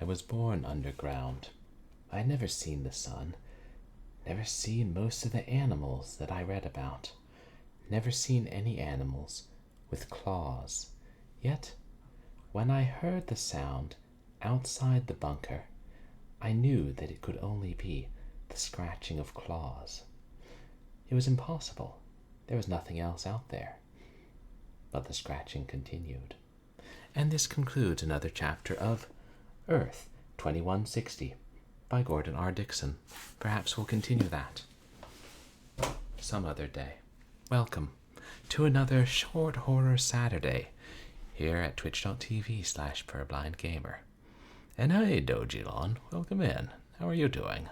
I was born underground. I had never seen the sun, never seen most of the animals that I read about, never seen any animals with claws. Yet, when I heard the sound outside the bunker, I knew that it could only be the scratching of claws. It was impossible. There was nothing else out there. But the scratching continued. And this concludes another chapter of Earth 2160 by Gordon R. Dixon. Perhaps we'll continue that some other day. Welcome to another Short Horror Saturday here at twitch.tv/purblindgamer. And hey, Dojilon, welcome in. How are you doing?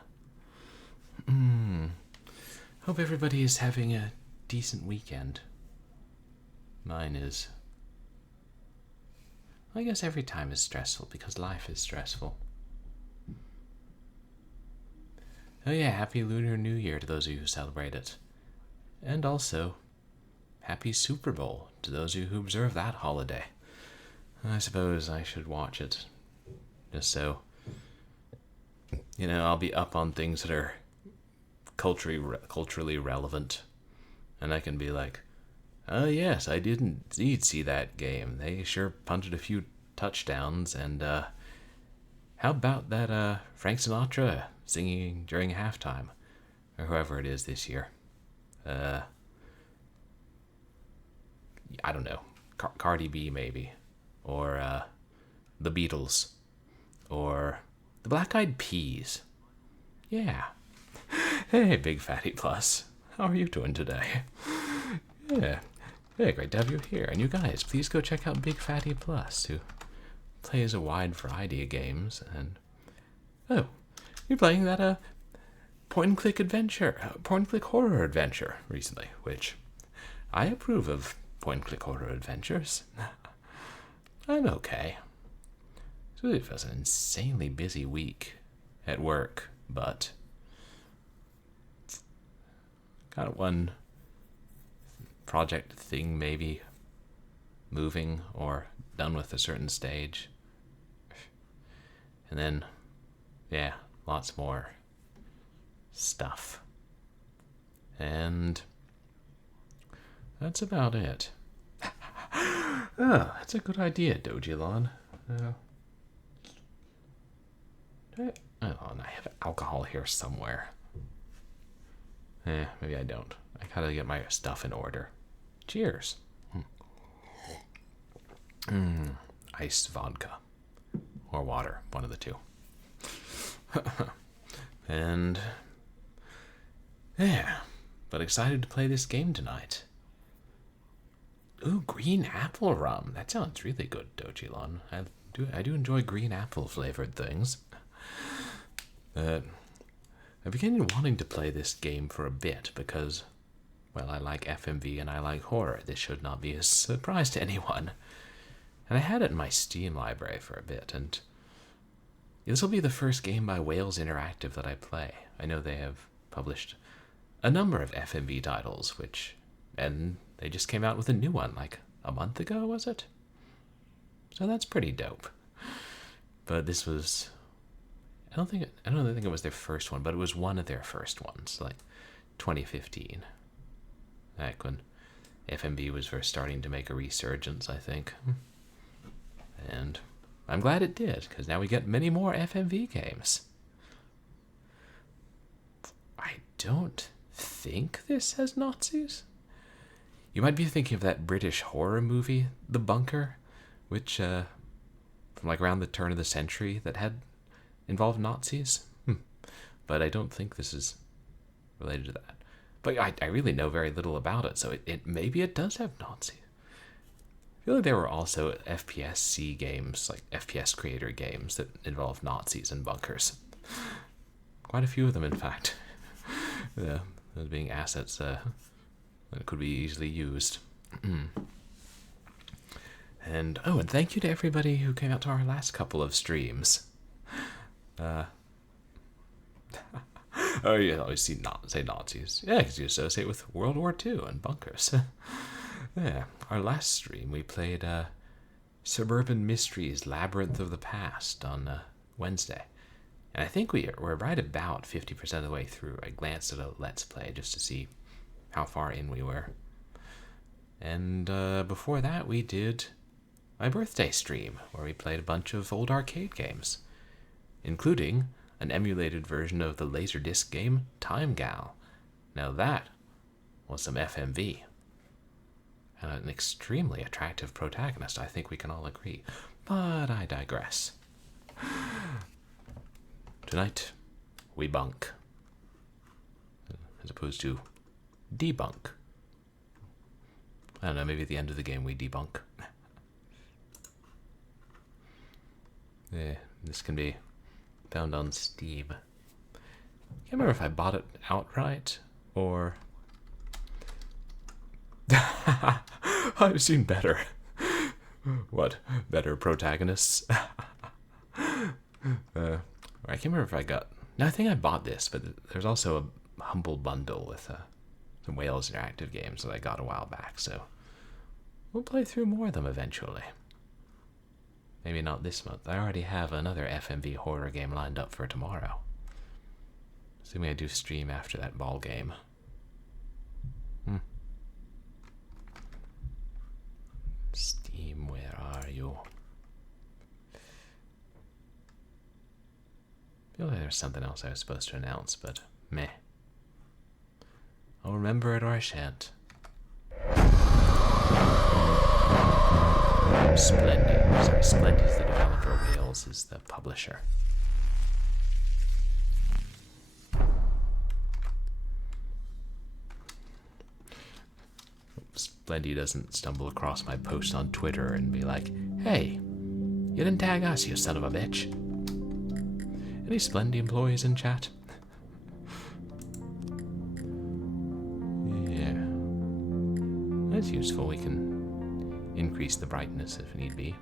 Hope everybody is having a decent weekend. Mine is... I guess every time is stressful because life is stressful. Oh yeah, happy Lunar New Year to those of you who celebrate it. And also, happy Super Bowl to those of you who observe that holiday. I suppose I should watch it. Just so, I'll be up on things that are culturally relevant. And I can be like, oh yes, I did indeed see that game. They sure punted a few touchdowns. And how about that Frank Sinatra singing during halftime? Or whoever it is this year. I don't know. Cardi B maybe. Or the Beatles. Or the Black Eyed Peas. Yeah. Hey, Big Fatty Plus. How are you doing today? Yeah. Yeah, great to have you here. And you guys, please go check out Big Fatty Plus, who plays a wide variety of games. And oh, you're playing that point-and-click horror adventure recently, which I approve of point-and-click horror adventures. I'm okay. It was an insanely busy week at work, but got one project thing maybe moving or done with a certain stage. And then, yeah, lots more stuff. And that's about it. Oh, that's a good idea, Dojilon. And I have alcohol here somewhere. Maybe I don't. I gotta get my stuff in order. Cheers. Iced vodka. Or water, one of the two. And yeah, but excited to play this game tonight. Ooh, green apple rum. That sounds really good, Dojilon. I do enjoy green apple flavored things. I began wanting to play this game for a bit because, well, I like FMV and I like horror. This should not be a surprise to anyone. And I had it in my Steam library for a bit, and this will be the first game by Wales Interactive that I play. I know they have published a number of FMV titles, and they just came out with a new one like a month ago, was it? So that's pretty dope. But this was... I don't think it was their first one, but it was one of their first ones, like 2015. Back when FMV was first starting to make a resurgence, I think. And I'm glad it did, because now we get many more FMV games. I don't think this has Nazis. You might be thinking of that British horror movie, The Bunker, which, from like around the turn of the century, that had involved Nazis. But I don't think this is related to that. But I really know very little about it, so maybe it does have Nazis. I feel like there were also FPS-C games, like FPS creator games, that involve Nazis and bunkers. Quite a few of them, in fact. Yeah, those being assets that could be easily used. And thank you to everybody who came out to our last couple of streams. You always say Nazis. Yeah, because you associate with World War II and bunkers. Yeah, our last stream we played Suburban Mysteries Labyrinth of the Past on Wednesday. And I think we're right about 50% of the way through. I glanced at a Let's Play just to see how far in we were. And before that, we did my birthday stream, where we played a bunch of old arcade games, including an emulated version of the Laserdisc game Time Gal. Now that was some FMV. And an extremely attractive protagonist, I think we can all agree. But I digress. Tonight, we bunk. As opposed to debunk. I don't know, maybe at the end of the game we debunk. Yeah, this can be found on Steam. I can't remember if I bought it outright or... I've seen better. What? Better protagonists? I can't remember if I got... No, I think I bought this, but there's also a humble bundle with some Wales Interactive games that I got a while back, so we'll play through more of them eventually. Maybe not this month. I already have another FMV horror game lined up for tomorrow. Assuming I do stream after that ball game. Steam, where are you? I feel like there's something else I was supposed to announce, but meh. I'll remember it or I shan't. Splendy. Sorry, Splendy is the developer, Wales is the publisher. Splendy doesn't stumble across my post on Twitter and be like, "Hey, you didn't tag us, you son of a bitch." Any Splendy employees in chat? Yeah. That's useful. We can increase the brightness if need be.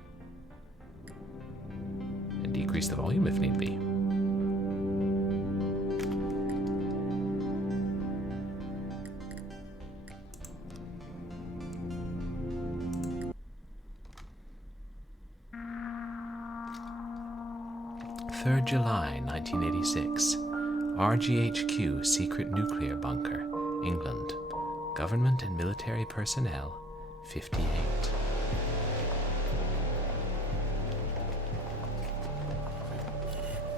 And decrease the volume if need be. 3rd July 1986. RGHQ Secret Nuclear Bunker, England. Government and military personnel, 58.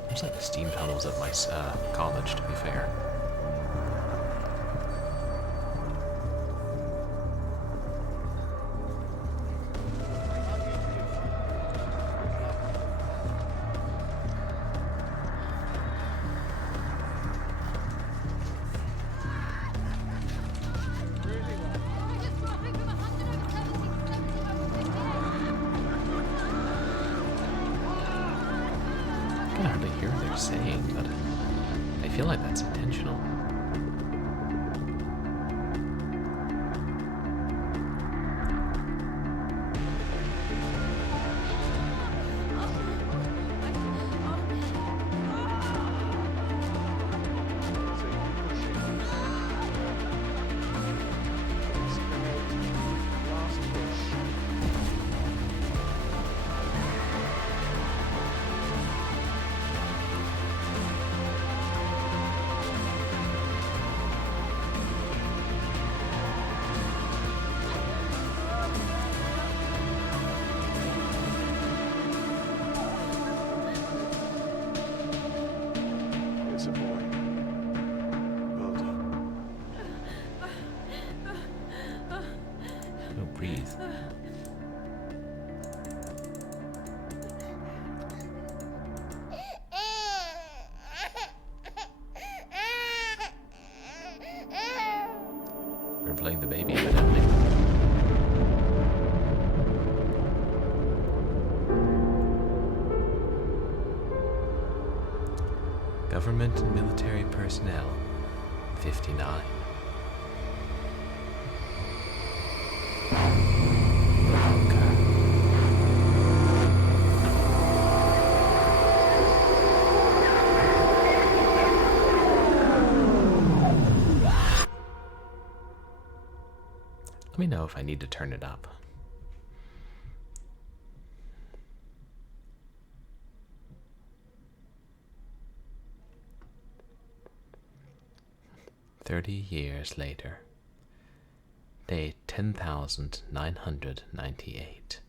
Looks like the steam tunnels at my college, to be fair. I can hardly hear what they're saying, but I feel like that's intentional. Breathe. We're playing the baby, evidently. Government and military personnel, 59. Let me know if I need to turn it up. 30 years later. Day 10,998.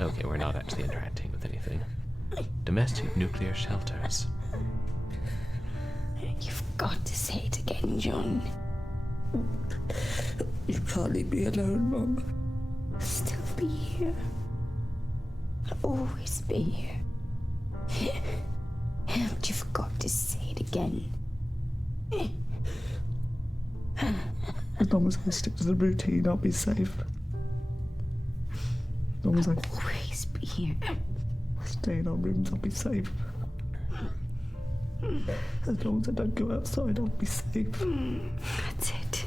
Okay, we're not actually interacting with anything. Domestic nuclear shelters. You've got to say it again, John. You can't leave me alone, Mum. I'll still be here. I'll always be here. But you've got to say it again. As long as I stick to the routine, I'll be safe. As long as I Always be here. stay in our rooms, I'll be safe. As long as I don't go outside, I'll be safe. That's it.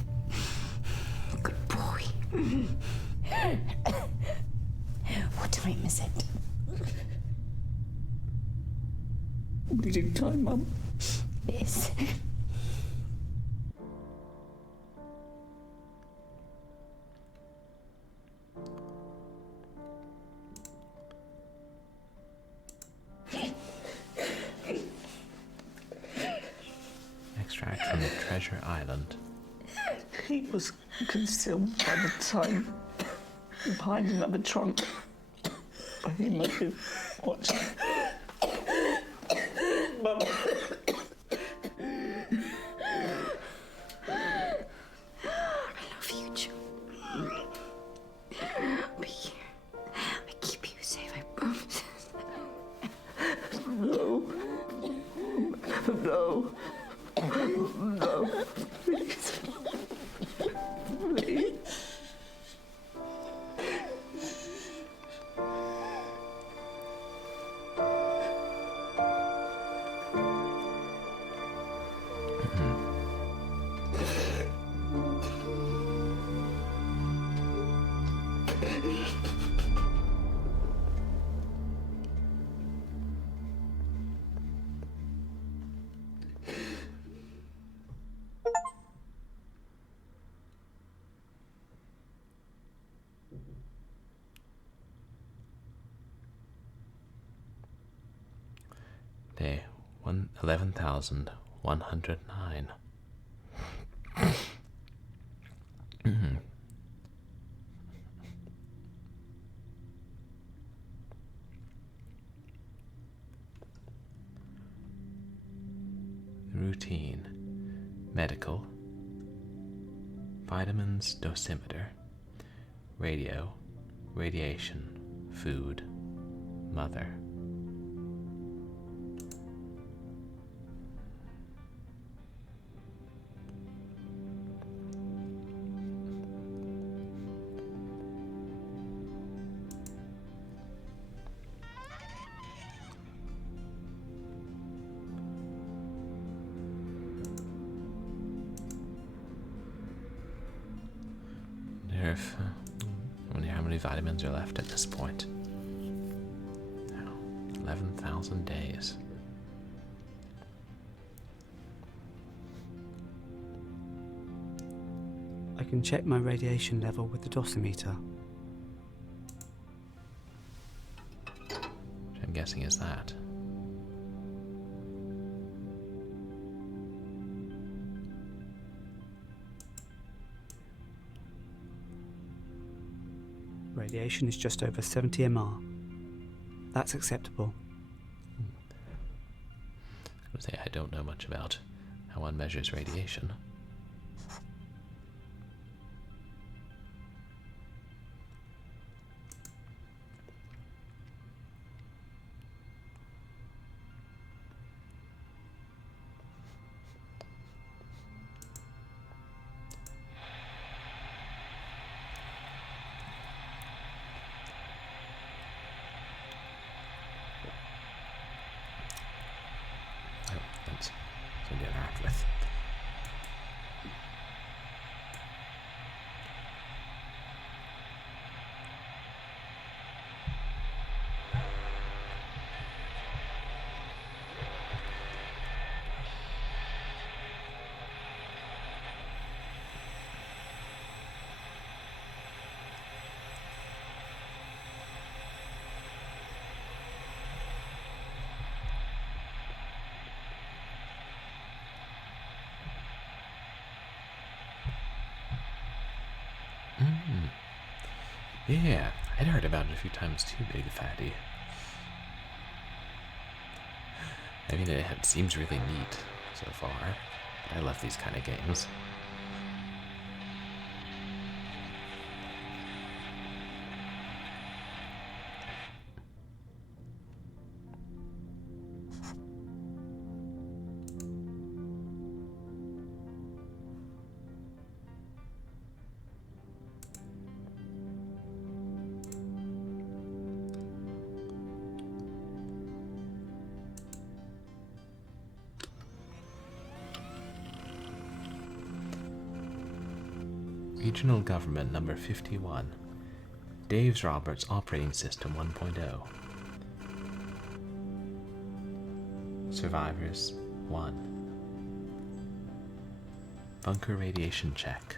Good boy. What time is it? Bleeding time, Mum. Yes. Extract from Treasure Island. He was concealed by the time behind another trunk. But he might be watching. Mum. I love you, John. I'll be here. I keep you safe, I promise. No. No. No. Please. Please. Day 11,109. Routine. Medical. Vitamins dosimeter. Radio. Radiation. Food. Mother. I wonder how many vitamins are left at this point. Now, 11,000 days. I can check my radiation level with the dosimeter. Which I'm guessing is that. Radiation is just over 70 mR. That's acceptable. I would say I don't know much about how one measures radiation. That's some dinner. Yeah, I'd heard about it a few times too, Big Fatty. I mean, it seems really neat so far, but I love these kind of games. Regional Government number 51. Dave's Roberts Operating System 1.0. Survivors 1. Bunker radiation check.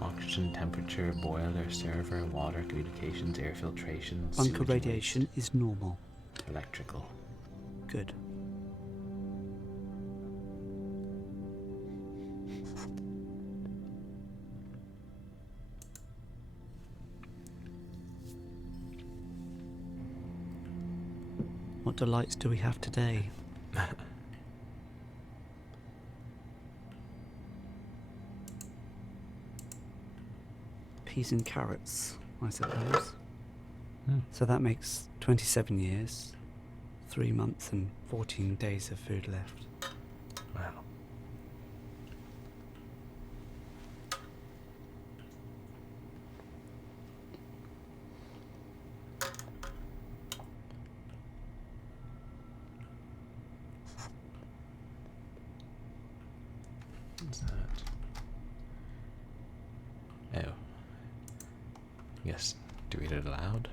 Oxygen temperature, boiler, server, water, communications, air filtration. Bunker sewage radiation waste, is normal. electrical. Good. What delights do we have today? Peas and carrots, I suppose. So that makes 27 years, 3 months and 14 days of food left. Wow. What's that? Oh. Yes. Do we read it aloud?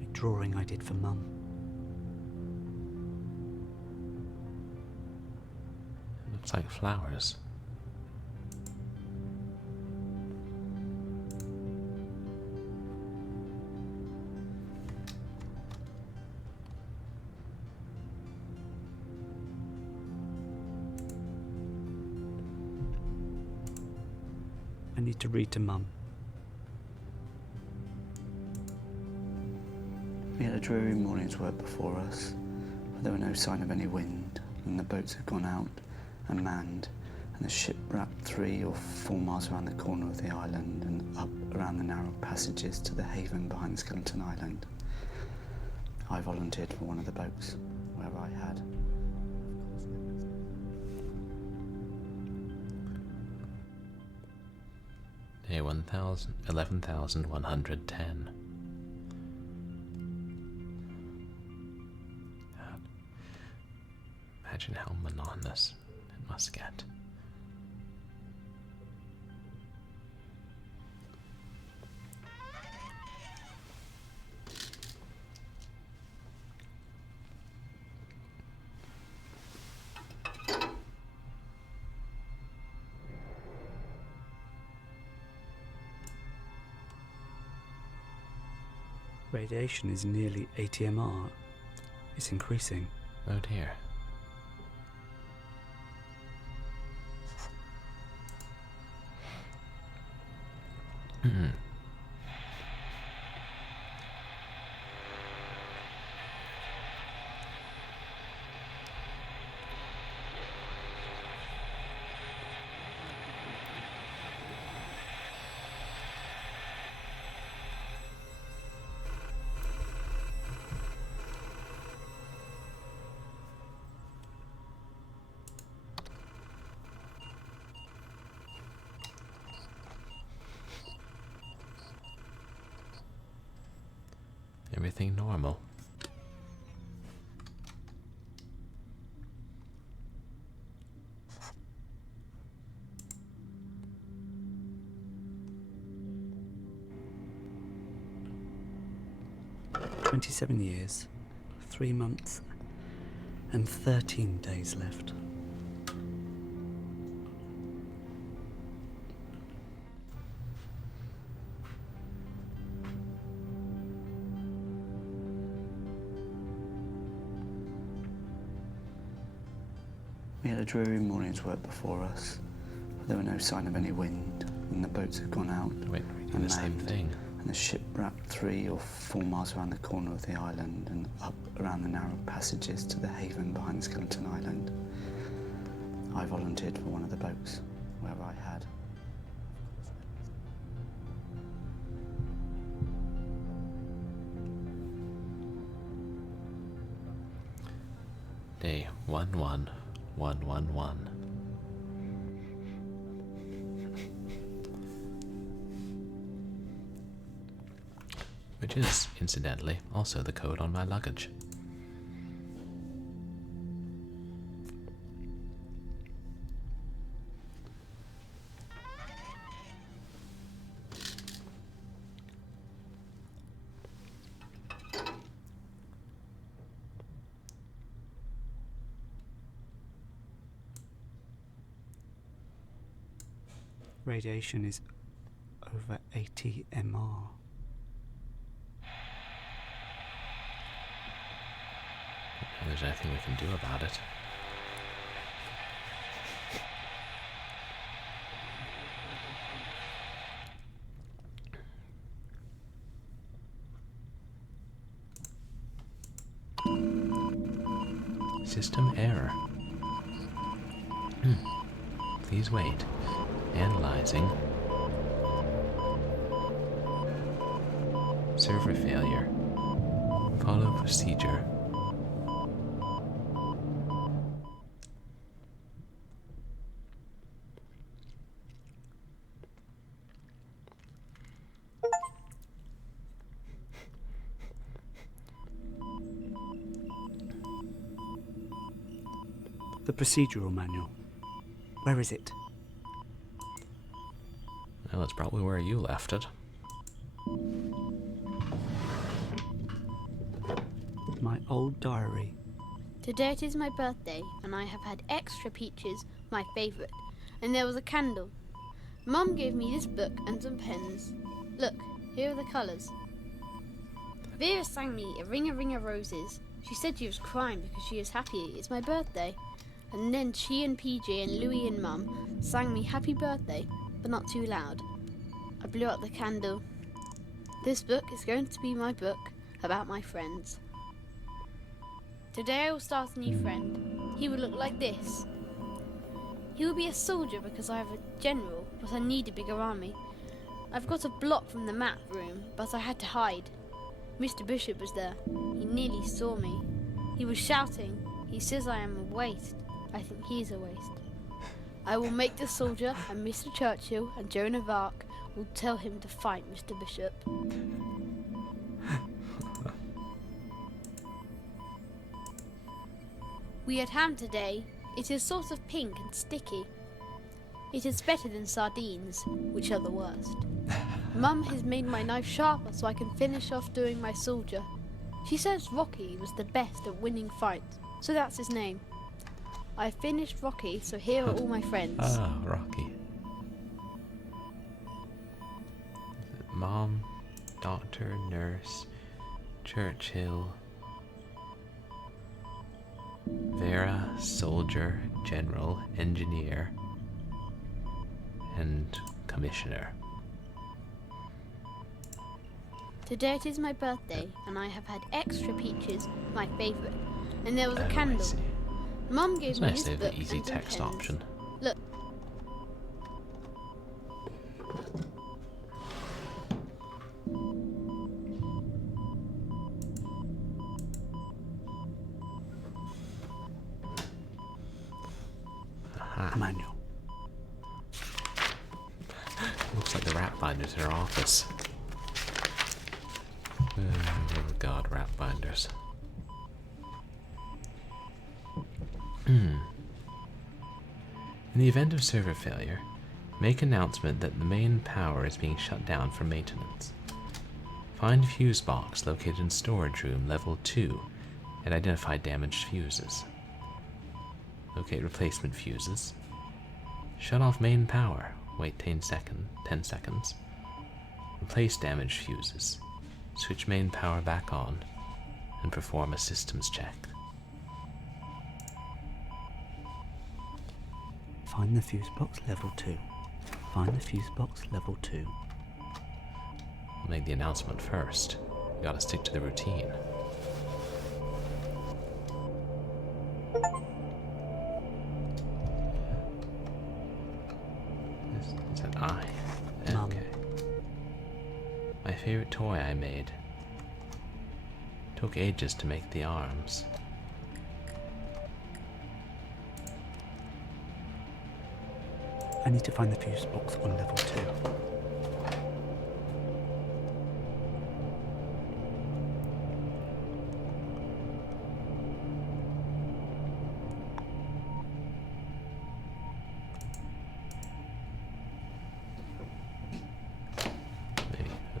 A drawing I did for Mum. It looks like flowers. I need to read to Mum. We had a dreary morning's work before us, but there were no sign of any wind, and the boats had gone out and manned, and the ship wrapped 3 or 4 miles around the corner of the island and up around the narrow passages to the haven behind the skeleton island. I volunteered for one of the boats, wherever I had. Day 11,110. God. Imagine how monotonous it must get. Radiation is nearly 80 MR. It's increasing. Oh dear. Everything normal. "27 years, 3 months and 13 days left. We had a dreary morning's work before us, but there were no sign of any wind, and the boats had gone out Wait, we do and the same manned, thing. and the ship wrapped 3 or 4 miles around the corner of the island and up around the narrow passages to the haven behind Skeleton Island. I volunteered for one of the boats, wherever I had. Day 11111. Which is, incidentally, also the code on my luggage. Radiation is over 80 MR. There's nothing we can do about it. System error. Please wait. Analyzing. Server failure. Follow procedure. The procedural manual. Where is it? Well, it's probably where you left it. My old diary. Today it is my birthday, and I have had extra peaches, my favourite, and there was a candle. Mum gave me this book and some pens. Look, here are the colours. Vera sang me a ring of roses. She said she was crying because she is happy it's my birthday. And then she and PJ and Louie and Mum sang me happy birthday, but not too loud. I blew out the candle. This book is going to be my book about my friends. Today I will start a new friend. He will look like this. He will be a soldier because I have a general, but I need a bigger army. I've got a block from the map room, but I had to hide. Mr. Bishop was there. He nearly saw me. He was shouting. He says I am a waste. I think he is a waste. I will make the soldier, and Mr. Churchill and Joan of Arc will tell him to fight Mr. Bishop. We had ham today. It is sort of pink and sticky. It is better than sardines, which are the worst. Mum has made my knife sharper so I can finish off doing my soldier. She says Rocky was the best at winning fights, so that's his name. I finished Rocky, so here are all my friends. Ah, Rocky. Mom, doctor, nurse, Churchill, Vera, soldier, general, engineer, and commissioner. Today it is my birthday, and I have had extra peaches, my favourite, and there was a I candle. see. Mum gave It's me nice this to have book the easy and some text pens. option. Look. Aha. Manual. Looks like the rat binders in our office. Oh god, rat binders. In the event of server failure, make announcement that the main power is being shut down for maintenance. Find fuse box located in storage room level 2 and identify damaged fuses. Okay, replacement fuses. Shut off main power. Wait 10 seconds. Replace damaged fuses. Switch main power back on and perform a systems check. Find the fuse box level 2. Find the fuse box level 2. We'll make the announcement first. We gotta stick to the routine. Is that I? Mum. Okay. My favorite toy I made. Took ages to make the arms. I need to find the fuse box on level 2.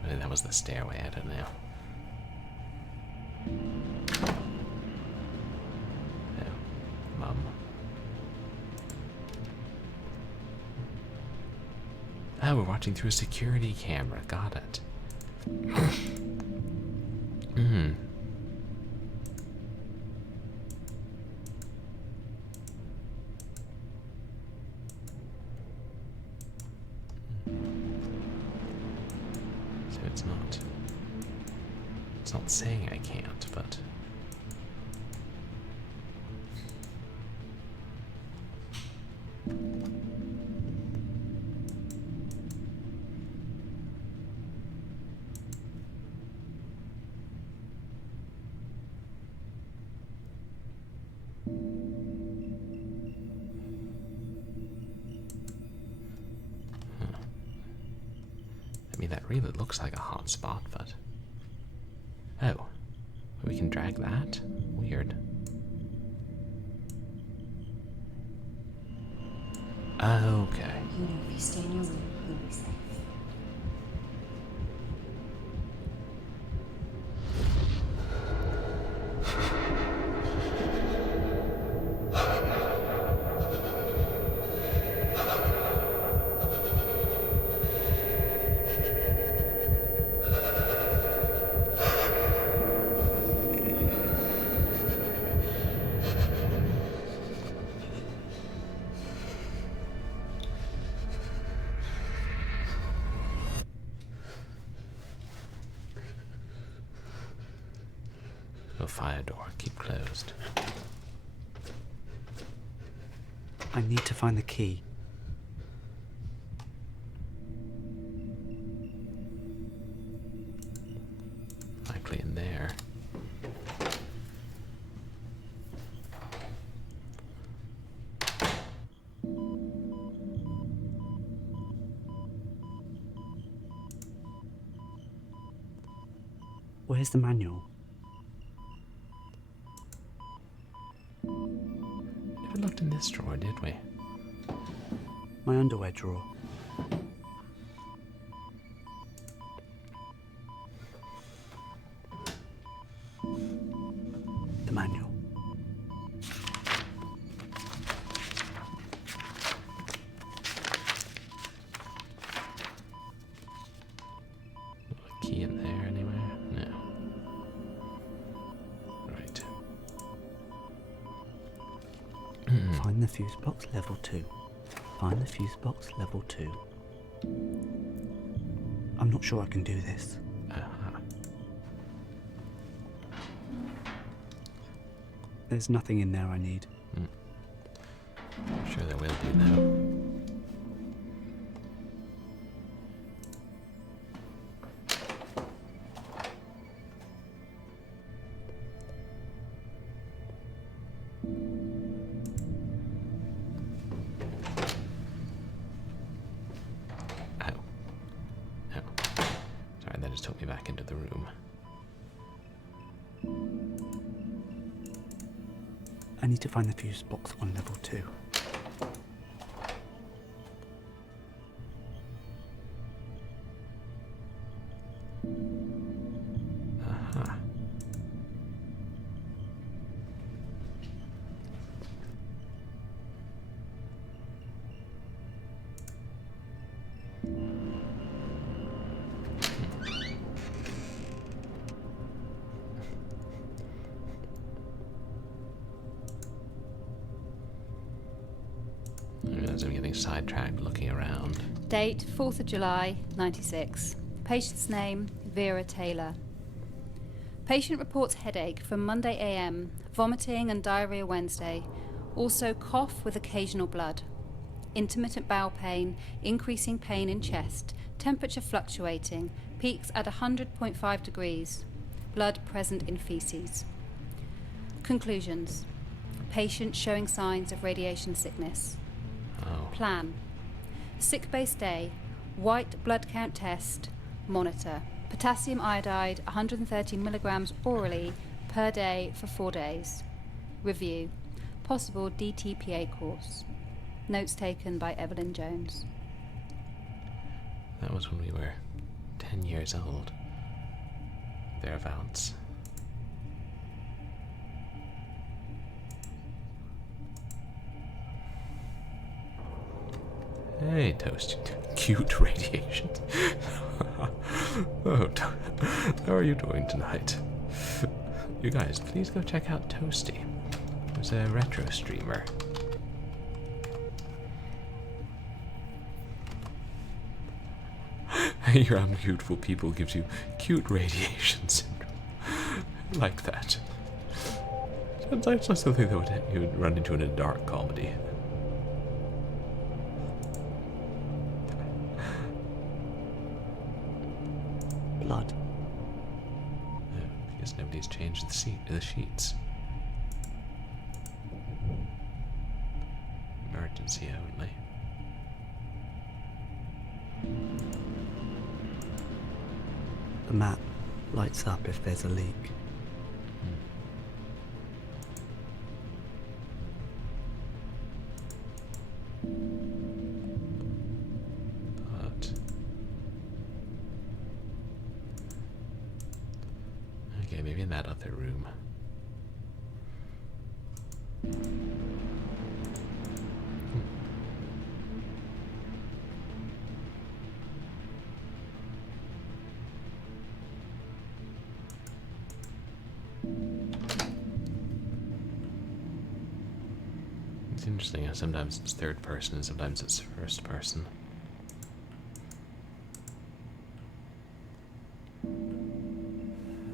Maybe that was the stairway, I don't know. Oh, Mum. Oh, we're watching through a security camera. Got it. So it's not saying I can't, but I mean, that really looks like a hot spot, but... Oh, we can drag that? Weird. Okay. You know, if you stay in your room, you'll be safe. Oh, fire door, keep closed. I need to find the key. Likely in there. Where's the manual? Never looked in this drawer, did we? My underwear drawer. The manual. A key in there anywhere? No. Right. Find the fuse box level 2. Find the fuse box level 2. I'm not sure I can do this. There's nothing in there I need. I'm sure there will be, though. Sorry, that just took me back into the room. I need to find the fuse box on level 2. Sometimes I'm getting sidetracked looking around. Date 4th of July, 96. Patient's name, Vera Taylor. Patient reports headache from Monday AM, vomiting and diarrhea Wednesday. Also cough with occasional blood. Intermittent bowel pain, increasing pain in chest, temperature fluctuating, peaks at 100.5 degrees. Blood present in feces. Conclusions. Patient showing signs of radiation sickness. Oh. Plan. Sick bay stay. White blood count test. Monitor. Potassium iodide 130 milligrams orally per day for 4 days. Review. Possible DTPA course. Notes taken by Evelyn Jones. That was when we were 10 years old. Thereabouts. Hey, Toast. Cute radiation. Oh, how are you doing tonight? You guys, please go check out Toasty. He's a retro streamer. Your unbeautiful people gives you cute radiation syndrome. I like that. Sounds like something that you would run into in a dark comedy. Blood. I guess nobody's changed the sheets. Emergency only. The map lights up if there's a leak. But okay, maybe in that other room. It's interesting how sometimes it's third person and sometimes it's first person.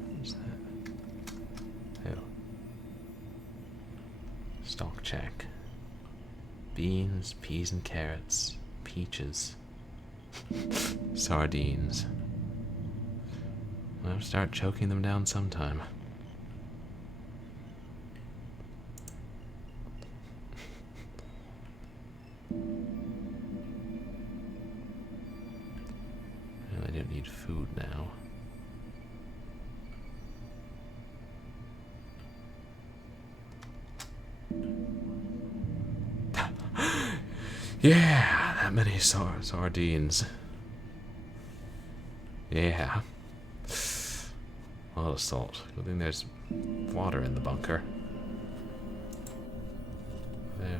What's that? Oh. Stock check. Beans, peas and carrots, peaches, sardines. I'll start choking them down sometime. Well, I don't need food now. Yeah, that many sardines. Yeah. A lot of salt. Good thing there's water in the bunker. There.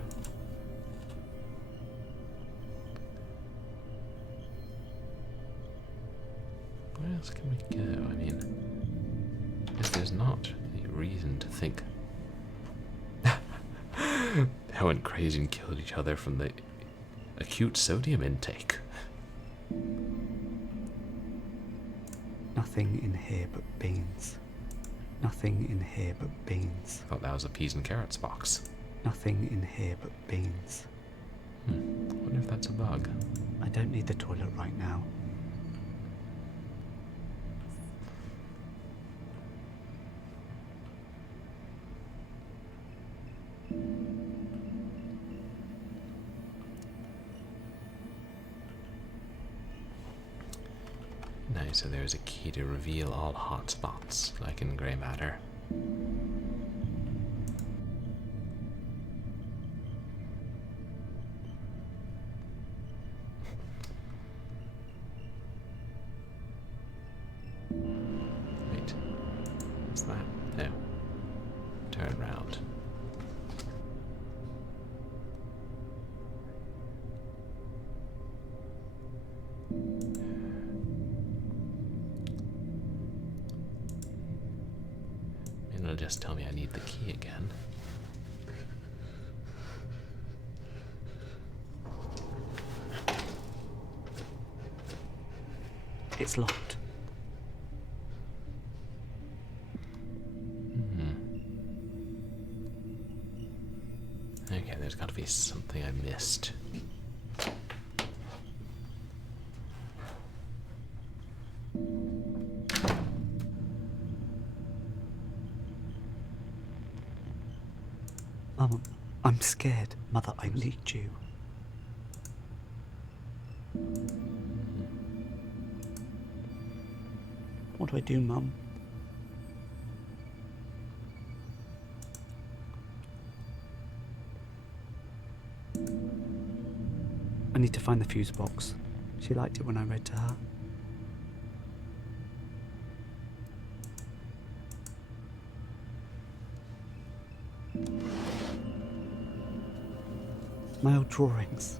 Where else can we go? I mean, I guess there's not any reason to think. They went crazy and killed each other from the acute sodium intake. Nothing in here but beans. Nothing in here but beans. I thought that was a peas and carrots box. Nothing in here but beans. Wonder if that's a bug. I don't need the toilet right now. Nice, so there's a key to reveal all hotspots, like in Grey Matter. Wait, what's that? No. Turn round. And it'll just tell me I need the key again. It's locked. Okay, there's got to be something I missed. I'm scared. Mother, I need you. What do I do, Mum? I need to find the fuse box. She liked it when I read to her. My old drawings.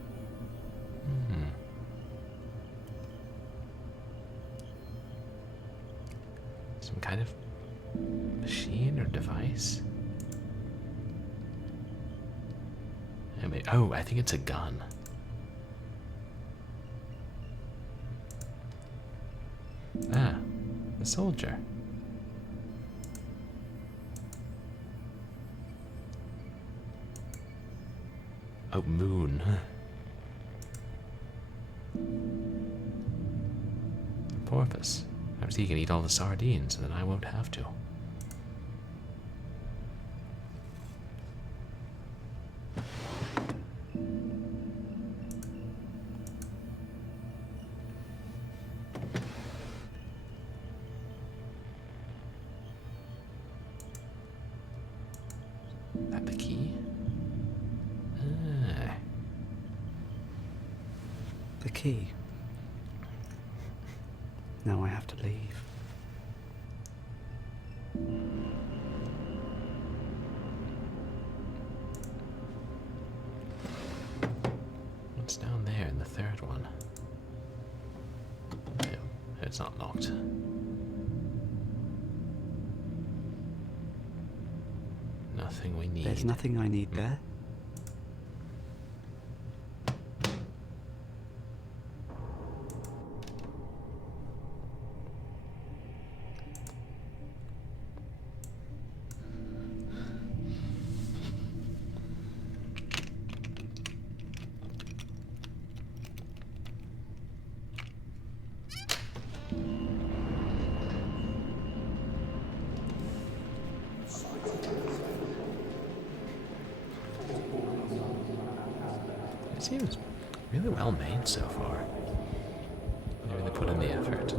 Some kind of machine or device? Oh, I think it's a gun. Ah, a soldier. Oh, moon. Porpoise. Perhaps he can eat all the sardines, and then I won't have to. Is that the key? Ah. The key. Now I have to leave. What's down there in the third one? No, it's not locked. Nothing we need. There's nothing I need there. It seems really well made so far. They really put in the effort.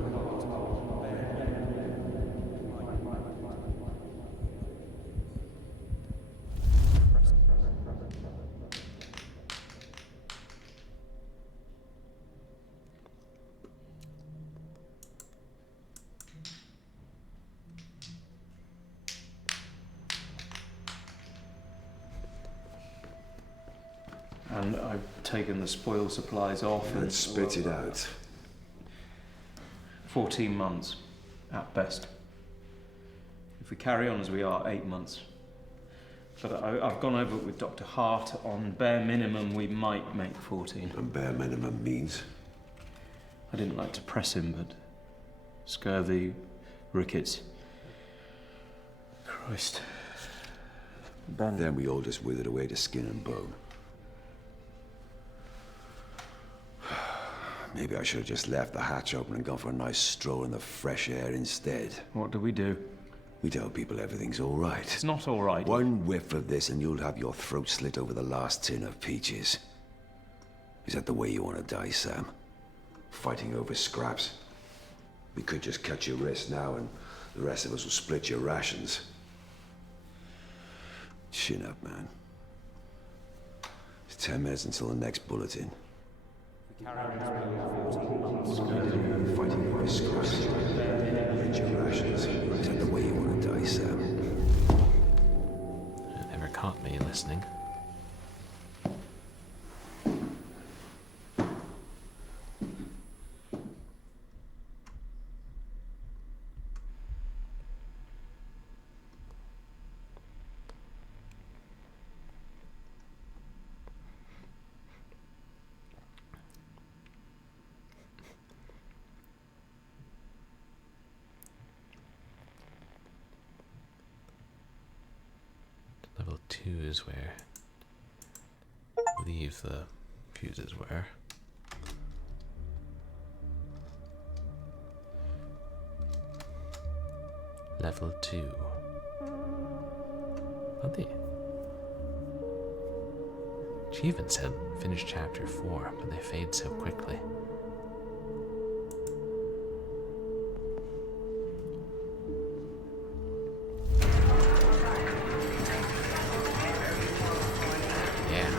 And I've taken the spoil supplies off And spit it out. 14 months, at best. If we carry on as we are, 8 months. But I've gone over it with Dr. Hart. On bare minimum, we might make 14. And bare minimum means? I didn't like to press him, but scurvy, rickets. Christ. Ben. Then we all just withered away to skin and bone. Maybe I should have just left the hatch open and gone for a nice stroll in the fresh air instead. What do? We tell people everything's all right. It's not all right. One whiff of this and you'll have your throat slit over the last tin of peaches. Is that the way you want to die, Sam? Fighting over scraps? We could just cut your wrist now and the rest of us will split your rations. Chin up, man. It's 10 minutes until the next bulletin. Fighting over scraps. Split your rations. Is that the way you want to die, Sam? It never caught me listening. 2 is where I believe the fuses were. Level 2. Lovely. Achievement said finish chapter 4, but they fade so quickly. Yeah.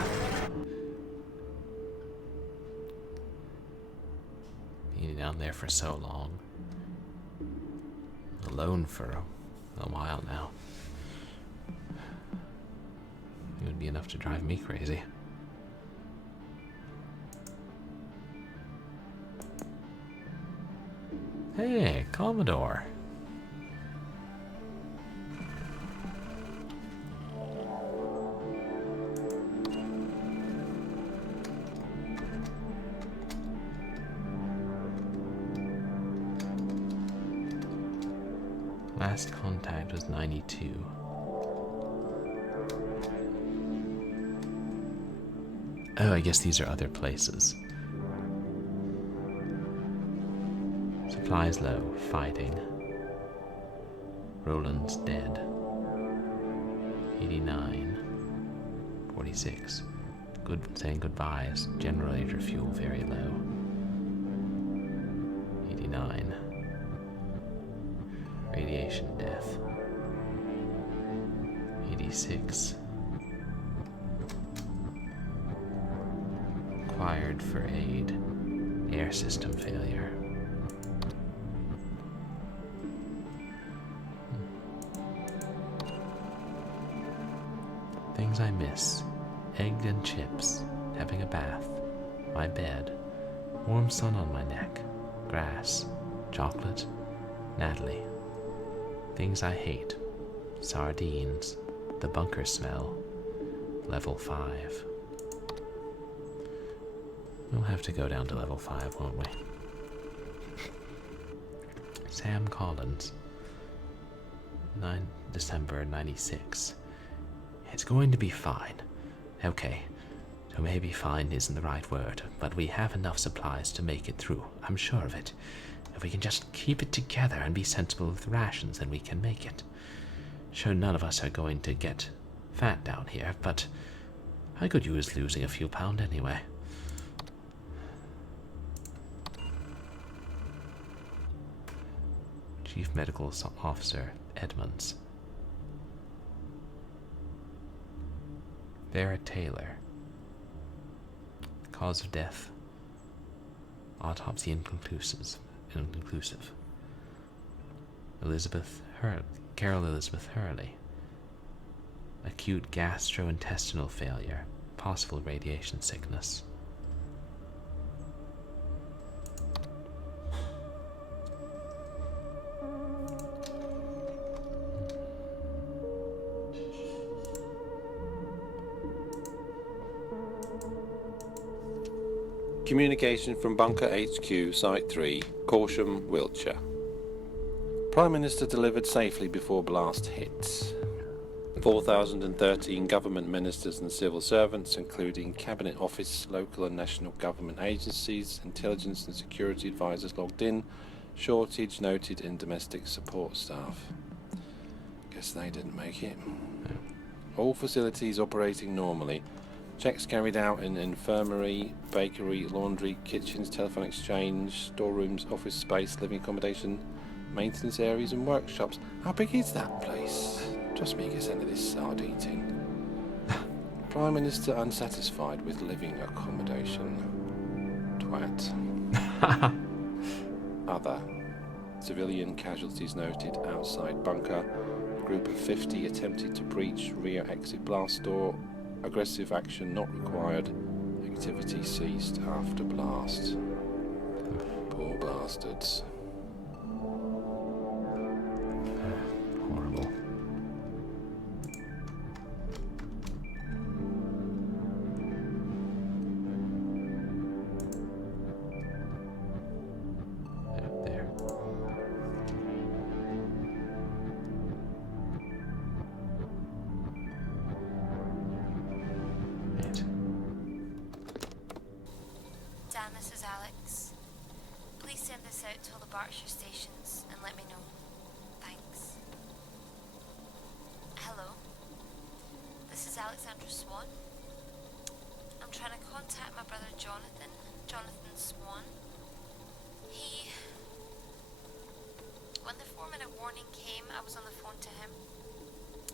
Being down there for so long. Alone for a while now. It would be enough to drive me crazy. Hey, Commodore. Last contact was 92. Oh, I guess these are other places. Supplies low, fighting. Roland's dead. 89. 46. Good, saying goodbyes. Generator fuel very low. 89. Radiation death. 86. Required for aid. Air system failure. Things I miss. Egg and chips. Having a bath. My bed. Warm sun on my neck. Grass. Chocolate. Natalie. Things I hate. Sardines. The bunker smell. Level 5. We'll have to go down to level 5, won't we? Sam Collins. 9 December 96. It's going to be fine. Okay. So maybe fine isn't the right word, but we have enough supplies to make it through. I'm sure of it. If we can just keep it together and be sensible with rations, then we can make it. Sure, none of us are going to get fat down here, but I could use losing a few pounds anyway. Chief Medical Officer Edmonds. Vera Taylor. Cause of death. Autopsy inconclusive. Carol Elizabeth Hurley. Acute gastrointestinal failure. Possible radiation sickness. Communication from Bunker HQ, Site 3, Corsham, Wiltshire. Prime Minister delivered safely before blast hits. 4,013 government ministers and civil servants, including Cabinet Office, local and national government agencies, intelligence and security advisors logged in. Shortage noted in domestic support staff. Guess they didn't make it. All facilities operating normally. Checks carried out in infirmary, bakery, laundry, kitchens, telephone exchange, storerooms, office space, living accommodation, maintenance areas and workshops. How big is that place? Trust me, gets into this sardine tin. Prime Minister unsatisfied with living accommodation. Twat. Other. Civilian casualties noted outside bunker. A group of 50 attempted to breach rear exit blast door. Aggressive action not required. Activity ceased after blast. Poor bastards. Horrible. There. Dan, this is Alex. Please send this out to all the Berkshire stations and let me know. Thanks. Hello. This is Alexandra Swan. I'm trying to contact my brother Jonathan Swan. When the 4-minute warning came, I was on the phone to him,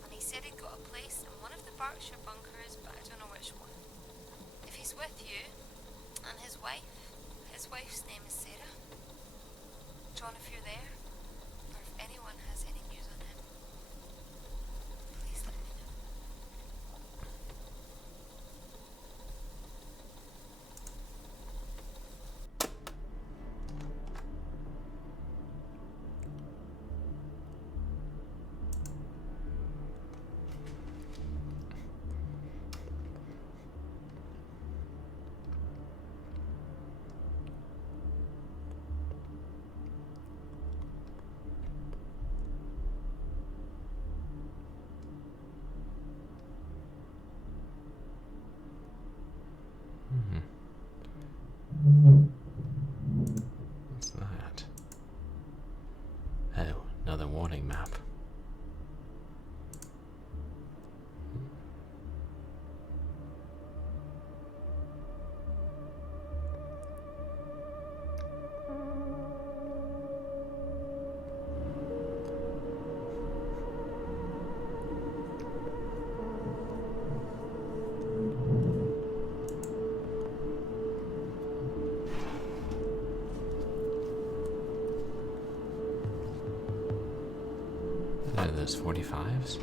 and he said he'd got a place in one of the Berkshire bunkers, but I don't know which one. If he's with you, and his wife's name is Sarah. John, if you're there, or if anyone has any news on him, please let me know. What's that? Oh, another warning map. Are those 45s?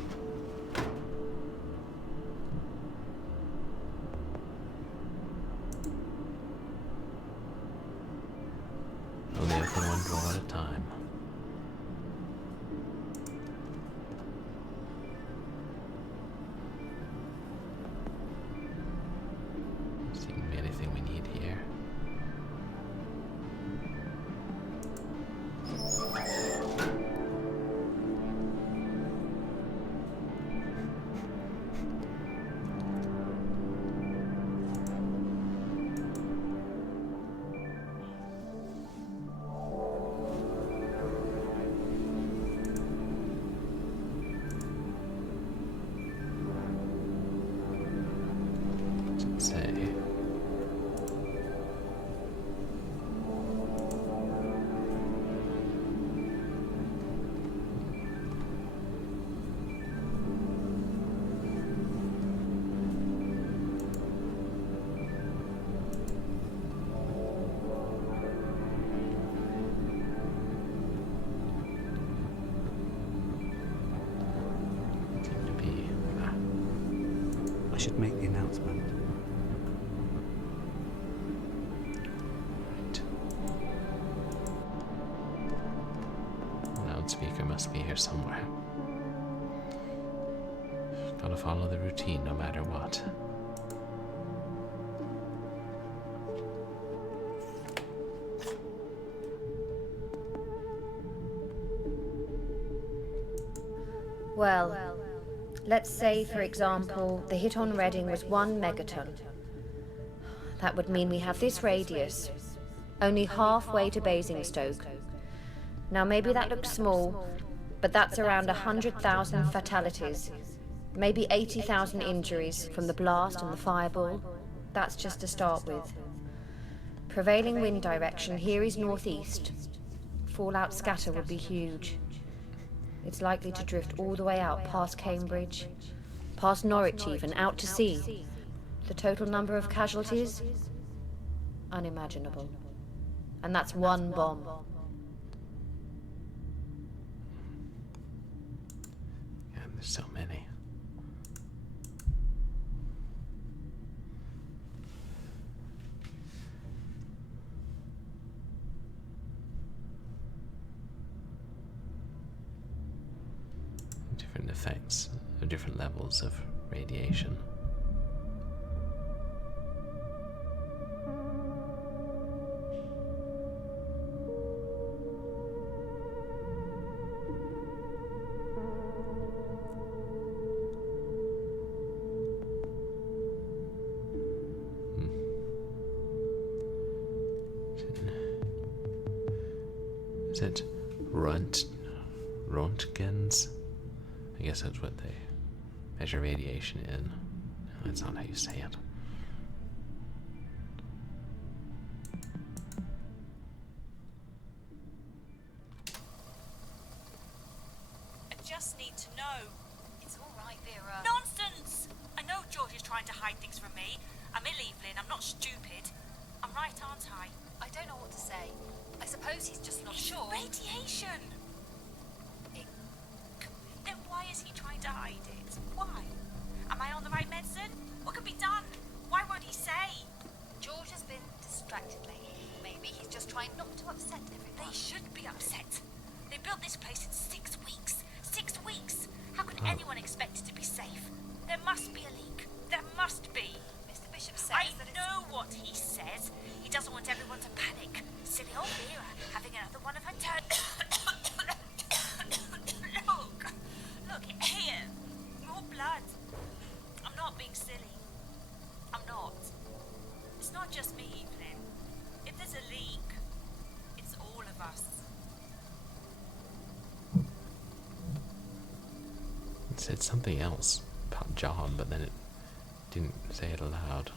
Only open one drawer at a time. Seems to be anything we need here. Say. Seem to be. I should make the announcement. Loudspeaker must be here somewhere. Gotta follow the routine no matter what. Well, let's say, for example, the hit on Reading was 1 megaton. That would mean we have this radius, only halfway to Basingstoke. Now maybe that looks small, but that's around 100,000 fatalities, maybe 80,000 injuries from the blast and the fireball. That's just to start with. Prevailing wind direction here is northeast. Fallout scatter would be huge. It's likely to drift all the way out past Cambridge, past Norwich even, out to sea. The total number of casualties? Unimaginable. And that's one bomb. Yeah, there's so many. Different effects of different levels of radiation. Is it Rontgens? I guess that's what they measure radiation in. No, that's not how you say it. I just need to know. It's all right, Vera. Nonsense! I know George is trying to hide things from me. I'm ill, Evelyn. I'm not stupid. I'm right, aren't I? I don't know what to say. I suppose he's just not sure. Radiation! Then why is he trying to hide it? Why? Am I on the right medicine? What can be done? Why won't he say? George has been distracted lately. Maybe he's just trying not to upset everyone. They should be upset. They built this place in 6 weeks. 6 weeks! How could anyone expect it to be safe? There must be a leak. There must be. Mr. Bishop says I that know what he says. He doesn't want everyone to panic. Silly old Vera having another one of her turn. Look here. More blood. I'm not being silly. I'm not. It's not just me, Evelyn. If there's a leak, it's all of us. It said something else about John, but then it didn't say it aloud.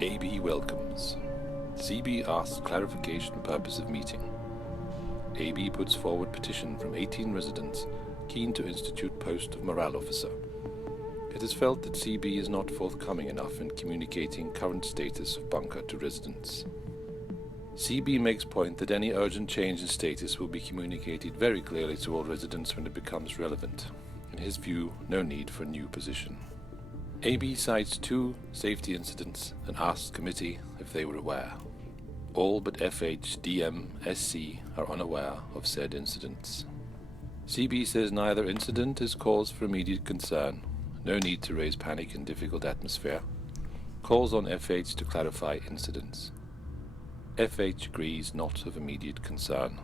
AB welcomes. CB asks clarification purpose of meeting. AB puts forward petition from 18 residents keen to institute post of morale officer. It is felt that CB is not forthcoming enough in communicating current status of bunker to residents. CB makes point that any urgent change in status will be communicated very clearly to all residents when it becomes relevant. In his view, no need for a new position. AB cites 2 safety incidents and asks committee if they were aware. All but FH, DM, SC are unaware of said incidents. CB says neither incident is cause for immediate concern, no need to raise panic in difficult atmosphere, calls on FH to clarify incidents. FH agrees not of immediate concern.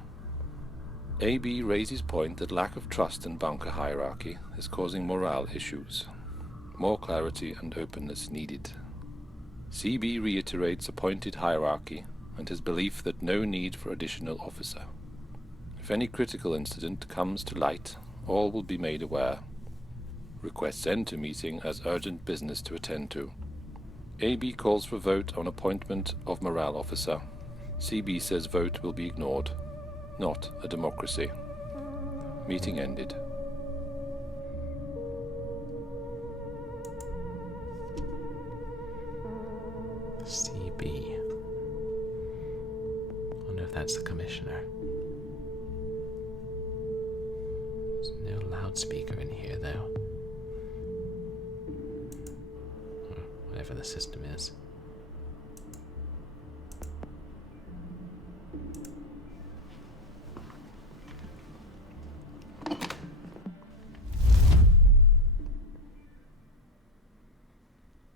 AB raises point that lack of trust in bunker hierarchy is causing morale issues. More clarity and openness needed. CB reiterates appointed hierarchy and his belief that no need for additional officer. If any critical incident comes to light, all will be made aware. Requests end to meeting as urgent business to attend to. AB calls for vote on appointment of morale officer. CB says vote will be ignored. Not a democracy. Meeting ended. CB. Wonder if that's the commissioner. There's no loudspeaker in here, though. Whatever the system is.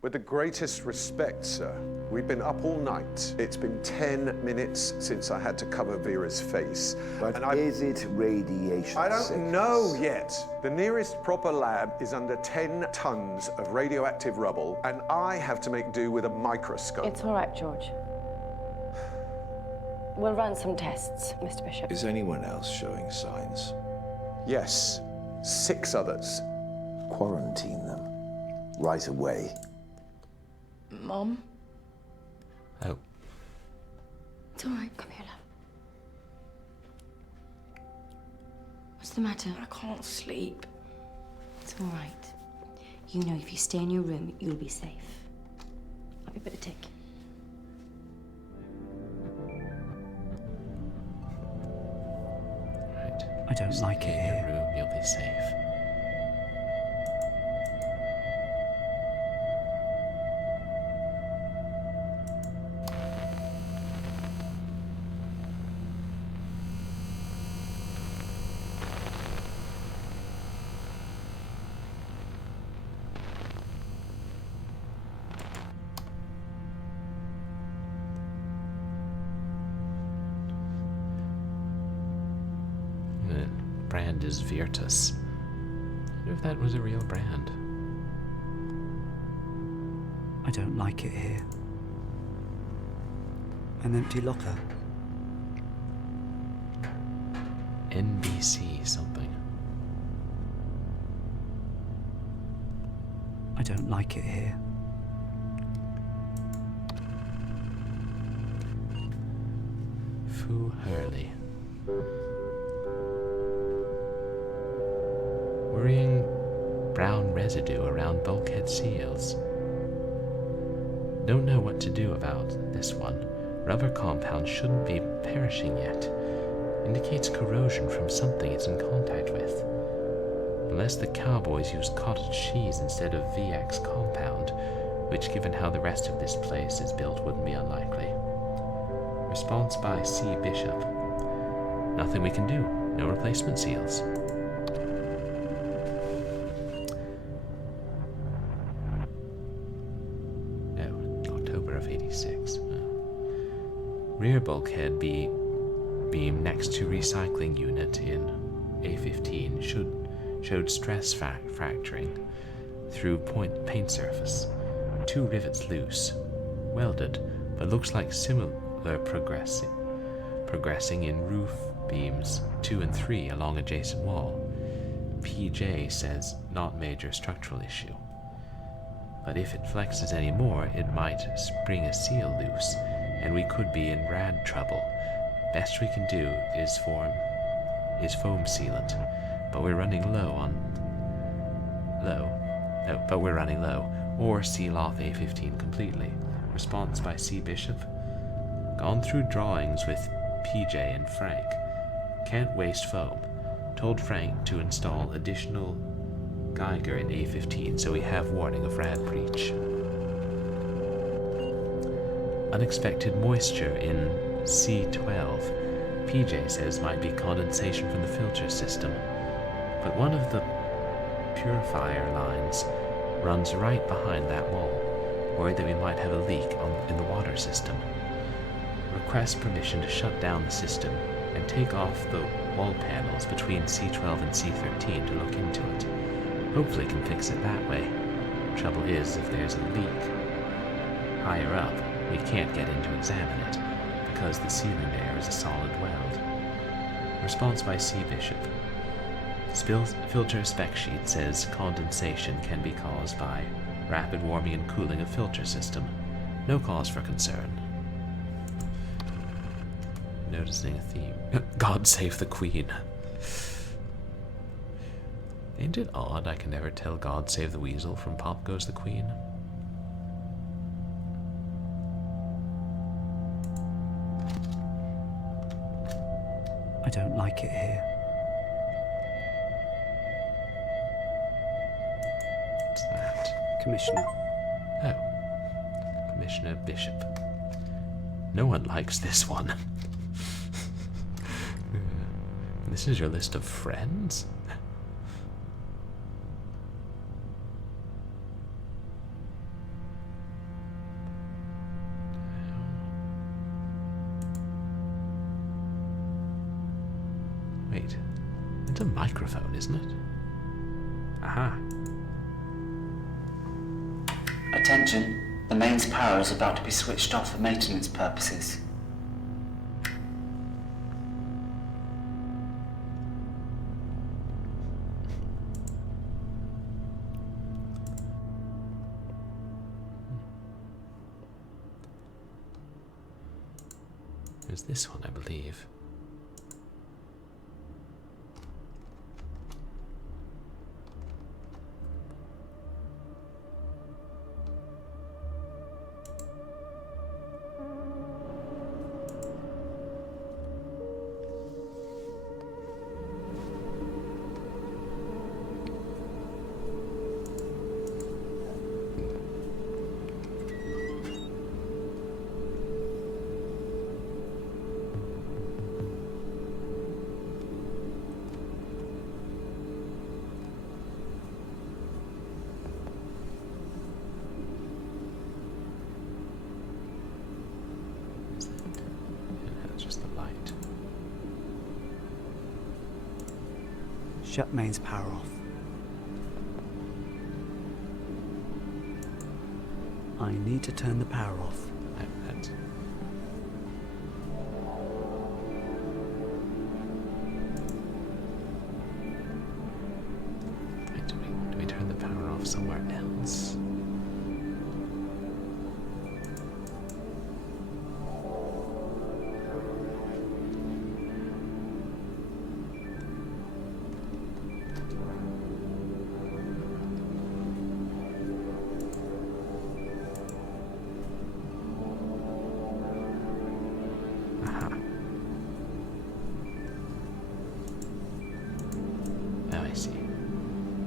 With the greatest respect, sir, we've been up all night. It's been 10 minutes since I had to cover Vera's face. But is it radiation I don't sickness? know yet. The nearest proper lab is under 10 tons of radioactive rubble, and I have to make do with a microscope. It's all right, George. We'll run some tests, Mr. Bishop. Is anyone else showing signs? Yes, 6 others. Quarantine them. Right away. Mom? Oh. It's all right. Come here, love. What's the matter? I can't sleep. It's all right. You know if you stay in your room, you'll be safe. I'll be a bit of tick. Right. I don't like it In here. your room, you'll be safe. The brand is Virtus. I wonder if that was a real brand. I don't like it here. An empty locker. NBC something. I don't like it here. Foo Hurley. Worrying brown residue around bulkhead seals. Don't know what to do about this one. Rubber compound shouldn't be perishing yet. Indicates corrosion from something it's in contact with. Unless the cowboys use cottage cheese instead of VX compound, which given how the rest of this place is built wouldn't be unlikely. Response by C. Bishop. Nothing we can do. No replacement seals. October of 86. Rear bulkhead beam next to recycling unit in A15 showed stress fracturing through paint surface. 2 rivets loose, welded, but looks like similar progressing in roof beams 2 and 3 along adjacent wall. PJ says not major structural issue. But if it flexes any more, it might spring a seal loose, and we could be in rad trouble. Best we can do is foam sealant, but we're running low, or seal off A15 completely. Response by C. Bishop. Gone through drawings with PJ and Frank. Can't waste foam. Told Frank to install additional Geiger in A15 so we have warning of rad breach. Unexpected moisture in C12. PJ says might be condensation from the filter system, but one of the purifier lines runs right behind that wall. Worried that we might have a leak in the water system. Request permission to shut down the system and take off the wall panels between C12 and C13 to look into it. Hopefully can fix it that way. Trouble is, if there's a leak higher up, we can't get in to examine it, because the ceiling there is a solid weld. Response by C. Bishop. Filter spec sheet says condensation can be caused by rapid warming and cooling of filter system. No cause for concern. Noticing a theme. God save the Queen. Ain't it odd I can never tell God Save the Weasel from Pop Goes the Queen? I don't like it here. What's that? Commissioner. Oh. Commissioner Bishop. No one likes this one. This is your list of friends? Wait, it's a microphone, isn't it? Aha. Attention, the mains power is about to be switched off for maintenance purposes. There's this one, I believe. Shut mains power off. I need to turn the power off. Wait, do we turn the power off somewhere else?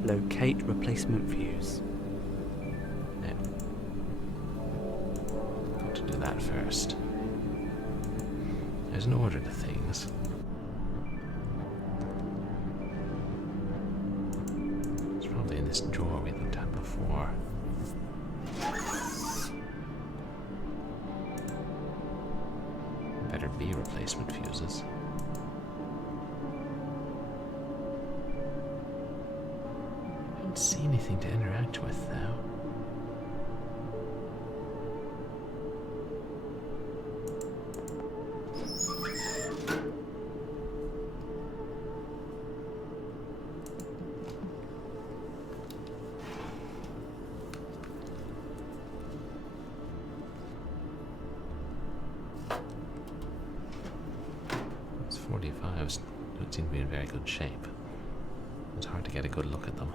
Locate replacement fuse. Yeah. Got to do that first. There's an order to things. It's probably in this drawer we looked at before. Better be replacement fuses. See anything to interact with, though. Those 45s don't seem to be in very good shape. It's hard to get a good look at them.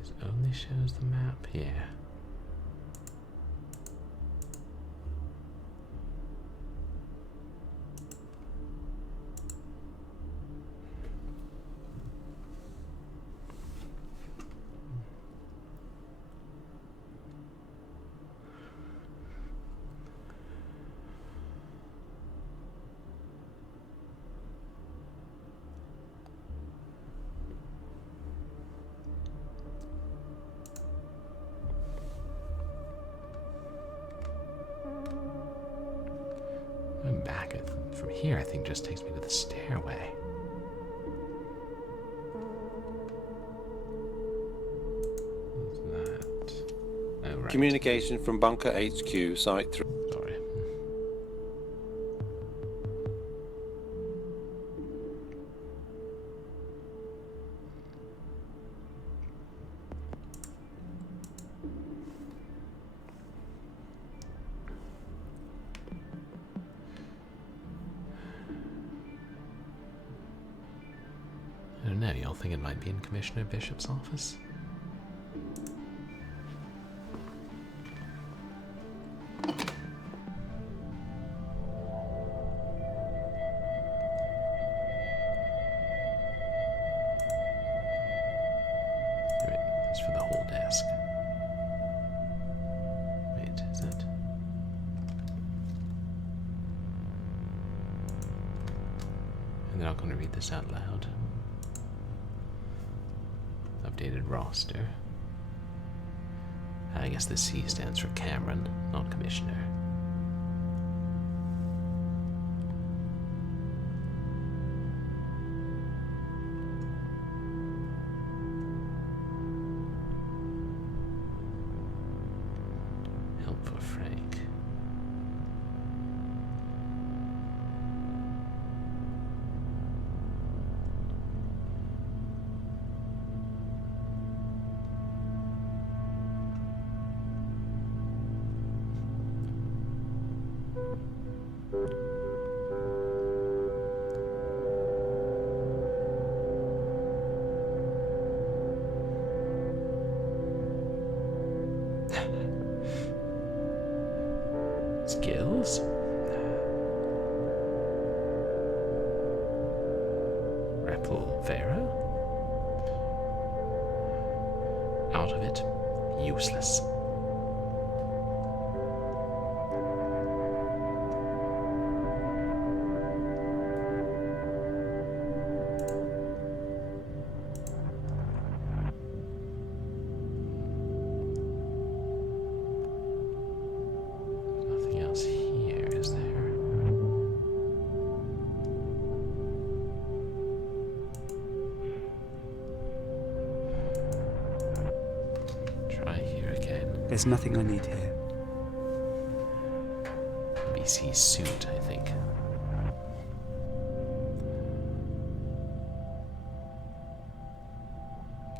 This only shows the map here. Going back from here, I think, just takes me to the stairway. What's that? Oh, right. Communication from Bunker HQ, Site 3. Sorry. I don't know, y'all think it might be in Commissioner Bishop's office? Wait, that's for the whole desk. Wait, is it? And they're not going to read this out loud. Updated roster. I guess the C stands for Cameron, not Commissioner. Help for Frank. Skills? Repel Vera? Out of it, useless. Nothing else here. There's nothing I need here. BC suit, I think.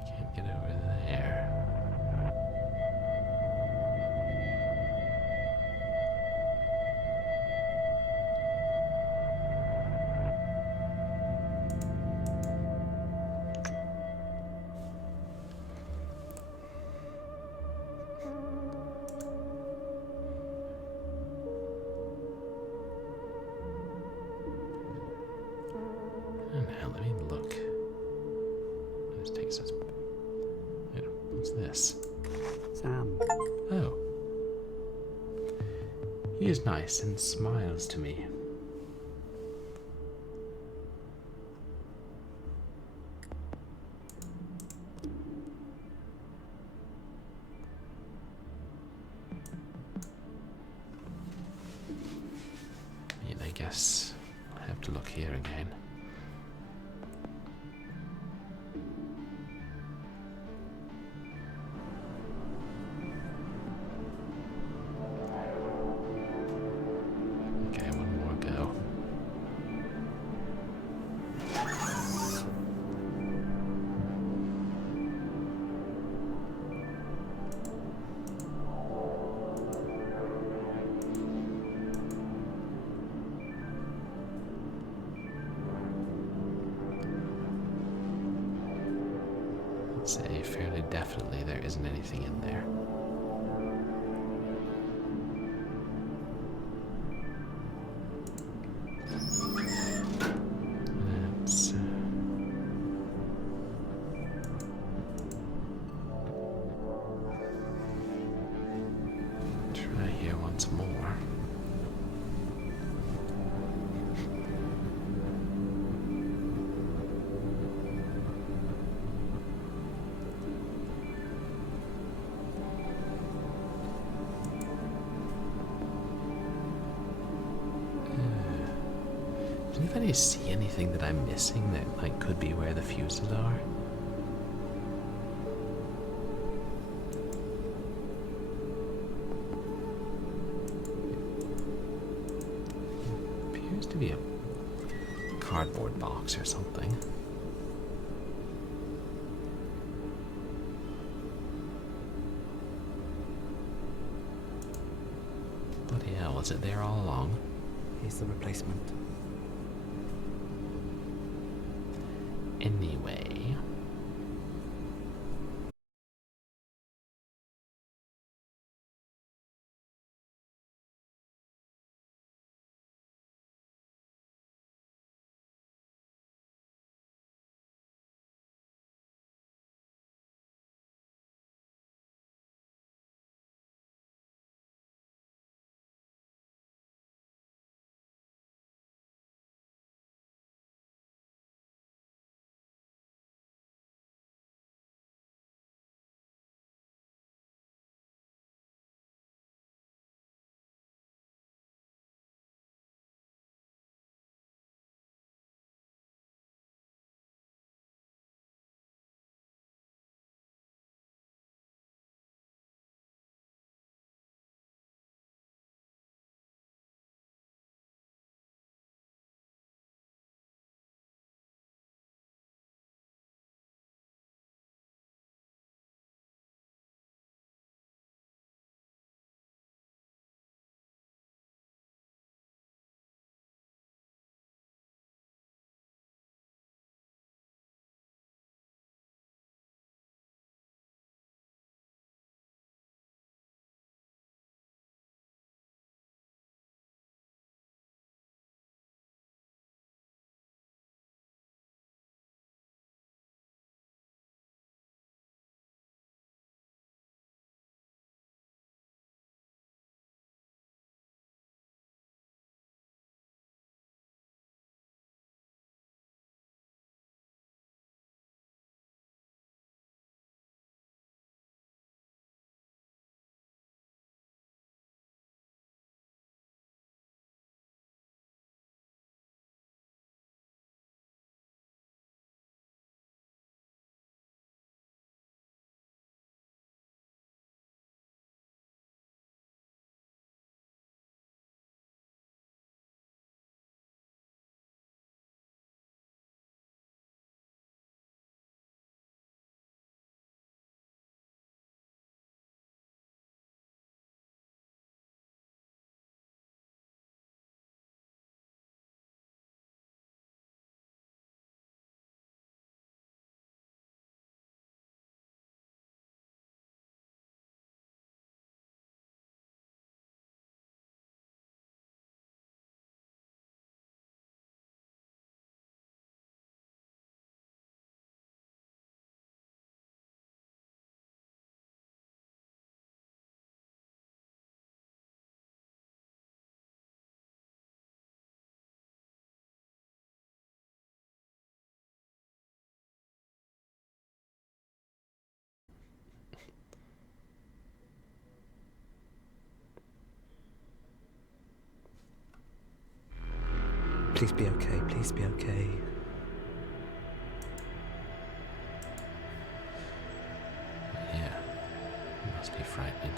Can't get over there. Now let me look. This takes us. What's this? Sam. Oh. He is nice and smiles to me. I guess I have to look here again. Okay, one more go. I'd say fairly definitely there isn't anything in there. Let's try here once more. Does anybody see anything that I'm missing that like could be where the fuses are? Appears to be a cardboard box or something. Bloody hell, was it there all along? Here's the replacement. Anyway. Please be okay, please be okay. Yeah, it must be frightening.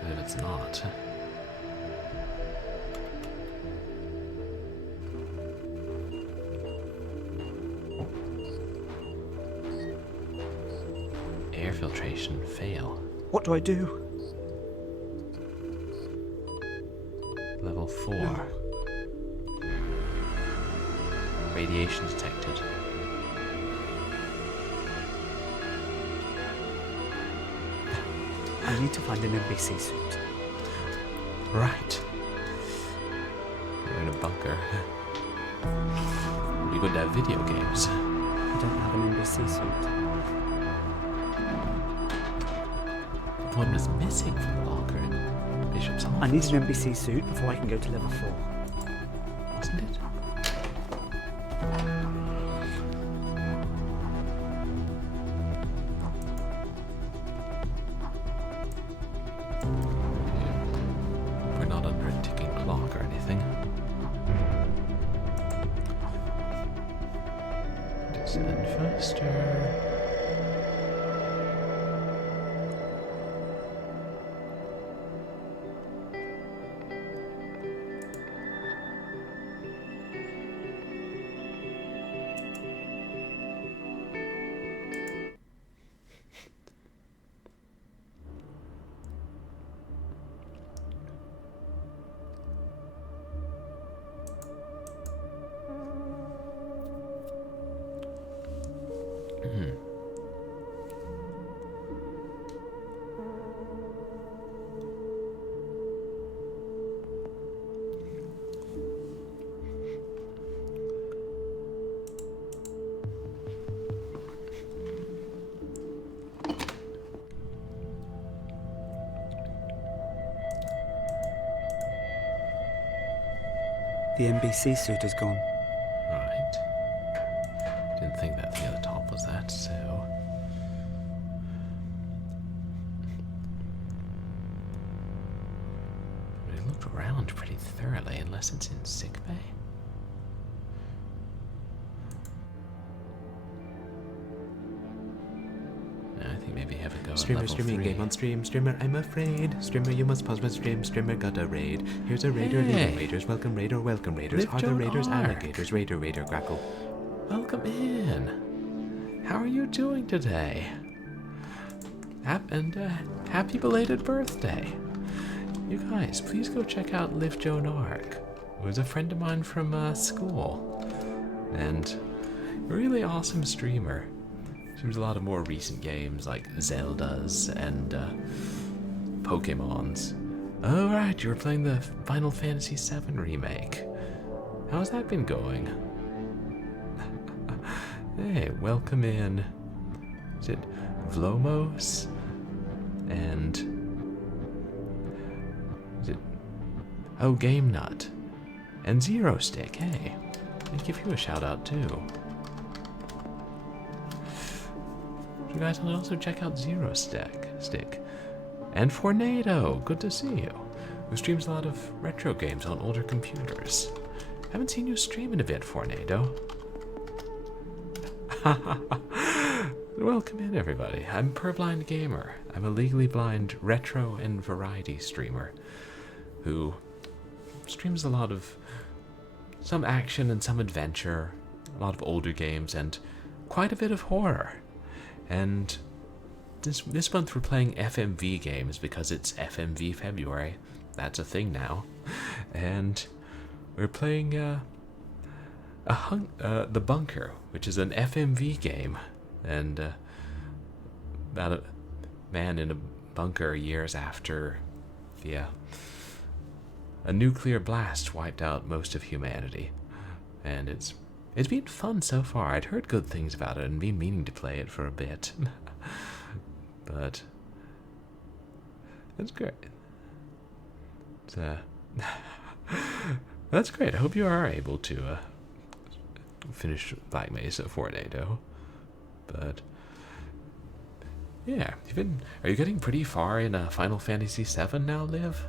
But if it's not... Air filtration fail. What do I do? Level 4. Radiation detected. I need to find an NBC suit. Right. We're in a bunker. It'd be good to have video games. I don't have an NBC suit. One was missing from the locker in Bishop's office. I need an NBC suit before I can go to level 4. Wasn't it? We're not under a ticking clock or anything. Descend faster. The NBC suit is gone. Right. Didn't think that thing at the top was that, so... We looked around pretty thoroughly, unless it's in sickbay. I think maybe have a go Streamer, at level streaming 3. game on stream. Streamer, I'm afraid. Streamer, you must pause my stream. Streamer got a raid. Here's a raider, Hey. leaving raiders. Welcome, raider, welcome, raiders. Lift Are the your raiders arc. alligators? Raider, raider, grackle. Welcome in. How are you doing today? Happy belated birthday. You guys, please go check out Lift Joan Arc. It was a friend of mine from school. And a really awesome streamer. Streams a lot of more recent games like Zeldas and Pokemons. Oh right, you were playing the Final Fantasy VII remake. How's that been going? Hey, welcome in. Is it Vlomos? And is it Game Nut and Zero Stick? Hey, let me give you a shout out too. You guys will also check out Zero Stick and Fornado. Good to see you. Who streams a lot of retro games on older computers. Haven't seen you stream in a bit, Fornado. Welcome in, everybody. I'm Purblind Gamer. I'm a legally blind retro and variety streamer who streams a lot of some action and some adventure, a lot of older games, and quite a bit of horror. And this month we're playing FMV games because it's FMV February. That's a thing now. And we're playing The Bunker, which is an FMV game. And about a man in a bunker years after a nuclear blast wiped out most of humanity. And it's been fun so far. I'd heard good things about it and been meaning to play it for a bit. But that's great. That's great. I hope you are able to finish Black Mesa Fornado. But yeah, are you getting pretty far in Final Fantasy VII now, Liv?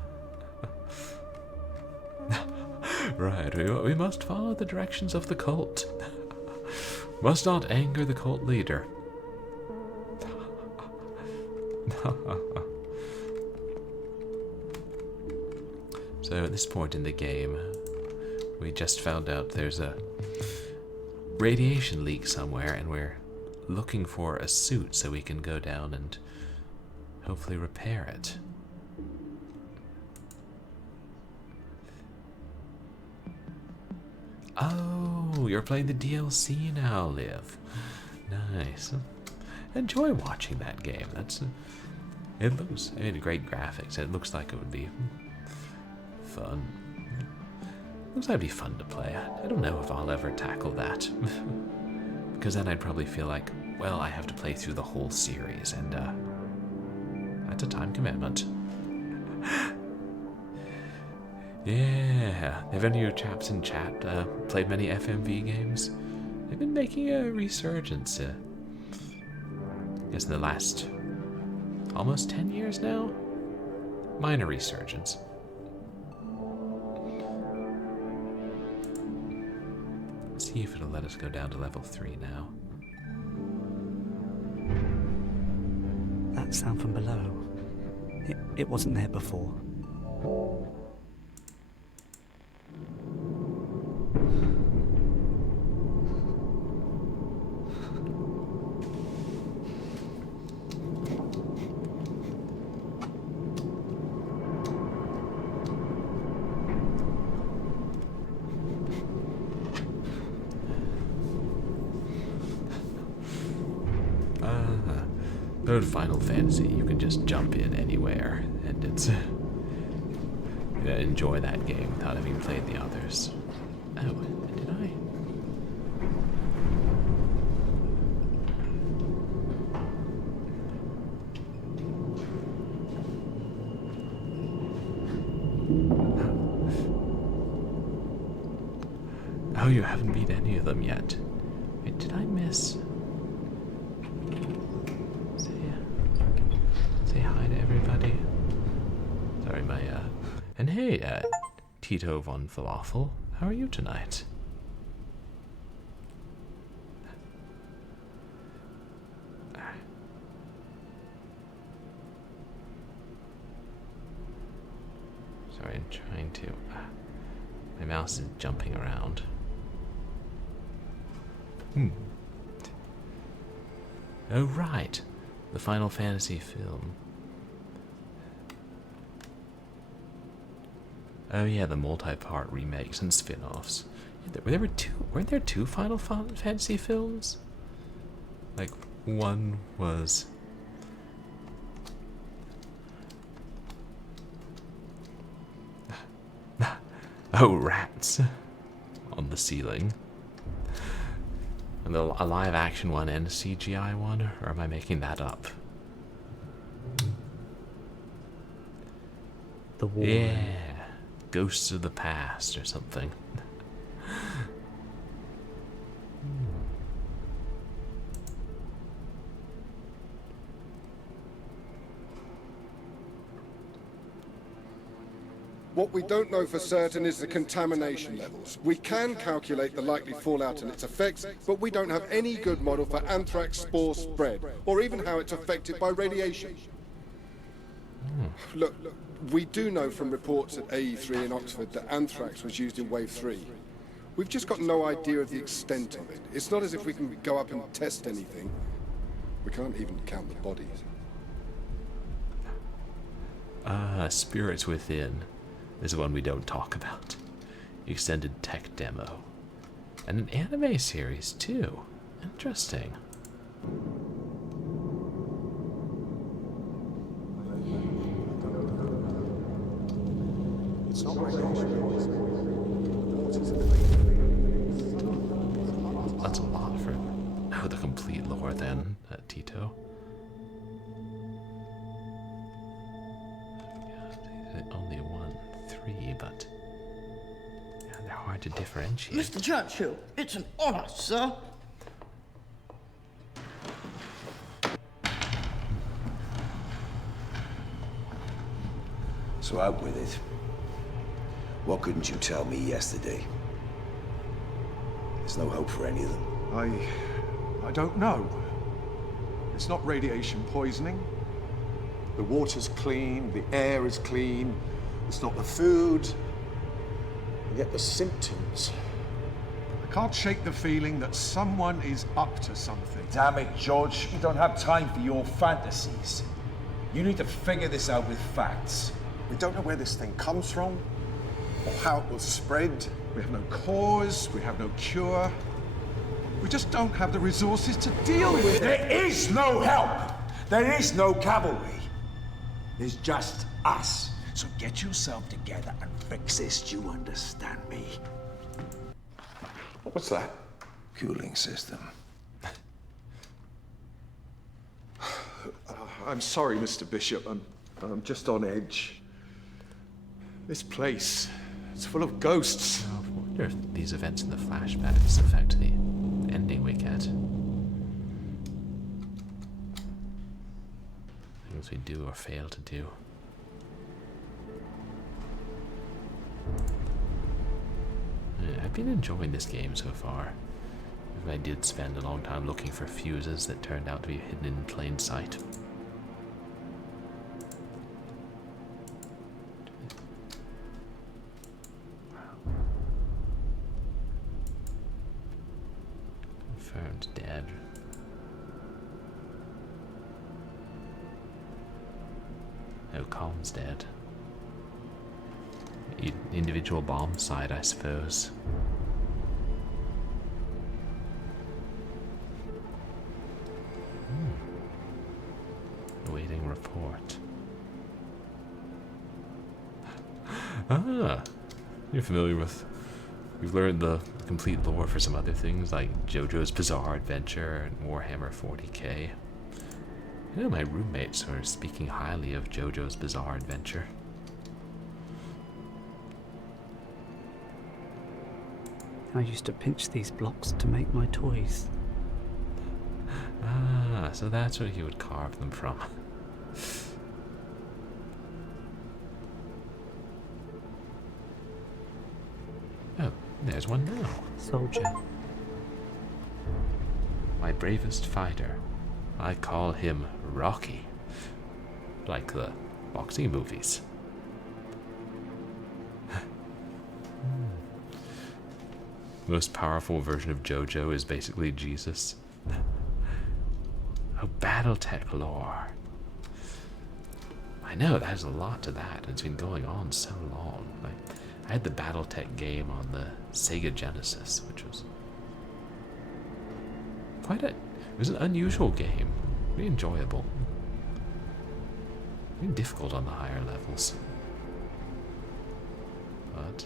Right, we must follow the directions of the cult. Must not anger the cult leader. So at this point in the game, we just found out there's a radiation leak somewhere, and we're looking for a suit so we can go down and hopefully repair it. Oh, you're playing the DLC now, Liv. Nice. Enjoy watching that game. It looks, I mean, great graphics. It looks like it would be fun. Looks like it'd be fun to play. I don't know if I'll ever tackle that. Because then I'd probably feel like, well, I have to play through the whole series, and that's a time commitment. Yeah. Have any of you chaps in chat played many FMV games? They've been making a resurgence, I guess in the last almost 10 years now? Minor resurgence. Let's see if it'll let us go down to level 3 now. That sound from below. It wasn't there before. In Final Fantasy, you can just jump in anywhere, and it's enjoy that game without having played the others. Oh, did I? Oh, you haven't beat any of them yet. Wait, did I miss? Say hi to everybody. Sorry, my, and hey, Tito von Falafel, how are you tonight? Sorry, I'm trying to, my mouse is jumping around. Oh, right. The Final Fantasy film. Oh yeah, the multi-part remakes and spin-offs. Weren't there two Final Fantasy films? Like, one was... Oh, rats. On the ceiling. And a live-action one and a CGI one? Or am I making that up? The War. Yeah. Ghosts of the Past or something. What we don't know for certain is the contamination levels. We can calculate the likely fallout and its effects, but we don't have any good model for anthrax spore spread, or even how it's affected by radiation. Look, we do know from reports at AE3 in Oxford that anthrax was used in Wave 3. We've just got no idea of the extent of it. It's not as if we can go up and test anything. We can't even count the bodies. Spirits Within is one we don't talk about. Extended tech demo. And an anime series, too. Interesting. It's not That's a lot for the complete lore then, Tito. Yeah, only 1, 3, but yeah, they're hard to differentiate. Mr. Churchill, it's an honor, sir. So out with it. What couldn't you tell me yesterday? There's no hope for any of them. I don't know. It's not radiation poisoning. The water's clean, the air is clean. It's not the food. And yet the symptoms. I can't shake the feeling that someone is up to something. Damn it, George. We don't have time for your fantasies. You need to figure this out with facts. We don't know where this thing comes from, or how it will spread. We have no cause, we have no cure. We just don't have the resources to deal with it. There is no help. There is no cavalry. There's just us. So get yourself together and fix this. Do you understand me? What's that? Cooling system. I'm sorry, Mr. Bishop. I'm just on edge. This place, it's full of ghosts. I wonder if these events in the flashbacks affect the ending we get. Things we do or fail to do. Yeah, I've been enjoying this game so far. I did spend a long time looking for fuses that turned out to be hidden in plain sight. Confirmed dead. No, Calm's dead. Individual bomb side, I suppose. Awaiting report. Ah, you're familiar with... You've learned the complete lore for some other things, like JoJo's Bizarre Adventure and Warhammer 40k. You know, my roommates were speaking highly of JoJo's Bizarre Adventure. I used to pinch these blocks to make my toys. Ah, so that's where you would carve them from. Oh, there's one now. Soldier. My bravest fighter. I call him Rocky. Like the boxing movies. Most powerful version of JoJo is basically Jesus. Oh, Battletech lore. I know, there's a lot to that. It's been going on so long. Like, I had the Battletech game on the Sega Genesis, which was it was an unusual game. Very enjoyable. Very difficult on the higher levels. But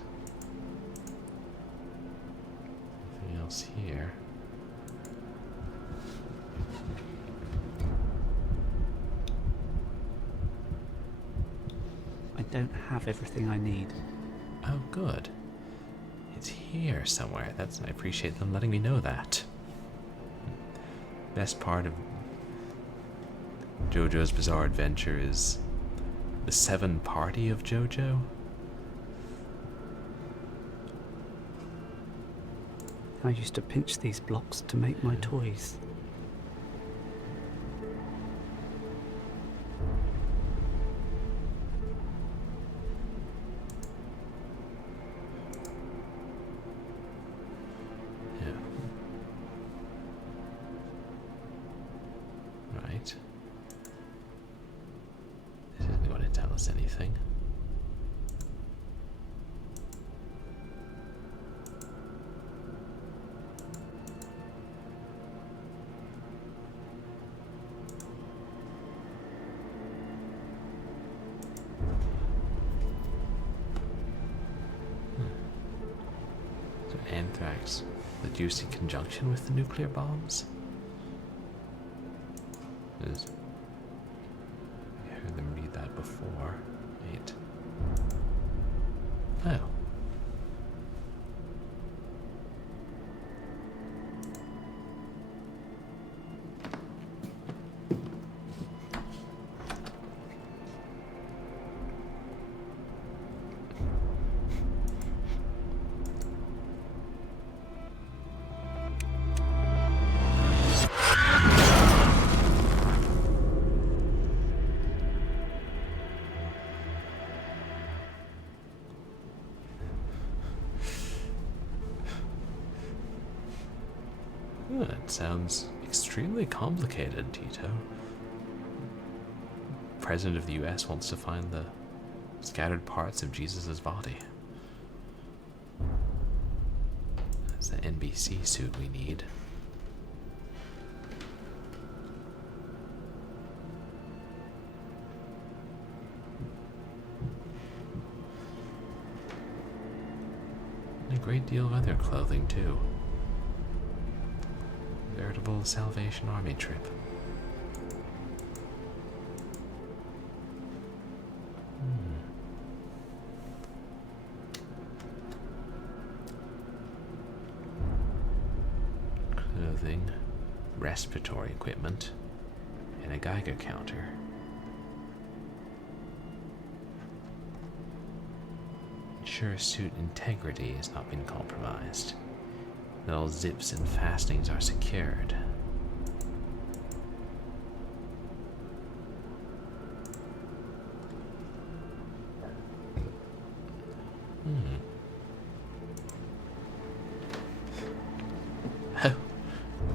nothing else here. I don't have everything I need. Oh, good. It's here somewhere. I appreciate them letting me know that. Best part of JoJo's Bizarre Adventure is the 7 party of JoJo. I used to pinch these blocks to make my toys. Right. This isn't going to tell us anything. So anthrax used in conjunction with the nuclear bombs? I heard them read that before. Wait. Oh. That sounds extremely complicated, Tito. President of the US wants to find the scattered parts of Jesus' body. That's the NBC suit we need. And a great deal of other clothing, too. Veritable Salvation Army trip. Clothing, respiratory equipment, and a Geiger counter. Ensure suit integrity has not been compromised. That all zips and fastenings are secured. Oh,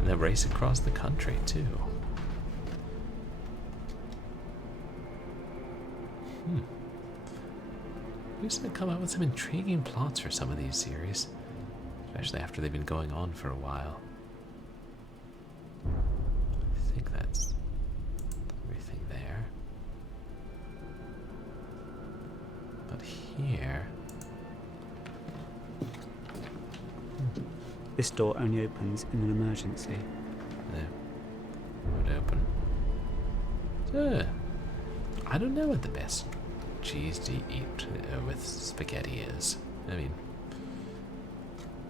and a race across the country, too. We used to come up with some intriguing plots for some of these series. Especially after they've been going on for a while. I think that's everything there. But here... This door only opens in an emergency. No. Would open. I don't know what the best cheese to eat with spaghetti is. I mean...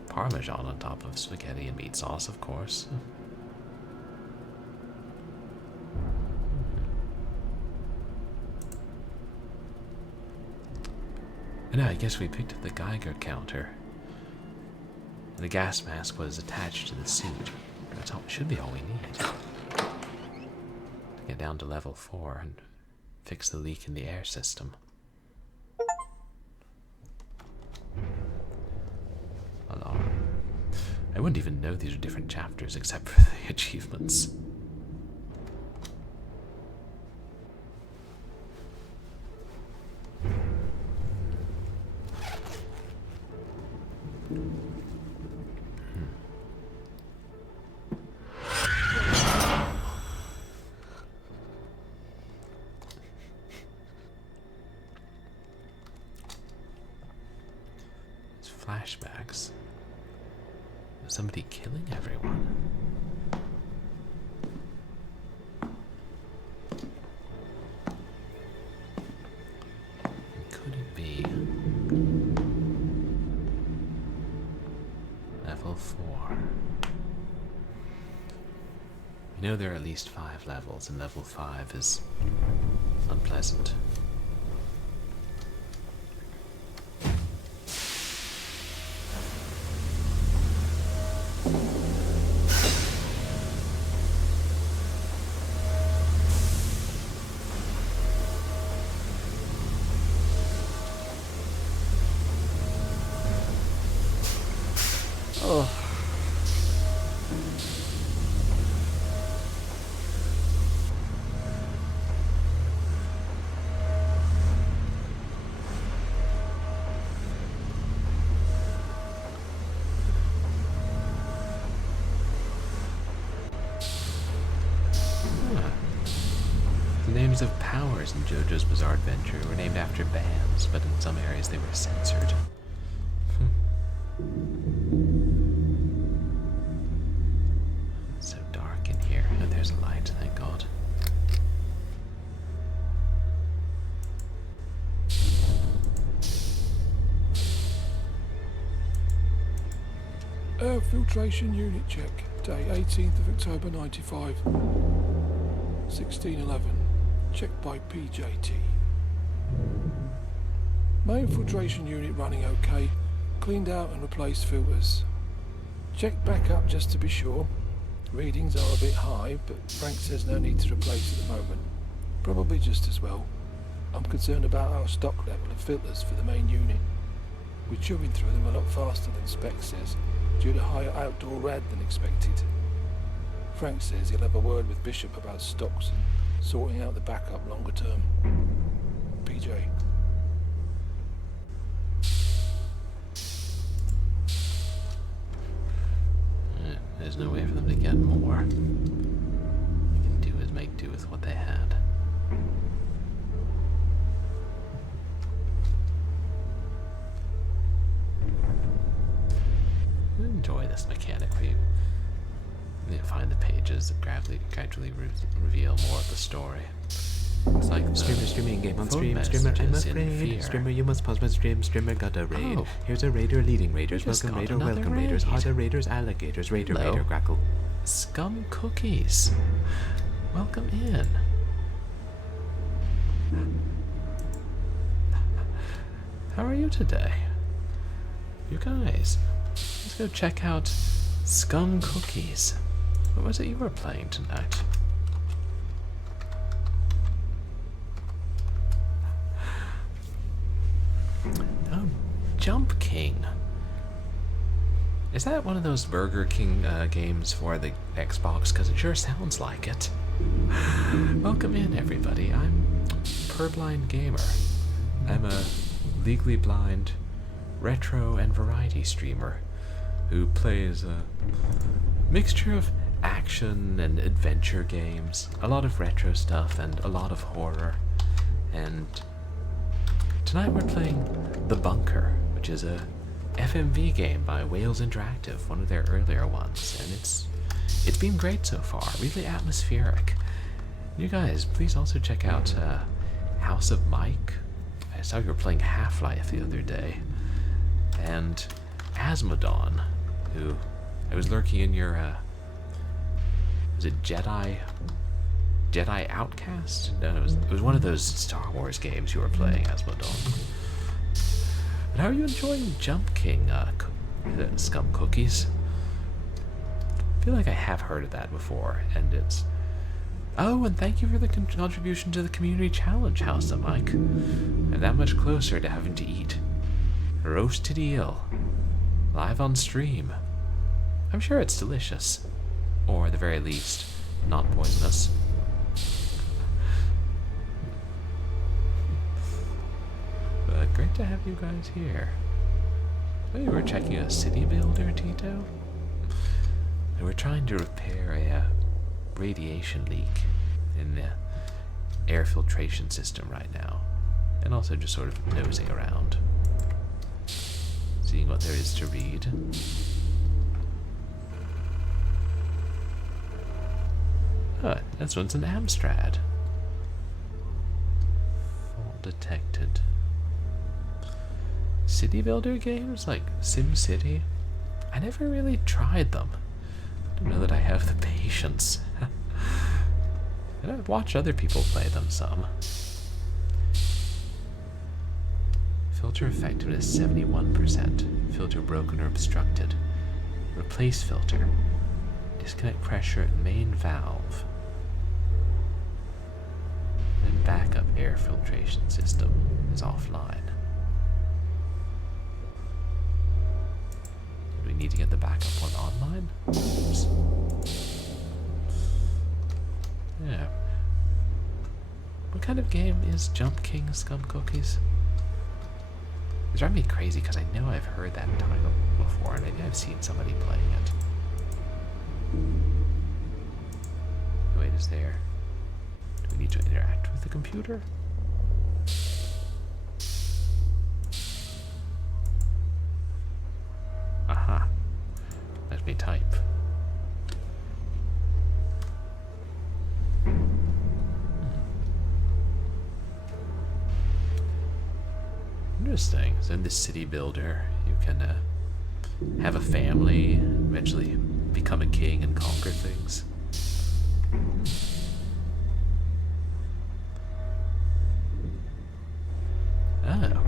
Parmesan on top of spaghetti and meat sauce, of course. And I guess we picked up the Geiger counter. And the gas mask was attached to the suit. That's all, should be all we need. To get down to level 4 and fix the leak in the air system. I wouldn't even know these are different chapters except for the achievements. It's flashbacks. Somebody killing everyone. Could it be level 4? You know there are at least 5 levels, and level 5 is unpleasant. Names of powers in JoJo's Bizarre Adventure were named after bands, but in some areas they were censored. It's so dark in here. Oh, there's a light, thank God. Air filtration unit check. Day 18th of October 95. 1611. Checked by PJT. Main filtration unit running okay. Cleaned out and replaced filters. Checked back up just to be sure. Readings are a bit high, but Frank says no need to replace at the moment. Probably just as well. I'm concerned about our stock level of filters for the main unit. We're chewing through them a lot faster than spec says, due to higher outdoor rad than expected. Frank says he'll have a word with Bishop about stocks and sorting out the backup longer term. PJ. There's no way for them to get more. All we can do is make do with what they had. I enjoy this mechanic where you find the pages that gradually reveal more of the story. It's like Streamer in-game on stream. phone Streamer, I'm messages in afraid. fear. Streamer, you must pause my stream. Streamer got a raid. Oh. Here's a raider leading raiders. We just Welcome got raider, another welcome raiders. raid. Are the raiders alligators? Raider, Hello. raider, crackle. Scum cookies. Welcome in. How are you today? You guys, let's go check out Scum Cookies. What was it you were playing tonight? Oh, Jump King. Is that one of those Burger King games for the Xbox? Because it sure sounds like it. Welcome in, everybody. I'm Purblind Gamer. I'm a legally blind retro and variety streamer who plays a mixture of action and adventure games, a lot of retro stuff, and a lot of horror. And tonight we're playing The Bunker, which is a FMV game by Wales Interactive, one of their earlier ones, and it's been great so far, really atmospheric. You guys, please also check out House of Mike. I saw you were playing Half-Life the other day, and Asmodon, who I was lurking in your was it Jedi Outcast? No, it was one of those Star Wars games you were playing, Asmodon. But how are you enjoying Jump King Scum Cookies? I feel like I have heard of that before, and it's... Oh, and thank you for the contribution to the community challenge, House of Mike. I'm that much closer to having to eat roasted eel live on stream. I'm sure it's delicious, or at the very least, not poisonous. But great to have you guys here. Oh, you were checking a city builder, Tito? And we're trying to repair a radiation leak in the air filtration system right now, and also just sort of nosing around, seeing what there is to read. Ah, this one's an Amstrad. Fault detected. City builder games like SimCity? I never really tried them. I don't know that I have the patience. And I've watched other people play them some. Filter effectiveness 71%. Filter broken or obstructed. Replace filter. Disconnect pressure at main valve. And backup air filtration system is offline. Do we need to get the backup one online? Oops. Yeah. What kind of game is Jump King Scum Cookies? It's driving me crazy because I know I've heard that title before, and maybe I've seen somebody playing it. Wait, is there... Do we need to interact with the computer? Aha. Let me type. Interesting. So in this city builder, you can have a family, eventually become a king and conquer things. Oh.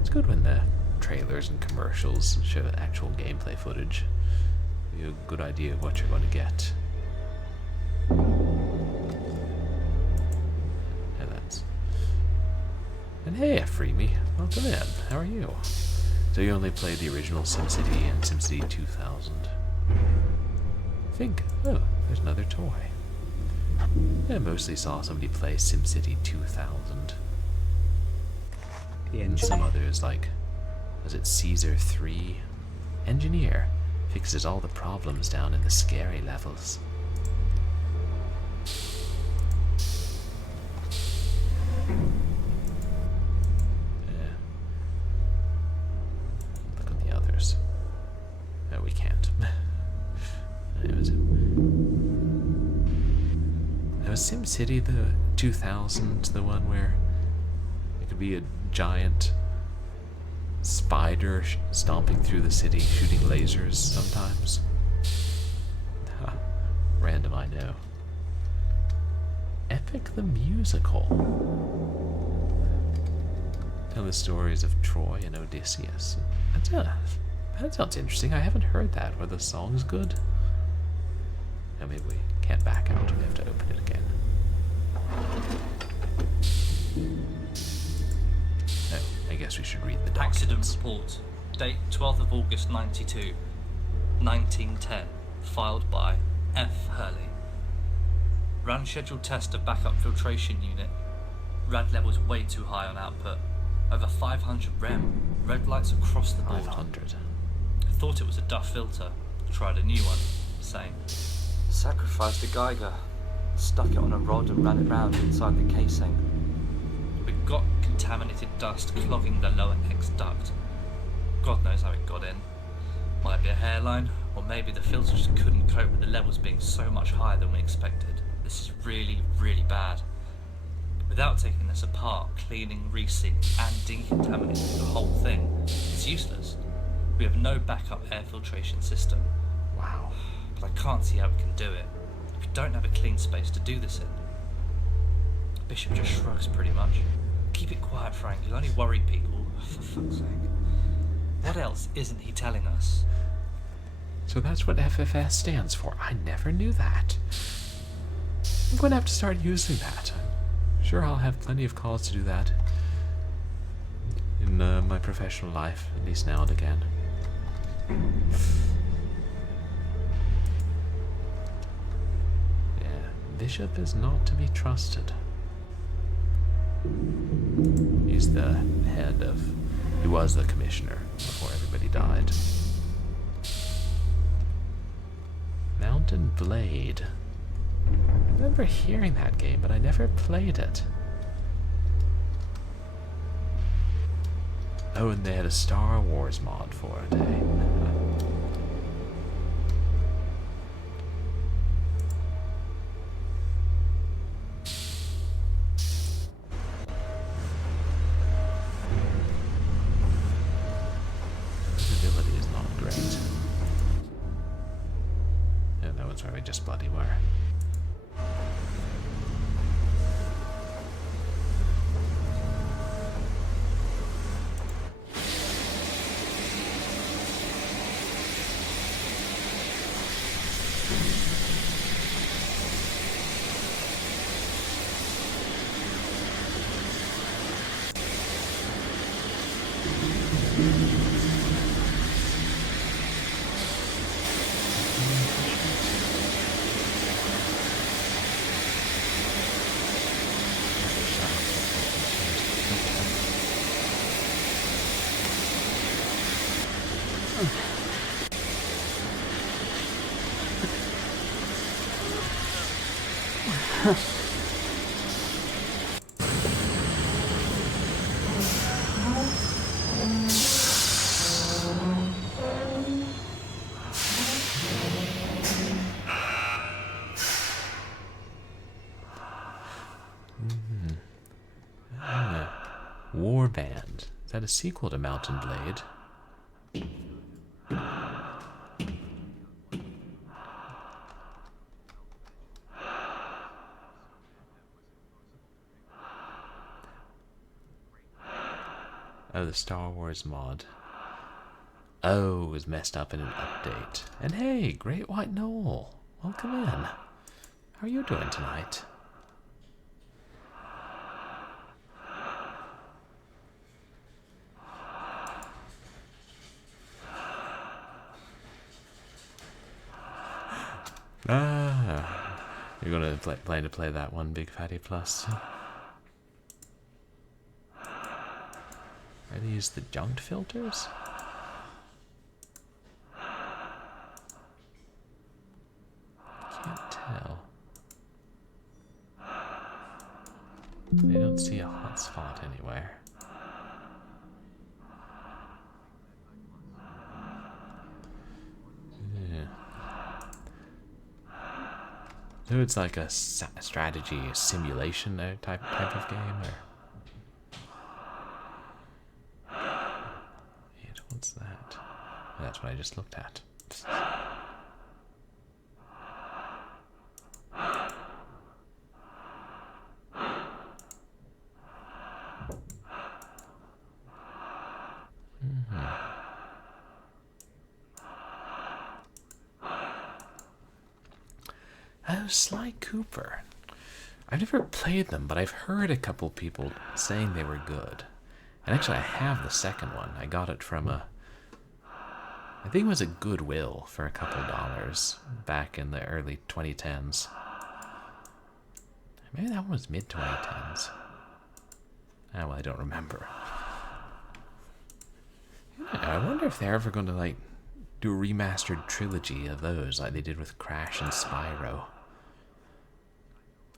It's good when the trailers and commercials show actual gameplay footage. You have a good idea of what you're going to get. And hey, Freemy, welcome in. How are you? So you only played the original SimCity and SimCity 2000. I think, oh, there's another toy. I mostly saw somebody play SimCity 2000. The and some others like, was it Caesar 3? Engineer fixes all the problems down in the scary levels. Yeah. Look at the others. No, we can't. It was SimCity the 2000, the one where it could be a giant spider stomping through the city, shooting lasers sometimes. Random, I know. Epic the Musical. Tell the stories of Troy and Odysseus. That sounds interesting. I haven't heard that. Were the songs good? No, maybe we can't back out. We have to open it again. Oh, I guess we should read the documents. Accident report. Date 12th of August 92. 1910. Filed by F. Hurley. Ran scheduled test of backup filtration unit. Rad levels way too high on output. Over 500 rem. Red lights across the board. 500. Thought it was a Duff filter. Tried a new one. Same. Sacrificed a Geiger. Stuck it on a rod and ran it round inside the casing. We got contaminated dust clogging the lower X duct. God knows how it got in. Might be a hairline, or maybe the filter just couldn't cope with the levels being so much higher than we expected. This is really, really bad. Without taking this apart, cleaning, resealing, and decontaminating the whole thing, it's useless. We have no backup air filtration system. Wow. But I can't see how we can do it. We don't have a clean space to do this in. Bishop just shrugs pretty much. Keep it quiet, Frank. You'll only worry people. For fuck's sake. What else isn't he telling us? So that's what FFS stands for. I never knew that. I'm going to have to start using that. I'm sure I'll have plenty of calls to do that in my professional life, at least now and again. Yeah, Bishop is not to be trusted. He's the head of... He was the commissioner before everybody died. Mountain Blade. I remember hearing that game, but I never played it. Oh, and they had a Star Wars mod for it, eh? Visibility is not great. Yeah, that was where we just bloody were. Warband. Is that a sequel to Mountain Blade? Oh, the Star Wars mod. Oh, it was messed up in an update. And hey, Great White Knoll. Welcome in. How are you doing tonight? You're gonna plan to play that one, Big Fatty Plus. Are these the junked filters? Can't tell. I don't see a hot spot anywhere. Yeah. So it's like a strategy simulation type of game, or what's that? Oh, that's what I just looked at. Oh, Sly Cooper. I've never played them, but I've heard a couple people saying they were good. And actually, I have the second one. I got it from I think it was a Goodwill for a couple $, back in the early 2010s. Maybe that one was mid-2010s. Oh, well, I don't remember. Yeah, I wonder if they're ever going to, like, do a remastered trilogy of those, like they did with Crash and Spyro.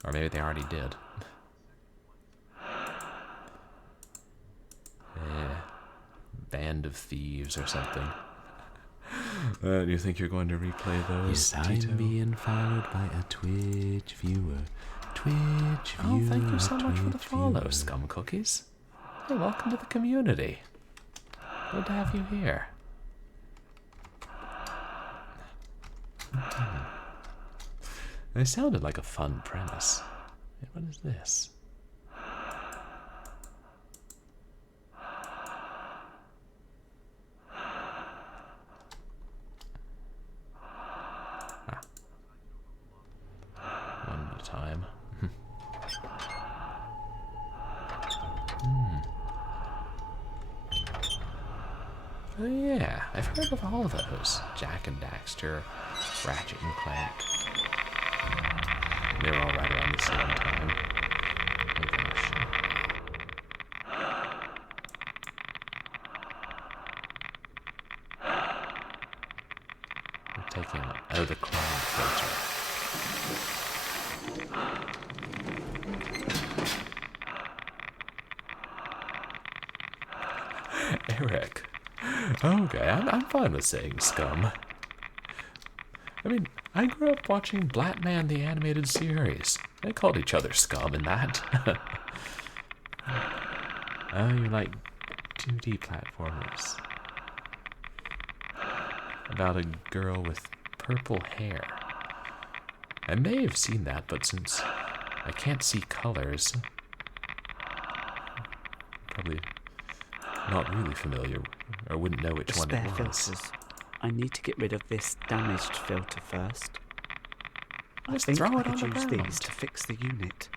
Or maybe they already did. Yeah. Band of Thieves or something. Do you think you're going to replay those? Yes, I'm being followed by a Twitch viewer. Twitch viewer. Oh, thank you so much for the follow, Scum Cookies. Hey, welcome to the community. Good to have you here. It sounded like a fun premise. What is this? One at a time. Oh yeah, I've heard of all of those. Jak and Daxter, Ratchet and Clank. They were all right around the same time. Oh gosh. We're taking the cloud filter. Eric. Okay, I'm fine with saying scum. I mean, I grew up watching Blatman the animated series. They called each other scum in that. Oh, you like 2D platformers. About a girl with purple hair. I may have seen that, but since I can't see colors, probably not really familiar, or wouldn't know which one it was. Filters. I need to get rid of this damaged filter first. Let's I think throw I it on could the use ground. these to fix the unit.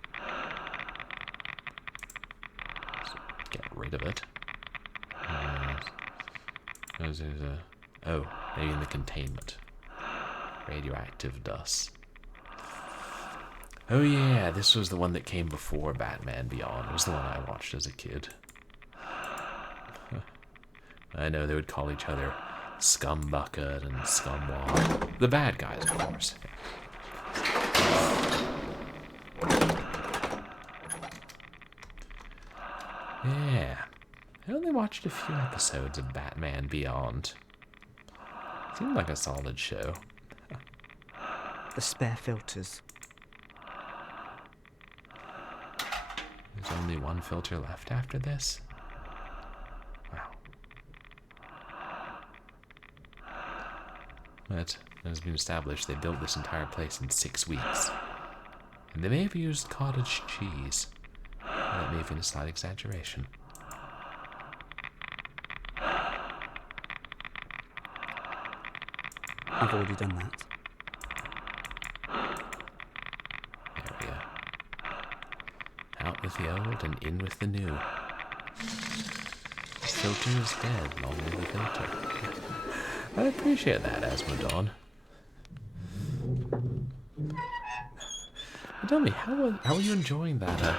Get rid of it. There's a... Oh, maybe in the containment. Radioactive dust. Oh yeah, this was the one that came before Batman Beyond. It was the one I watched as a kid. I know they would call each other Scumbucket and Scumwall. The bad guys, of course. Yeah. I only watched a few episodes of Batman Beyond. Seemed like a solid show. The spare filters. There's only one filter left after this? Wow. But, as has been established, they built this entire place in 6 weeks. And they may have used cottage cheese. That may have been a slight exaggeration. I've already done that. There we go. Out with the old and in with the new. The filter is dead, long live the filter. I appreciate that, Asmodon. Tell me, how are you enjoying that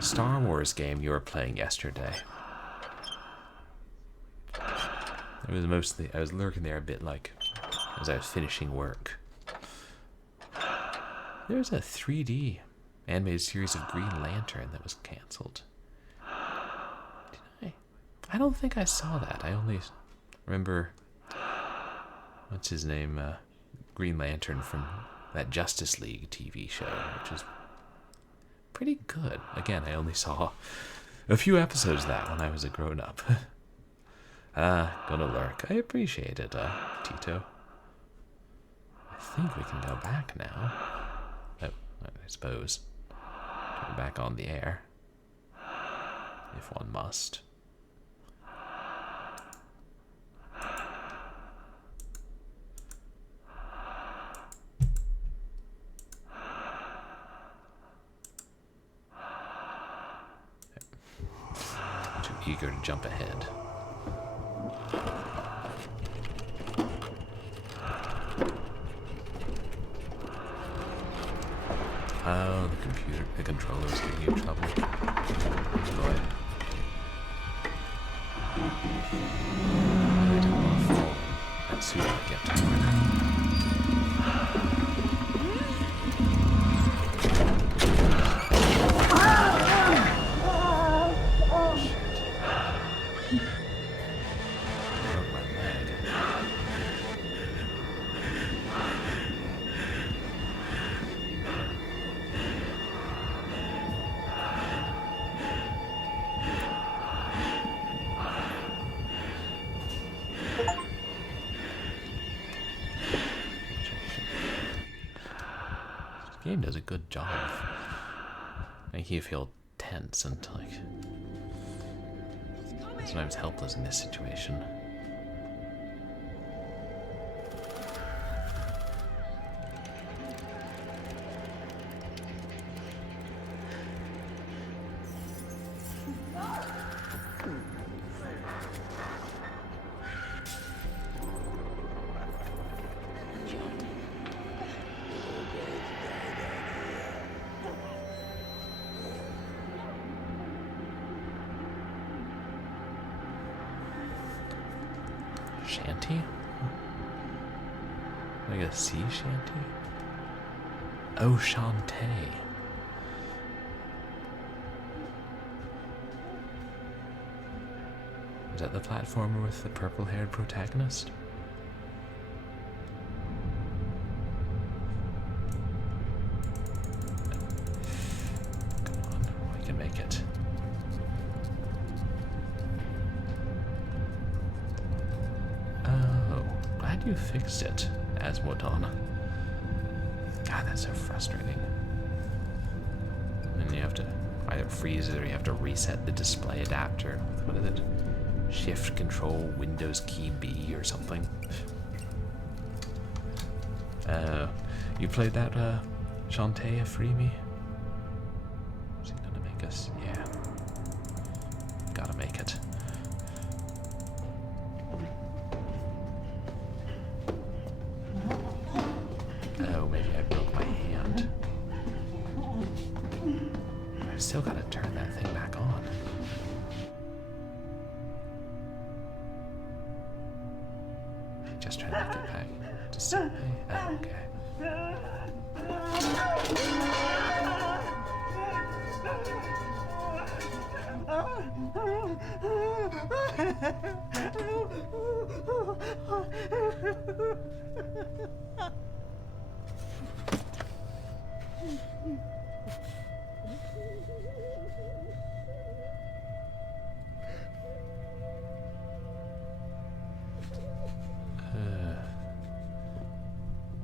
Star Wars game you were playing yesterday? It was mostly, I was lurking there a bit like as I was finishing work. There's a 3D animated series of Green Lantern that was cancelled. Did I don't think I saw that. I only remember, what's his name, Green Lantern from that Justice League TV show, which is pretty good. Again, I only saw a few episodes of that when I was a grown-up. Gonna lurk. I appreciate it, Tito. I think we can go back now. Oh, I suppose. Turn back on the air. If one must. Too eager to jump ahead. Oh, the controller's giving you trouble. Boy. I don't want to fall. Let's see what I get to game does a good job of making you feel tense and like sometimes helpless in this situation. Shanty? Like a sea shanty? Oh, Shantae. Is that the platformer with the purple-haired protagonist? Come on, we can make it. You fixed it, Asmodon. God, that's so frustrating. And you have to either freeze it or you have to reset the display adapter. What is it? Shift Control Windows Key B or something. You played that Shantae Freemy? Is he gonna make us? Yeah. Gotta make it. Oh, maybe I broke my hand. I've still got to turn that thing back on. Just trying to get back to see. Oh, okay.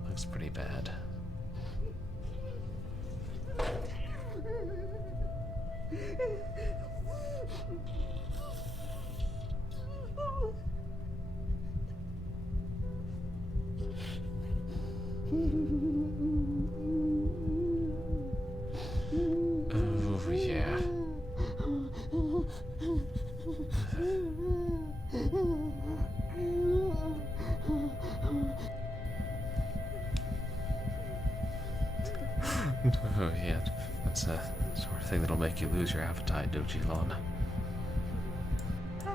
Looks pretty bad. Oh, yeah. Oh, That's a sort of thing that'll make you lose your appetite, Dojilon. I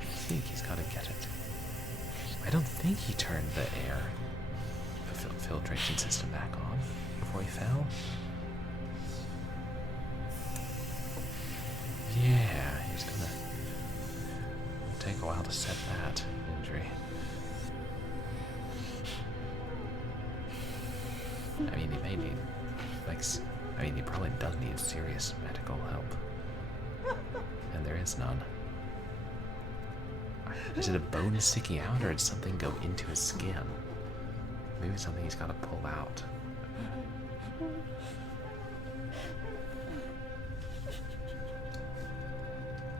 think he's got to get it. I don't think he turned the air filtration system back on before he fell. Yeah, he's gonna take a while to set that injury. I mean, he may need, he probably does need serious medical help. And there is none. Is it a bone sticking out, or did something go into his skin? Maybe something he's got to pull out.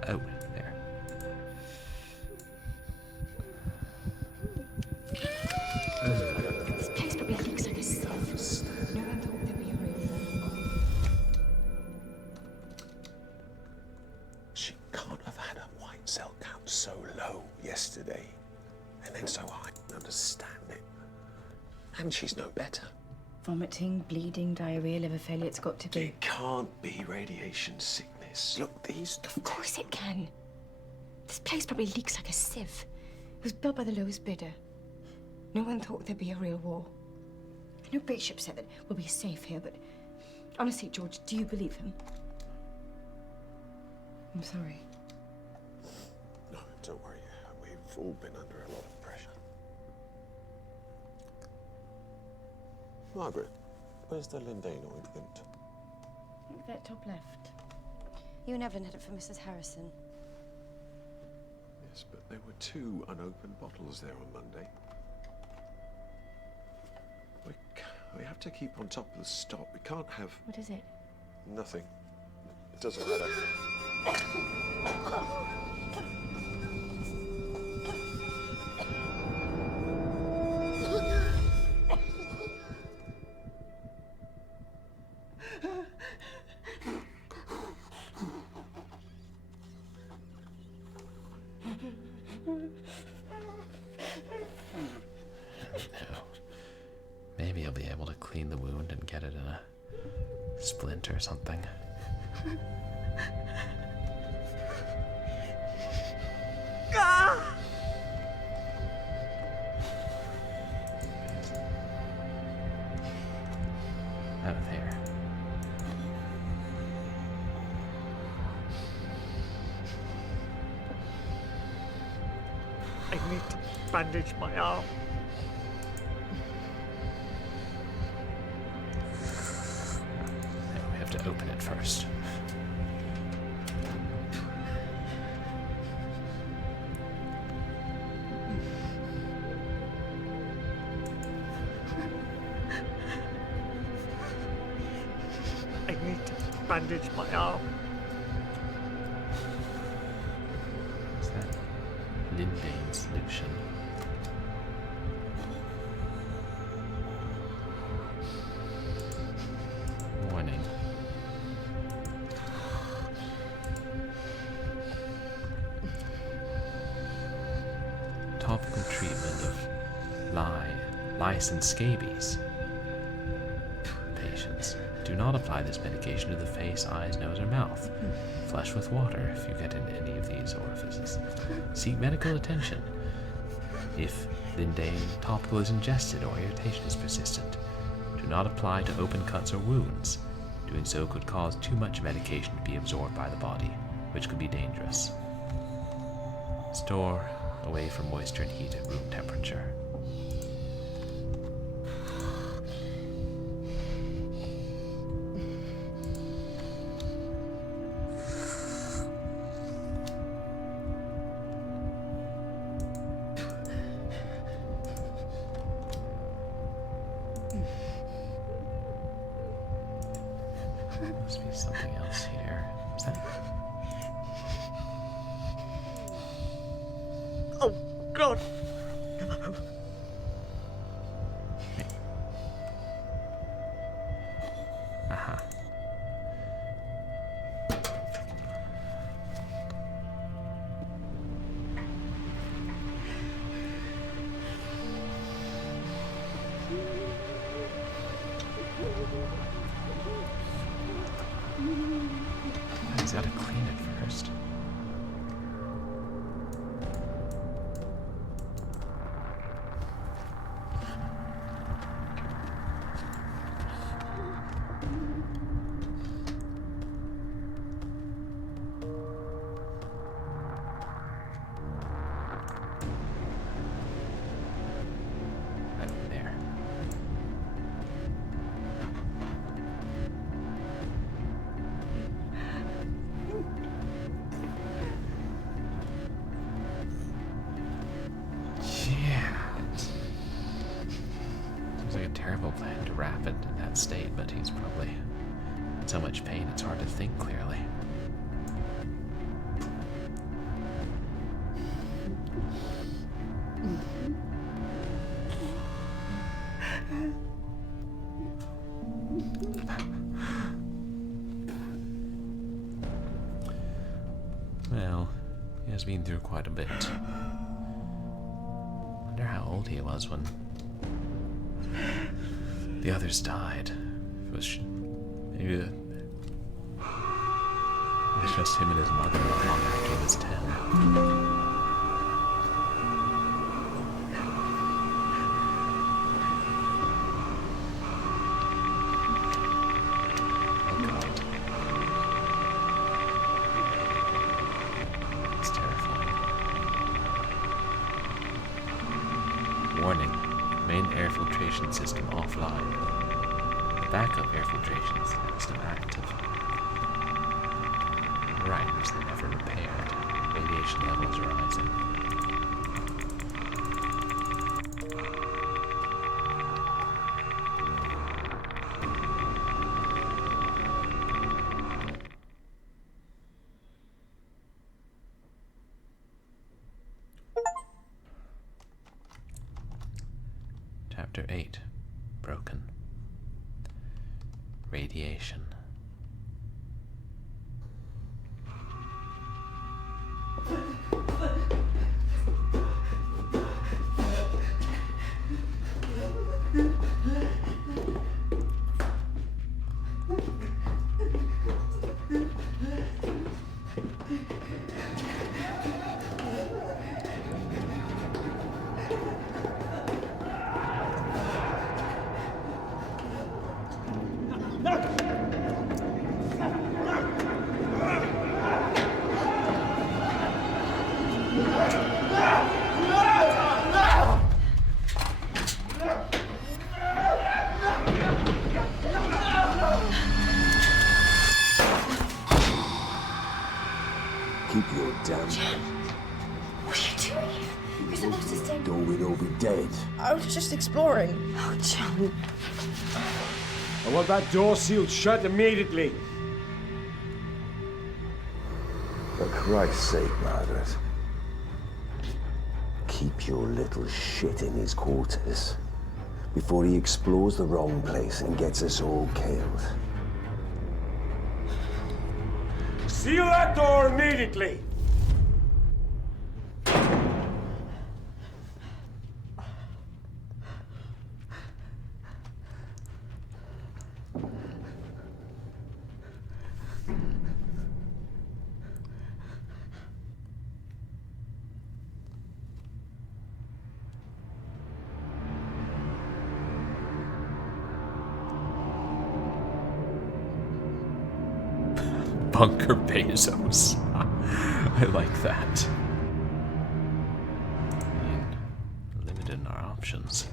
Oh, there. This place probably looks like a stuff. No one thought there'd be a real. She can't have had her white cell count so low yesterday, and then so high. I understand it. And she's no better. Vomiting, bleeding, diarrhea, liver failure, it's got to be. It can't be radiation sickness. Look, these... Of course it can. This place probably leaks like a sieve. It was built by the lowest bidder. No one thought there'd be a real war. I know Bishop said that we'll be safe here, but honestly, George, do you believe him? I'm sorry. No, don't worry. We've all been under a lot of pressure. Margaret, where's the Lindane ointment? I think that top left. You and Evelyn had it for Mrs. Harrison. Yes, but there were 2 unopened bottles there on Monday. We have to keep on top of the stock. We can't have... What is it? Nothing. It doesn't matter. Maybe he'll be able to clean the wound and get it in a splint or something. Out of here. I need to bandage my arm. We have to open it first. I need to bandage my arm. What's that? Lindane solution. Warning. Topical treatment of lice and scabies. Patients, do not apply this medication to the face, eyes, nose, or mouth. Flush with water if you get in any of these orifices. Seek medical attention if Lindane topical is ingested or irritation is persistent. Do not apply to open cuts or wounds. Doing so could cause too much medication to be absorbed by the body, which could be dangerous. Store away from moisture and heat at room temperature. Must be something else here. Is that? Oh, God! Aha. terrible plan to wrap it in that state, but he's probably in so much pain it's hard to think clearly. Well, he has been through quite a bit. Wonder how old he was when the others died. It was maybe it was just him and his mother long after he was 10. Warning, main air filtration system offline. The backup air filtration system active. Right, which they never repaired. Radiation levels rising. Chapter 8. Broken. Radiation. Keep your damn John, what are you doing? You're supposed to stay. Or we'd all be dead. I was just exploring. Oh, John. I want that door sealed shut immediately. For Christ's sake, Margaret. Keep your little shit in his quarters before he explores the wrong place and gets us all killed. Seal that door immediately! Bunker Bezos. I like that. Limited in our options.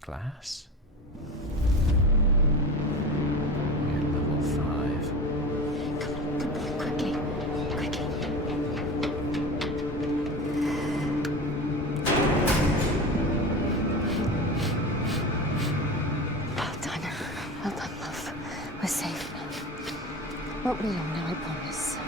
Glass? We're at level 5. Come on, good boy, quickly. Quickly. Well done. Well done, love. We're safe now. Won't be long now, I promise.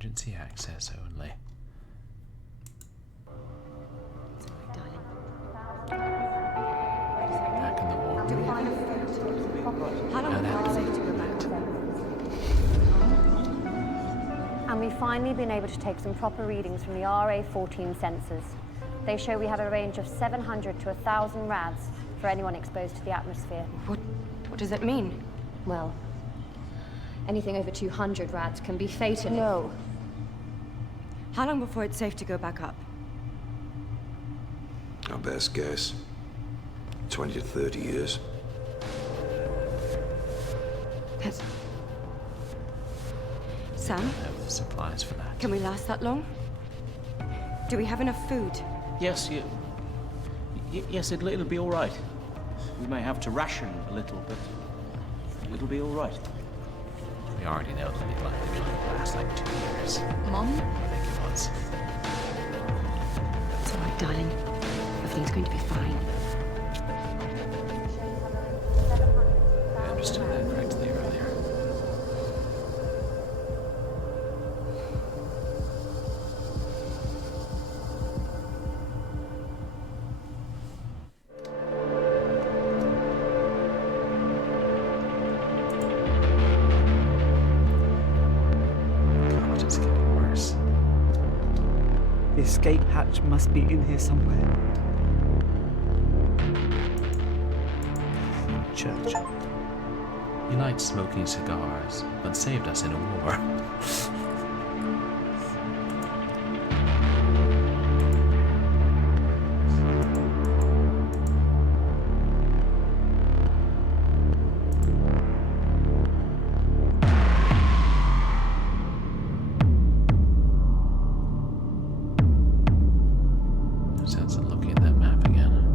Emergency access only. Back in the war. Do we have enough food? How long before it's safe to go back? And we've finally been able to take some proper readings from the RA-14 sensors. They show we have a range of 700 to 1,000 rads for anyone exposed to the atmosphere. What does that mean? Well, anything over 200 rads can be fatal. No. How long before it's safe to go back up? Our best guess, 20 to 30 years. That's... Sam? Have the supplies for that. Can we last that long? Do we have enough food? Yes, yes, it'll be all right. We may have to ration a little, but it'll be all right. We already know that the likely to last like 2 years. Mom? I think it was. It's all right, darling. Everything's going to be fine. I understood that correctly earlier. God, it's getting worse. The escape hatch must be in here somewhere. Church. He liked smoking cigars, but saved us in a war. No sense in looking at that map again.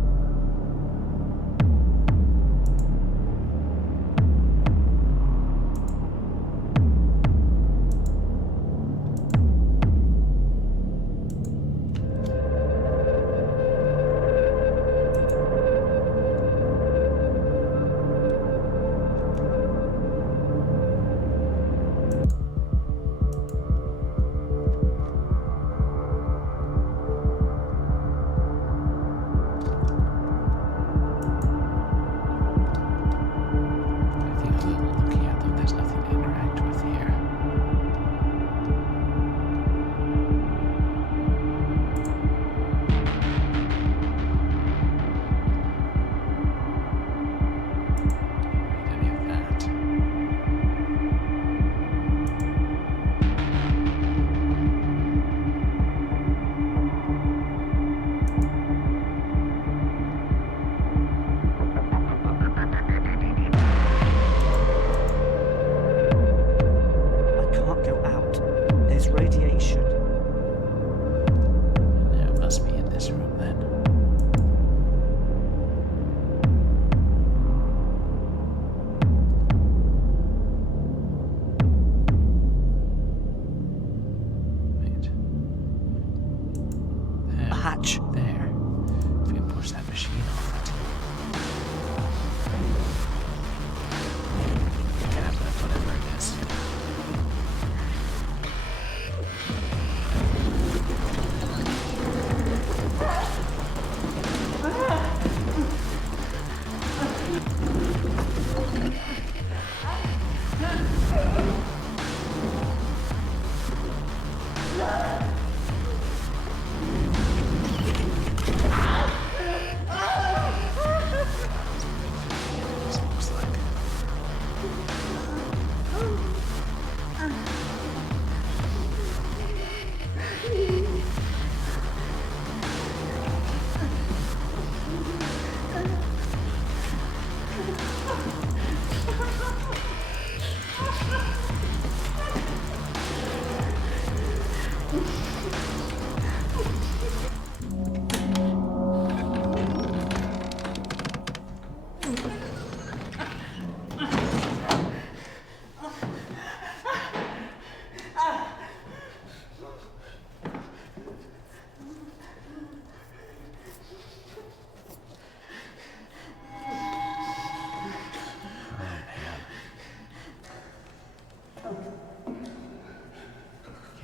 Looking at them, there's nothing to interact with here. Can't read any of that. I can't go out. There's radiation. Yeah, it must be in this room then. Wait. There. A hatch. There. If we can push that machine off it. Tablet, whatever it is. This looks like.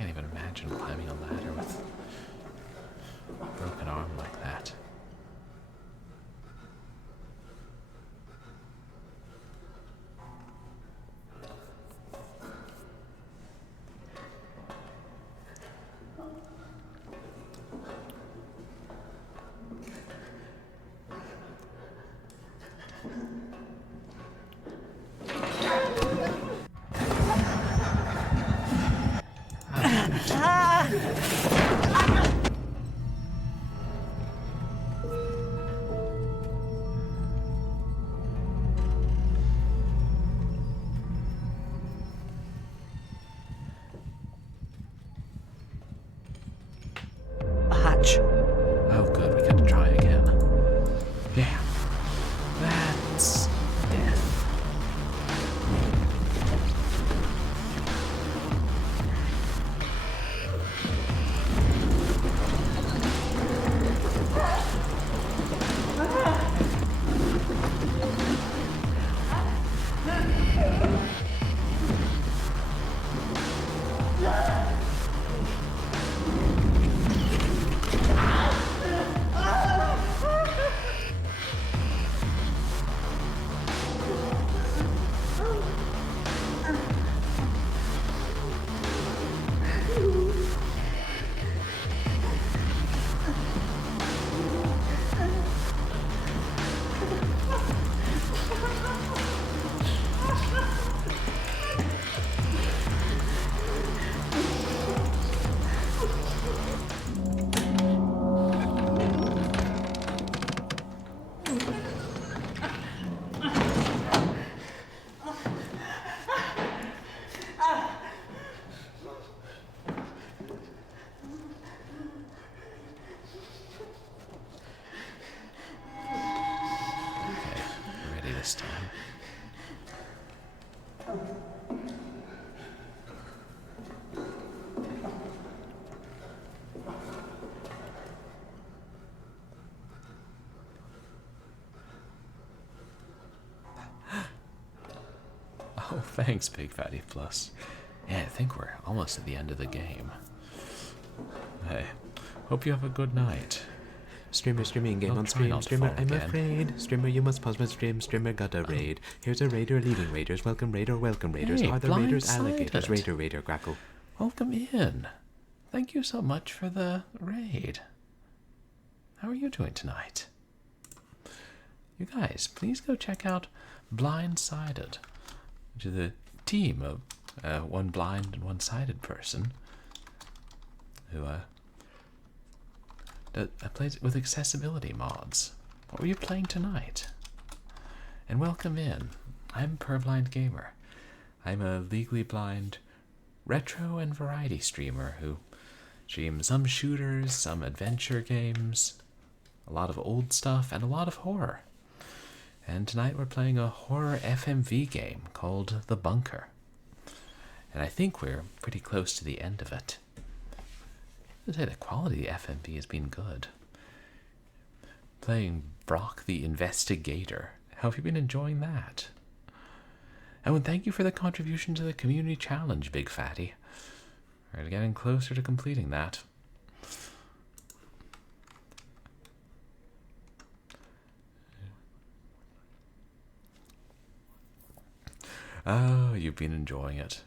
can't even imagine climbing a ladder with a broken arm like that. Hatch. Oh, good. We got to try again. Yeah. That's death. This time. Oh, thanks, Big Fatty Plus. Yeah, I think we're almost at the end of the game. Hey, hope you have a good night. Streamer streaming game on stream. Streamer, I'm afraid. Streamer, you must pause my stream. Streamer got a raid. Here's a raider leading raiders. Welcome raider, welcome raiders. Hey, Are the raiders blindsided. alligators? Raider, crackle. Welcome in. Thank you so much for the raid. How are you doing tonight? You guys, please go check out Blindsided, which is a team of one blind and one-sighted person who plays with accessibility mods. What were you playing tonight? And welcome in. I'm Purblind Gamer. I'm a legally blind retro and variety streamer who streams some shooters, some adventure games, a lot of old stuff, and a lot of horror. And tonight we're playing a horror FMV game called The Bunker. And I think we're pretty close to the end of it. I'd say the quality of FMV has been good. Playing Brock the Investigator. How have you been enjoying that? And thank you for the contribution to the community challenge, Big Fatty. We're getting closer to completing that. Oh, you've been enjoying it.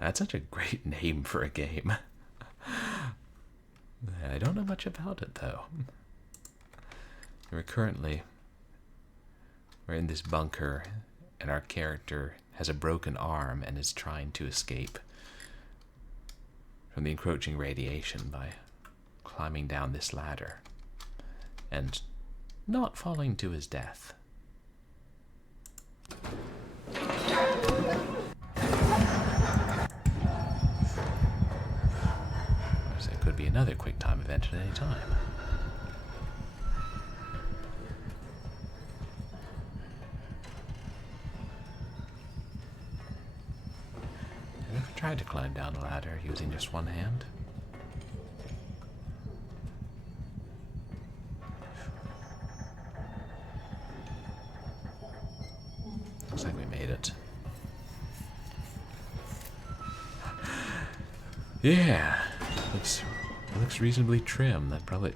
That's such a great name for a game. I don't know much about it, though. We're in this bunker, and our character has a broken arm and is trying to escape from the encroaching radiation by climbing down this ladder and not falling to his death. So it could be another quick time event at any time. Have you ever tried to climb down a ladder using just one hand? Looks like we made it. Yeah, it looks reasonably trim. That probably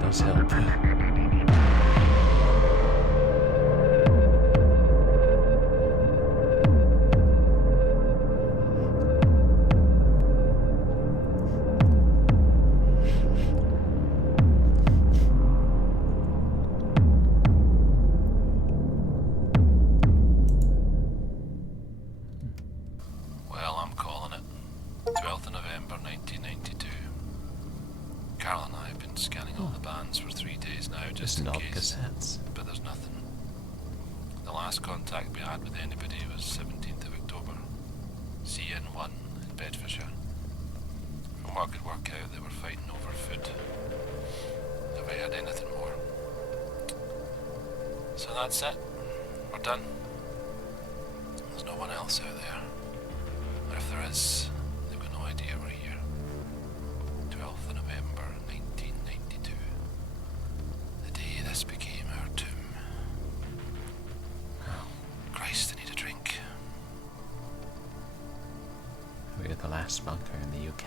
does help. Well, I'm calling it. 12th of November 1992. Carol and I have been scanning all the bands for 3 days now, just in case. Cassettes. But there's nothing. The last contact we had with anybody was 17th of October. CN1 in Bedfordshire. From what I could work out, they were fighting over food. Have I heard anything more? So that's it. We're done. There's no one else out there. Or if there is, they've got no idea we're here. 12th of November 1992. The day this became our tomb. Oh, Christ, I need a drink. We're the last bunker in the UK.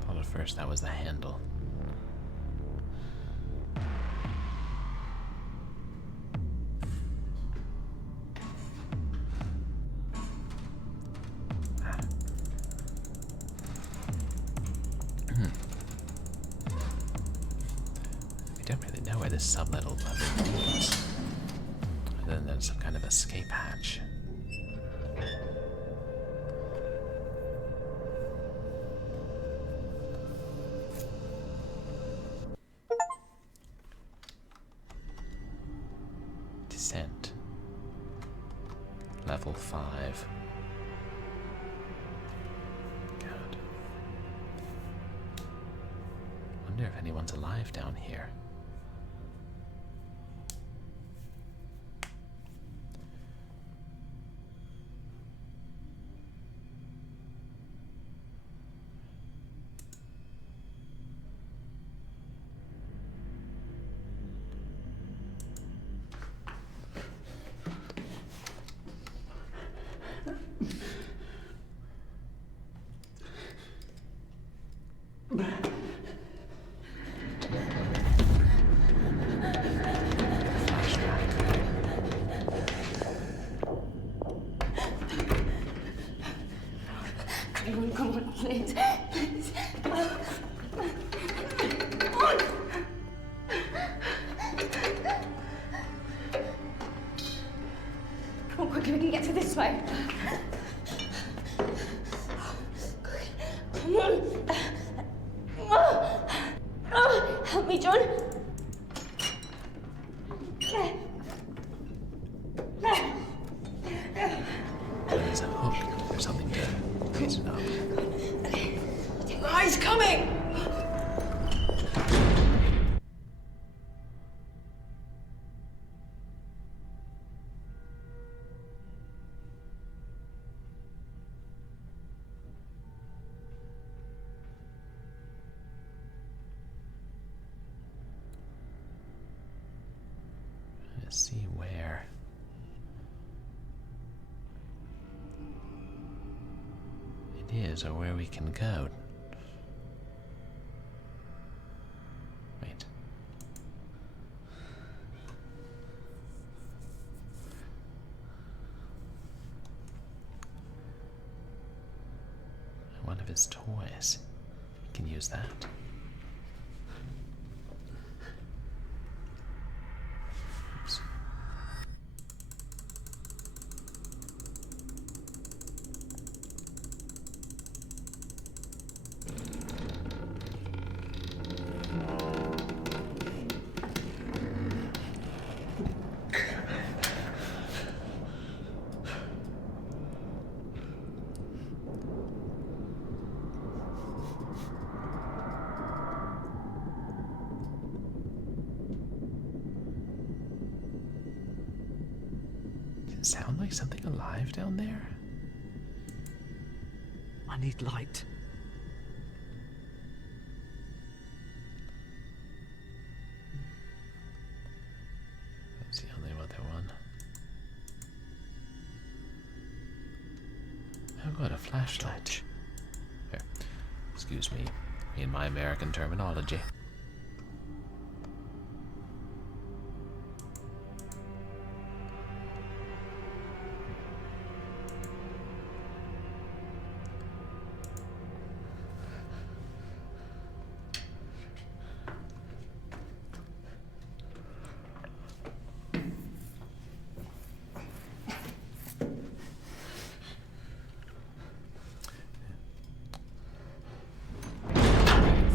Thought at first that was the handle. Sublet will leads. And then there's some kind of escape hatch. Descent. Level 5. God. Wonder if anyone's alive down here. Come on, please. Please. Come on, quickly, we can get to this way. Come on. Help me, John. There's a hook or something to raise it up. He's coming! Let's see where. It is, or where we can go. Wait. One of his toys. We can use that. Oops. Does it sound like something alive down there? I need light. What a flashlight. Here, excuse me, in my American terminology.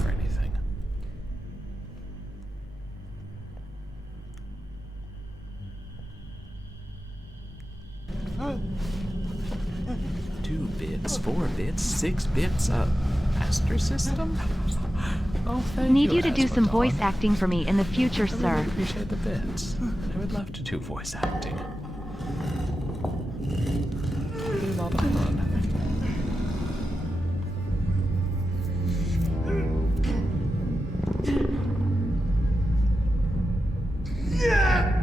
For anything. Two bits, 4 bits, 6 bits. Master system. Oh, thank Need you to do Asmodon. some voice acting for me in the future, I sir. really appreciate the bits. I would love to do voice acting. It'd be a lot of fun.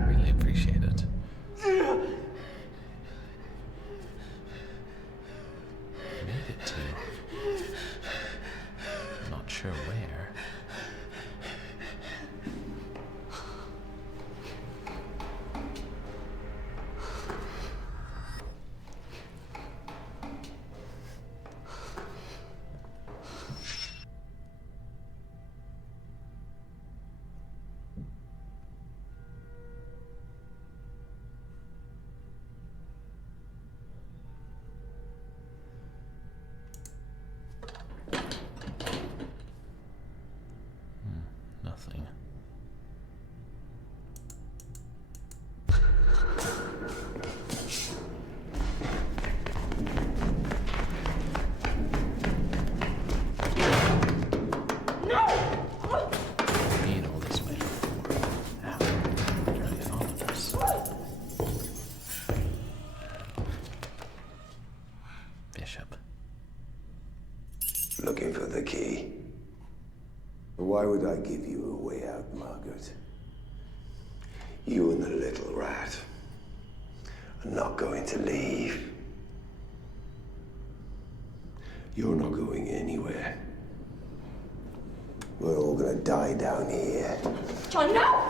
Really appreciate it. Made it to. Not sure where. Nothing. Being all this way before. Ow. Really followed us. Bishop. Looking for the key. Why would I give you a way out, Margaret? You and the little rat are not going to leave. You're not going anywhere. We're all gonna die down here. John, no!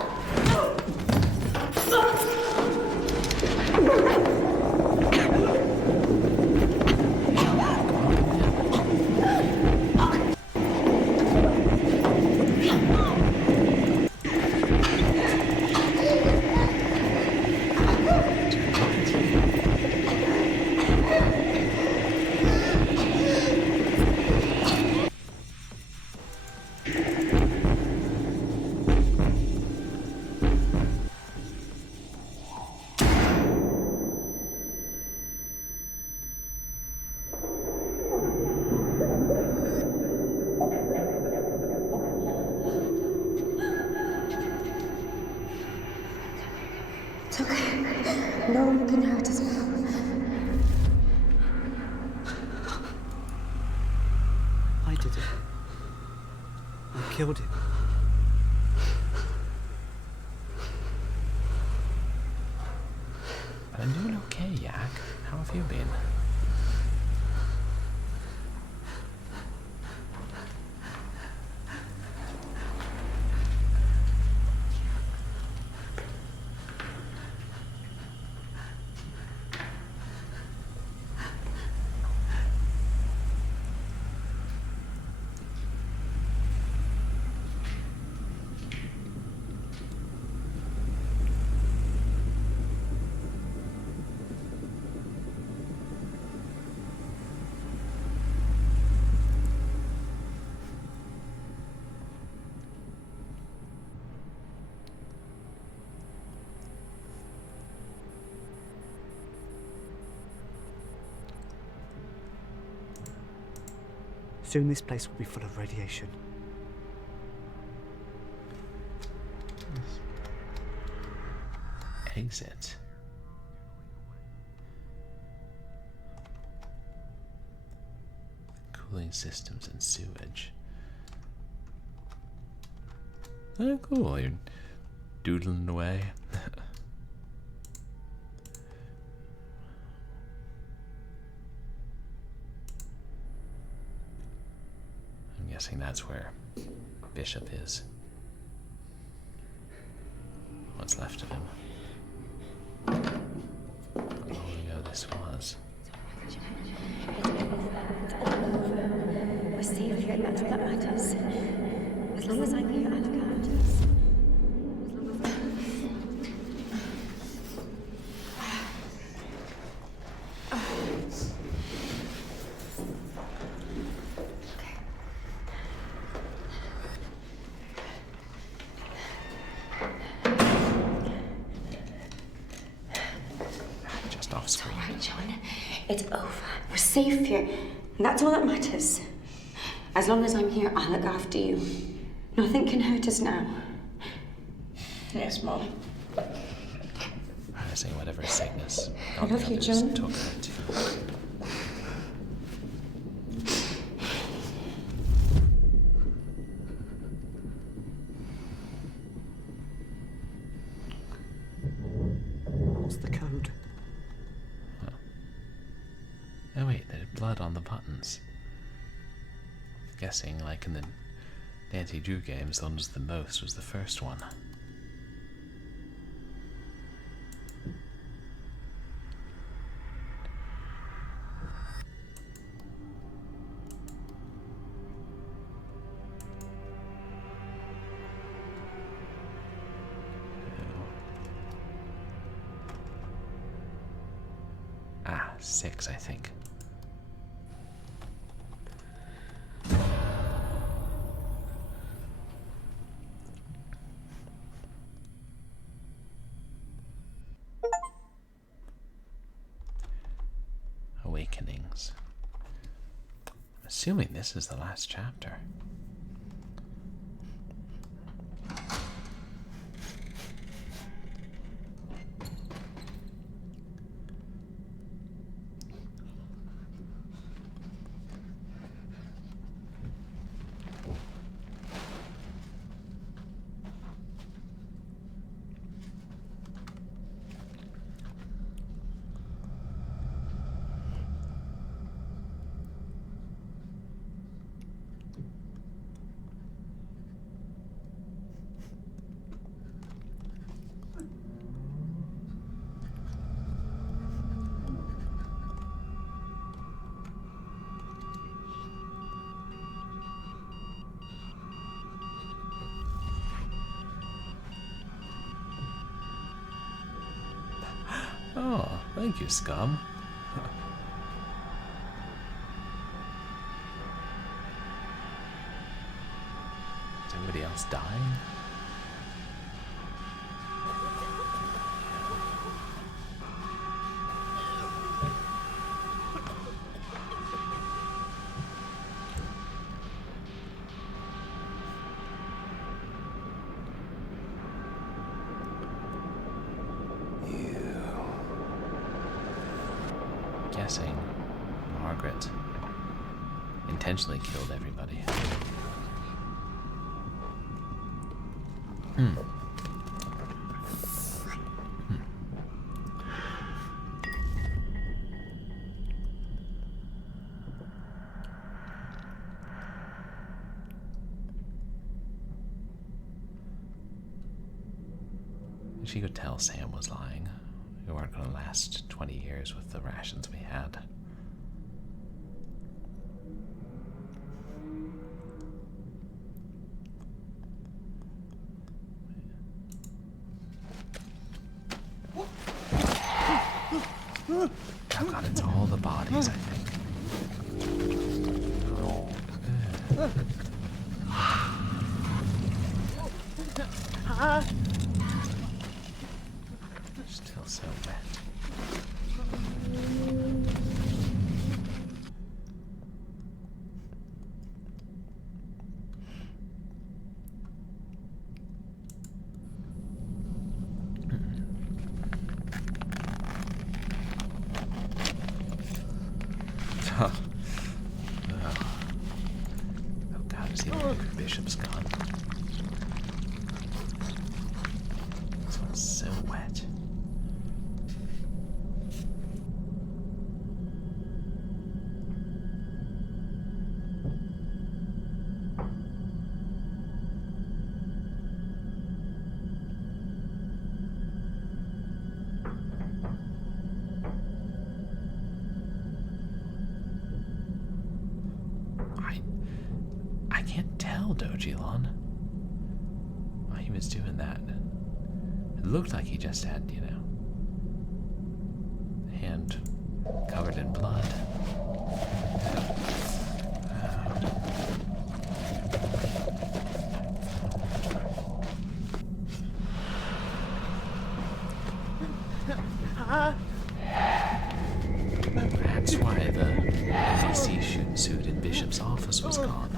It's okay. No one can hurt us now. I did it. I killed him. I'm doing okay, Yak. How have you been? Soon this place will be full of radiation. Exit. Cooling systems and sewage. Oh, cool. You're doodling away. Guessing that's where Bishop is. What's left of him. How long ago this was. We're safe here, and that's all that matters. As long as I'm here, I'll look after us. Just off screen. All right, John. It's over. We're safe here, and that's all that matters. As long as I'm here, I'll look after you. Nothing can hurt us now. Yes, Mom. I say whatever sickness. I love you, John. Took her to. What's the code? Oh wait, there's blood on the buttons. Guessing, like in the Nancy Drew games, the one was the most was the first one. Ah, 6, I think. Awakenings. I'm assuming this is the last chapter. Oh, thank you, Scum. Is anybody else dying? Guessing Margaret intentionally killed everybody. She could tell Sam was lying. We weren't going to last 20 years with the rations we had. Oh god, it's all the bodies, I think. Still so wet. Oh god, is even Bishop's gone. This one's so wet. tell, Dojilon, why he was doing that. It looked like he just had, the hand covered in blood. That's why the LEC shooting suit in Bishop's office was gone.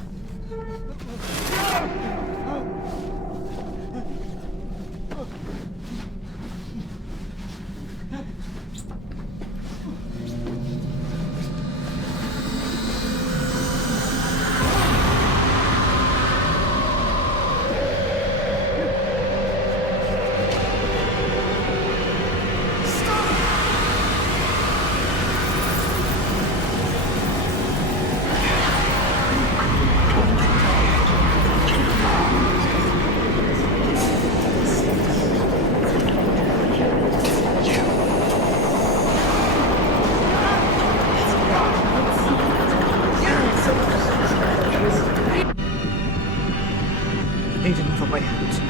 Need another way out.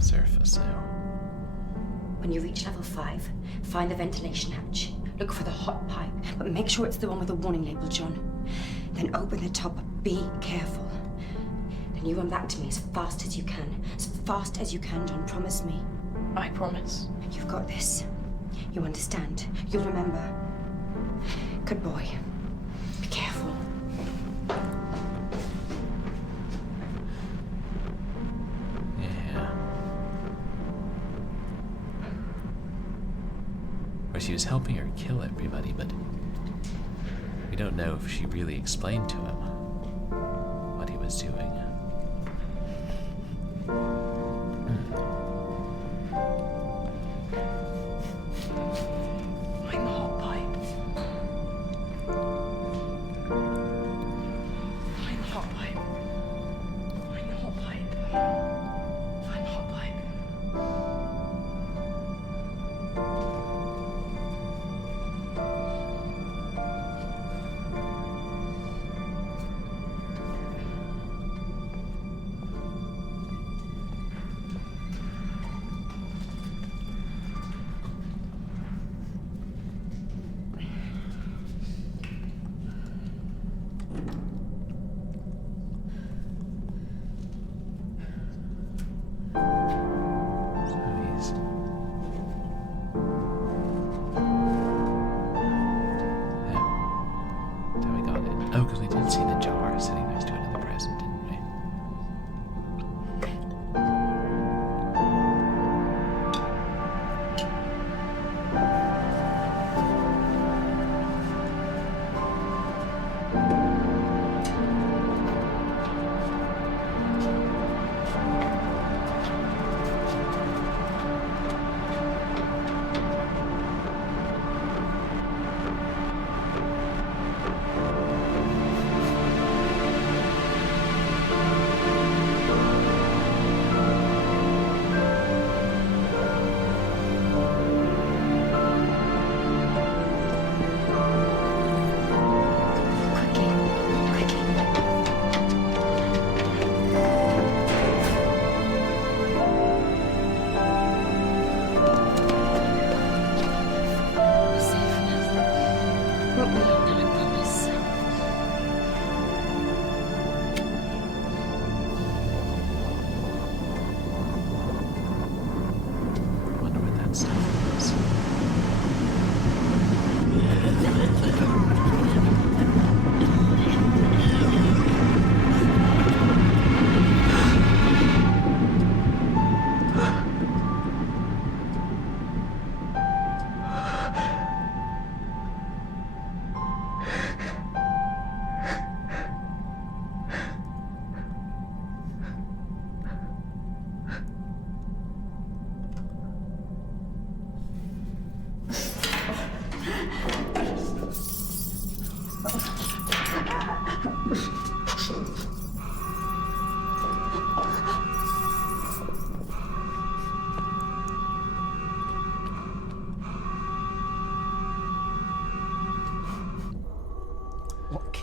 Surface now. When you reach level 5, find the ventilation hatch. Look for the hot pipe, but make sure it's the one with the warning label, John. Then open the top, but be careful. Then you run back to me as fast as you can. As fast as you can, John, promise me. I promise. You've got this. You understand. You'll remember. Good boy. Be careful. Yeah. Of course, he was helping her kill everybody, but we don't know if she really explained to him what he was doing. Find the hot pipe. Find the hot pipe. Find the hot pipe. Find the hot pipe.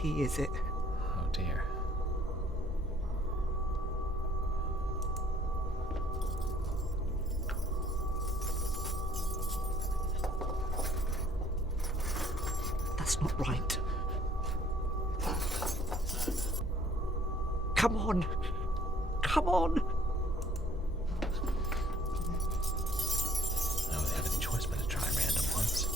key, is it? Oh dear. That's not right. Come on. Come on. I don't have any choice but to try random ones.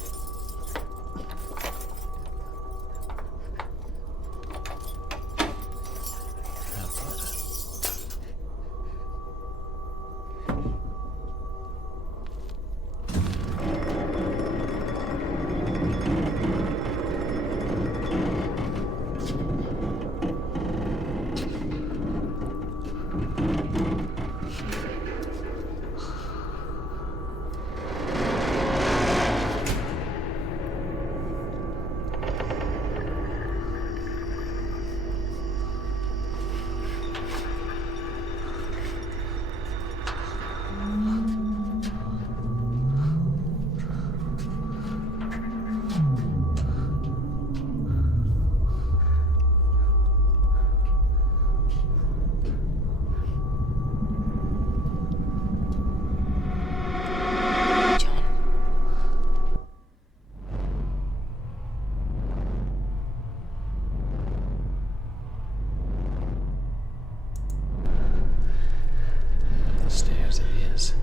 Stairs it is.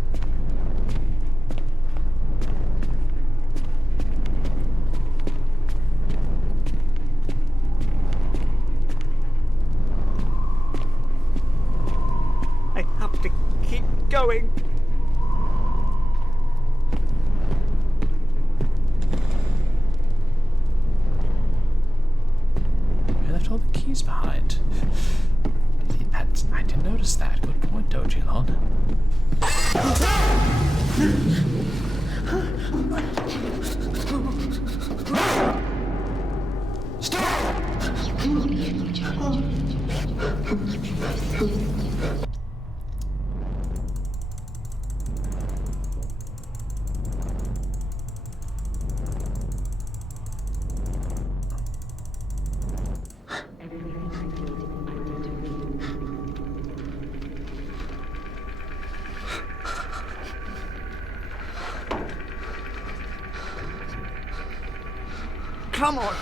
I have to keep going. I left all the keys behind. I didn't notice that. Good point, Dojilon. Come on.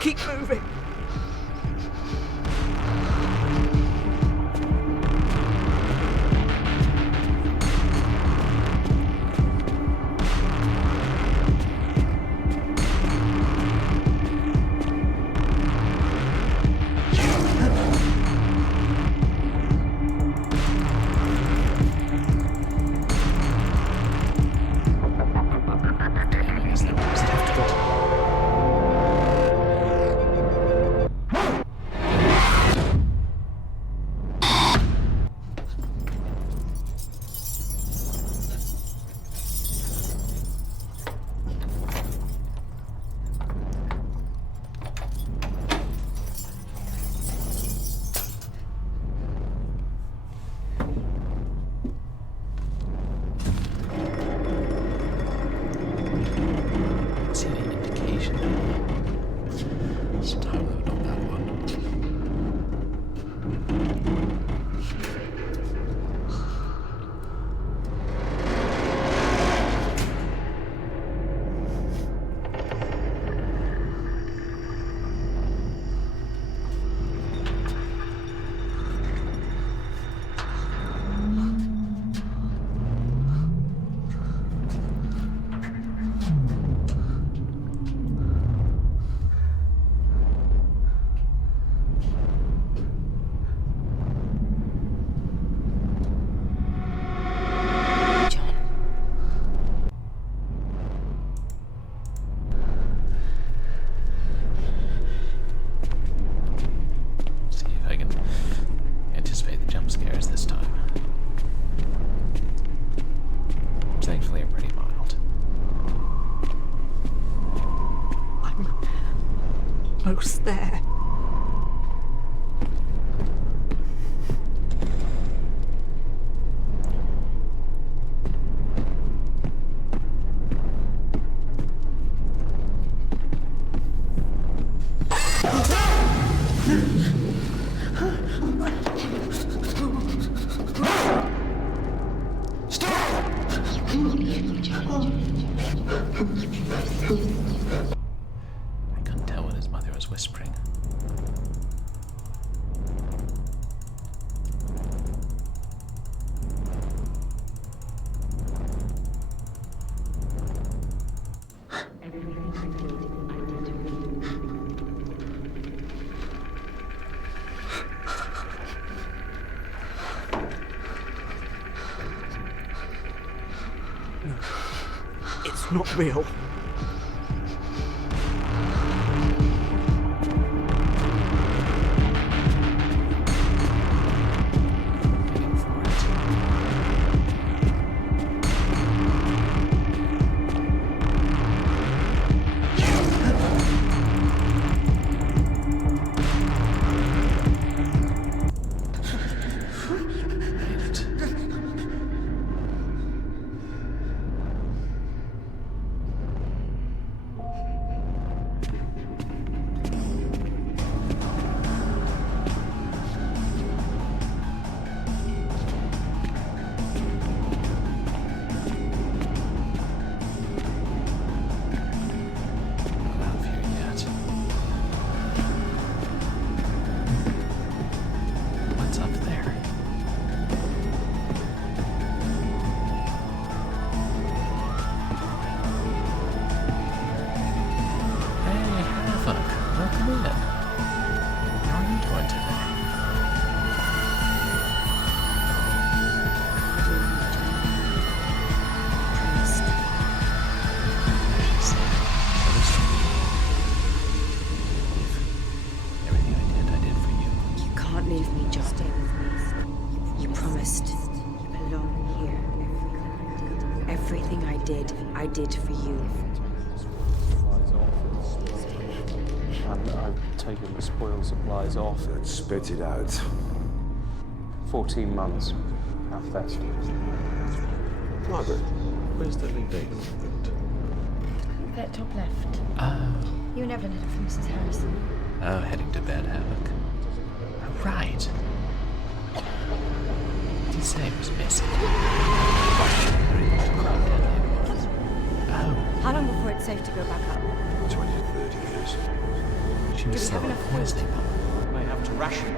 Keep moving. almost there. No. It's not real. Leave me, John. Stay with me. You promised. You belong here. Everything I did for you. And I've taken the spoil supplies off. And spit it out. 14 months. At best. Margaret, where's the lead date? That top left. You never letter from Mrs. Harrison. Oh, heading to bed, Havoc. Right. What did he say was missing? Oh. How long before it's safe to go back up? 20 to 30 years. She was selling poisoning. May have to ration.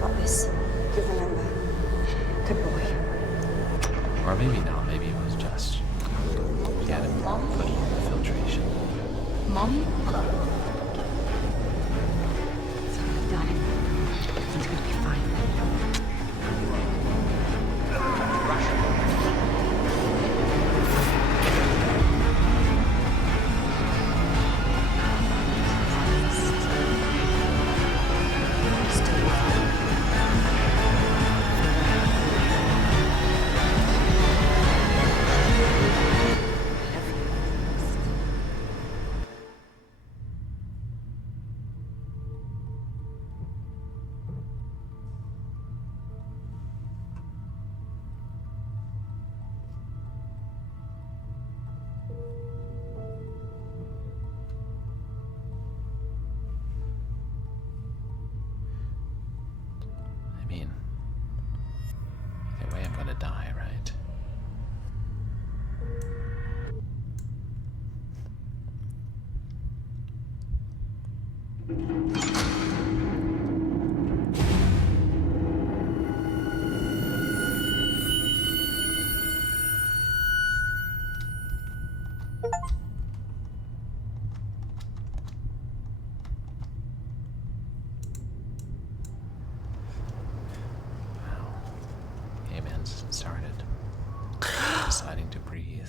Got this. You remember. Good boy. Or maybe not. Maybe it was just. He had him put in the filtration. Mom? Darling, everything's gonna be fine. I mean, either way, I'm gonna die, right? Game ends and started. Deciding to breathe.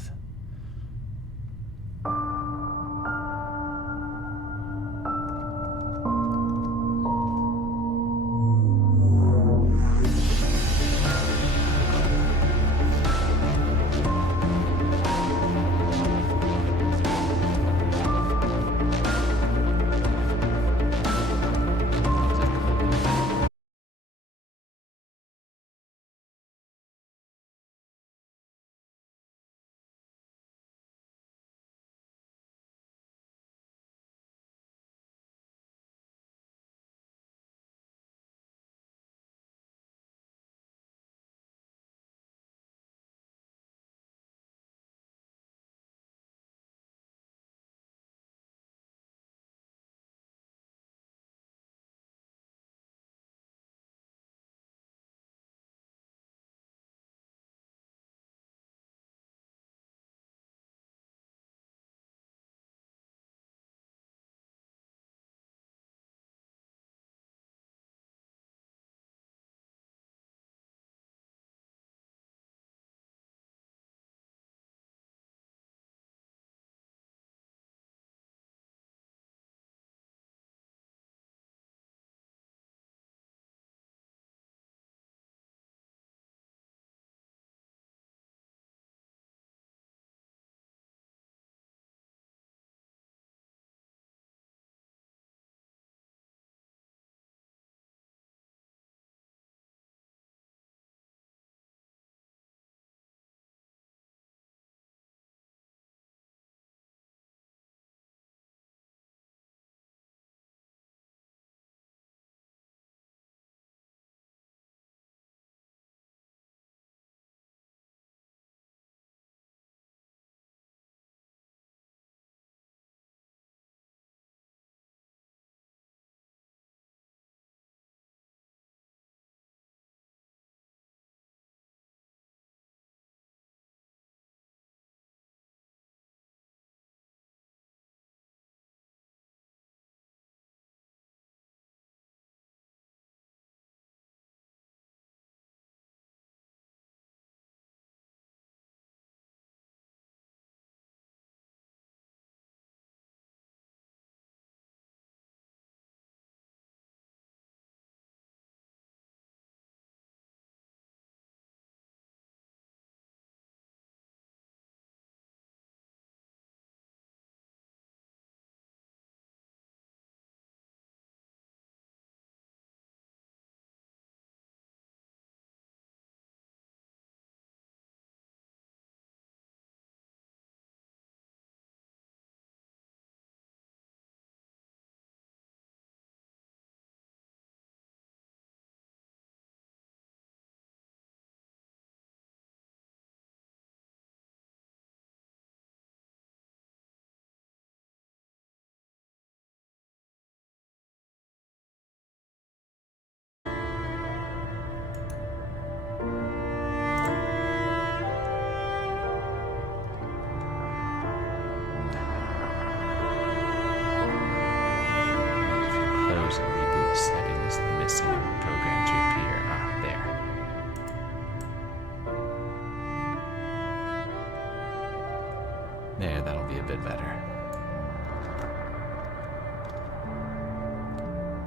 There, that'll be a bit better.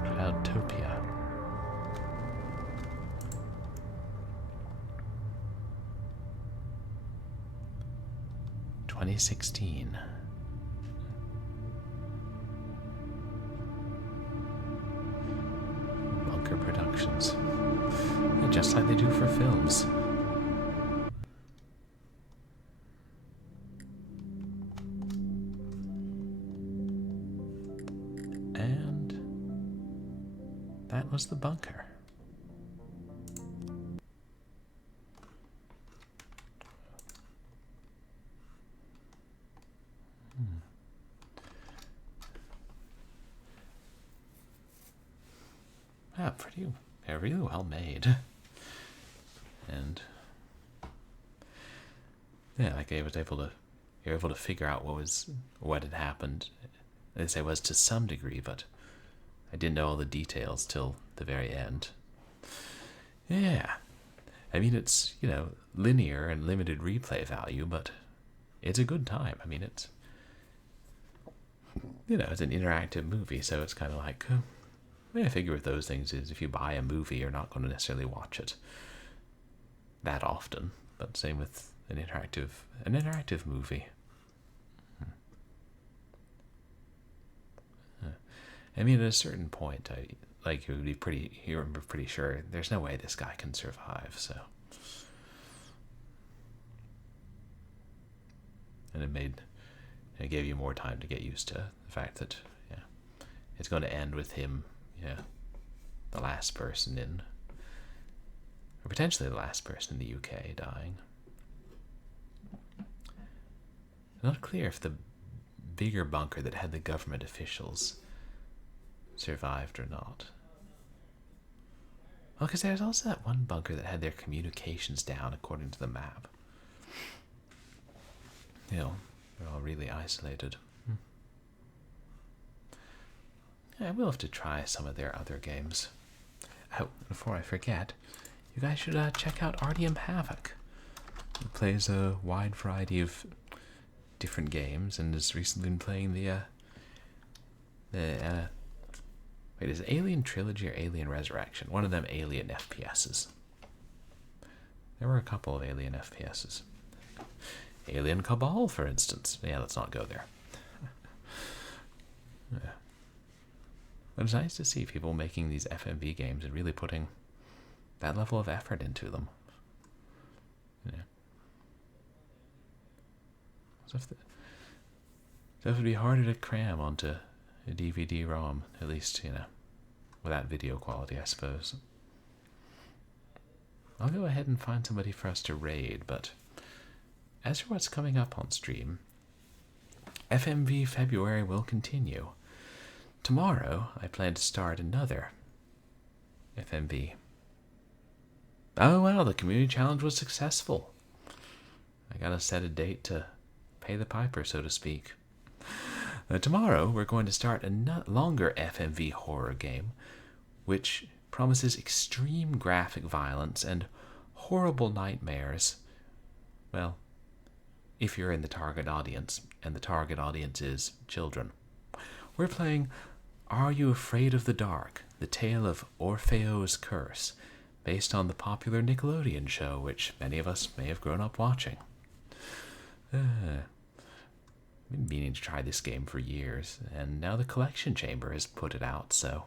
Cloudtopia. (2016). Hunker Productions. Just like they do for films. And that was the bunker. Yeah, really well made. And yeah, like I was able to, you're able to figure out what had happened. As I was to some degree, but I didn't know all the details till the very end. Yeah, I mean it's, you know, linear and limited replay value, but it's a good time. I mean it's, you know, it's an interactive movie, so it's kind of like, I figure with those things is if you buy a movie, you're not going to necessarily watch it that often. But same with an interactive movie. I mean, at a certain point, you would be pretty sure there's no way this guy can survive. So, and it gave you more time to get used to the fact that it's going to end with him. Yeah, the last person in, or potentially the last person in the UK dying. Not clear if the bigger bunker that had the government officials survived or not. Well, because there's also that one bunker that had their communications down according to the map. You know, they're all really isolated. I will have to try some of their other games. Oh, before I forget, you guys should check out Artyom Havoc. He plays a wide variety of different games and has recently been playing wait, is it Alien Trilogy or Alien Resurrection? One of them Alien FPSs. There were a couple of Alien FPSs. Alien Cabal, for instance. Yeah, let's not go there. Yeah. But it's nice to see people making these FMV games and really putting that level of effort into them. Yeah. Stuff would be harder to cram onto a DVD-ROM, at least, you know, without video quality, I suppose. I'll go ahead and find somebody for us to raid, but as for what's coming up on stream, FMV February will continue. Tomorrow, I plan to start another FMV. Oh wow, the community challenge was successful. I gotta set a date to pay the piper, so to speak. Tomorrow, we're going to start a longer FMV horror game, which promises extreme graphic violence and horrible nightmares. Well, if you're in the target audience, and the target audience is children. We're playing Are You Afraid of the Dark? The Tale of Orfeo's Curse, based on the popular Nickelodeon show, which many of us may have grown up watching. I've been meaning to try this game for years, and now the Collection Chamber has put it out, so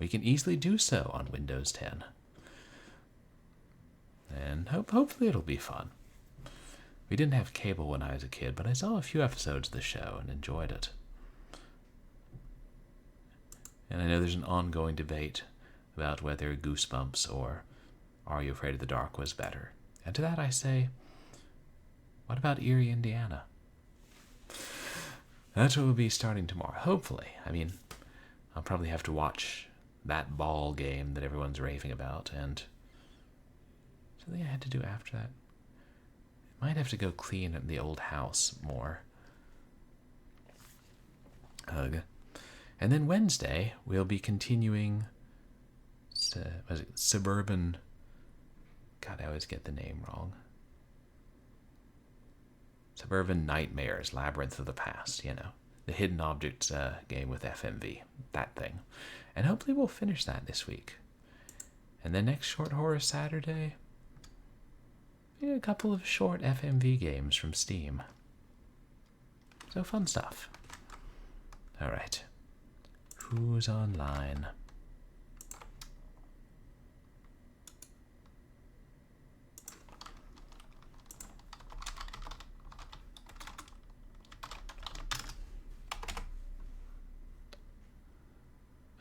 we can easily do so on Windows 10. And hopefully it'll be fun. We didn't have cable when I was a kid, but I saw a few episodes of the show and enjoyed it. And I know there's an ongoing debate about whether Goosebumps or Are You Afraid of the Dark was better. And to that I say, what about Erie, Indiana? That's what we'll be starting tomorrow, hopefully. I mean, I'll probably have to watch that ball game that everyone's raving about, and something I had to do after that. Might have to go clean the old house more. Ugh. And then Wednesday, we'll be continuing was it Suburban... God, I always get the name wrong. Suburban Nightmares, Labyrinth of the Past, you know. The Hidden Objects game with FMV. That thing. And hopefully we'll finish that this week. And then next Short Horror Saturday, a couple of short FMV games from Steam. So fun stuff. Alright. Who's online?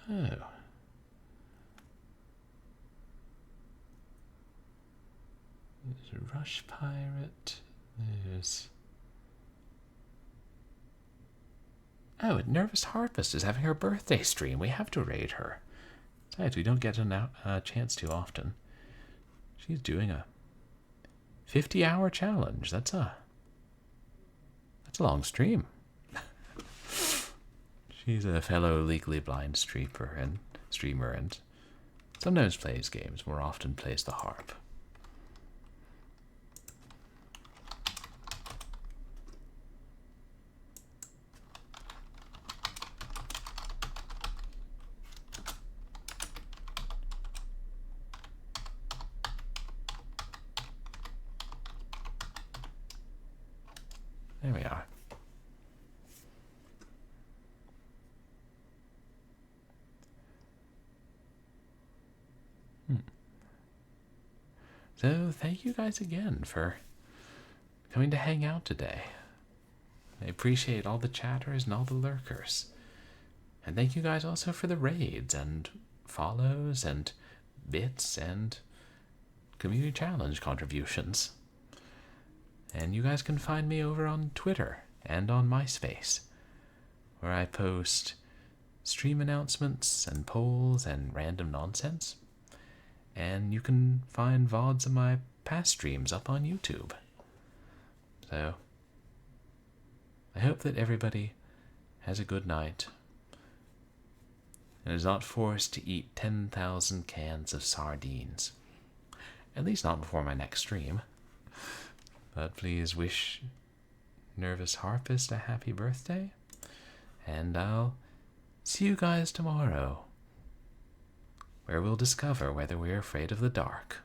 Oh. There's a Rush Pirate. There's... Oh, Nervous Harpist is having her birthday stream. We have to raid her. Besides, we don't get a chance to often. She's doing a 50-hour challenge. That's a long stream. She's a fellow legally blind streamer and sometimes plays games, more often plays the harp. There we are. So, thank you guys again for coming to hang out today. I appreciate all the chatters and all the lurkers. And thank you guys also for the raids and follows and bits and community challenge contributions. And you guys can find me over on Twitter and on MySpace, where I post stream announcements and polls and random nonsense. And you can find VODs of my past streams up on YouTube. So, I hope that everybody has a good night and is not forced to eat 10,000 cans of sardines. At least not before my next stream. But please wish Nervous Harpist a happy birthday. And I'll see you guys tomorrow, where we'll discover whether we're afraid of the dark.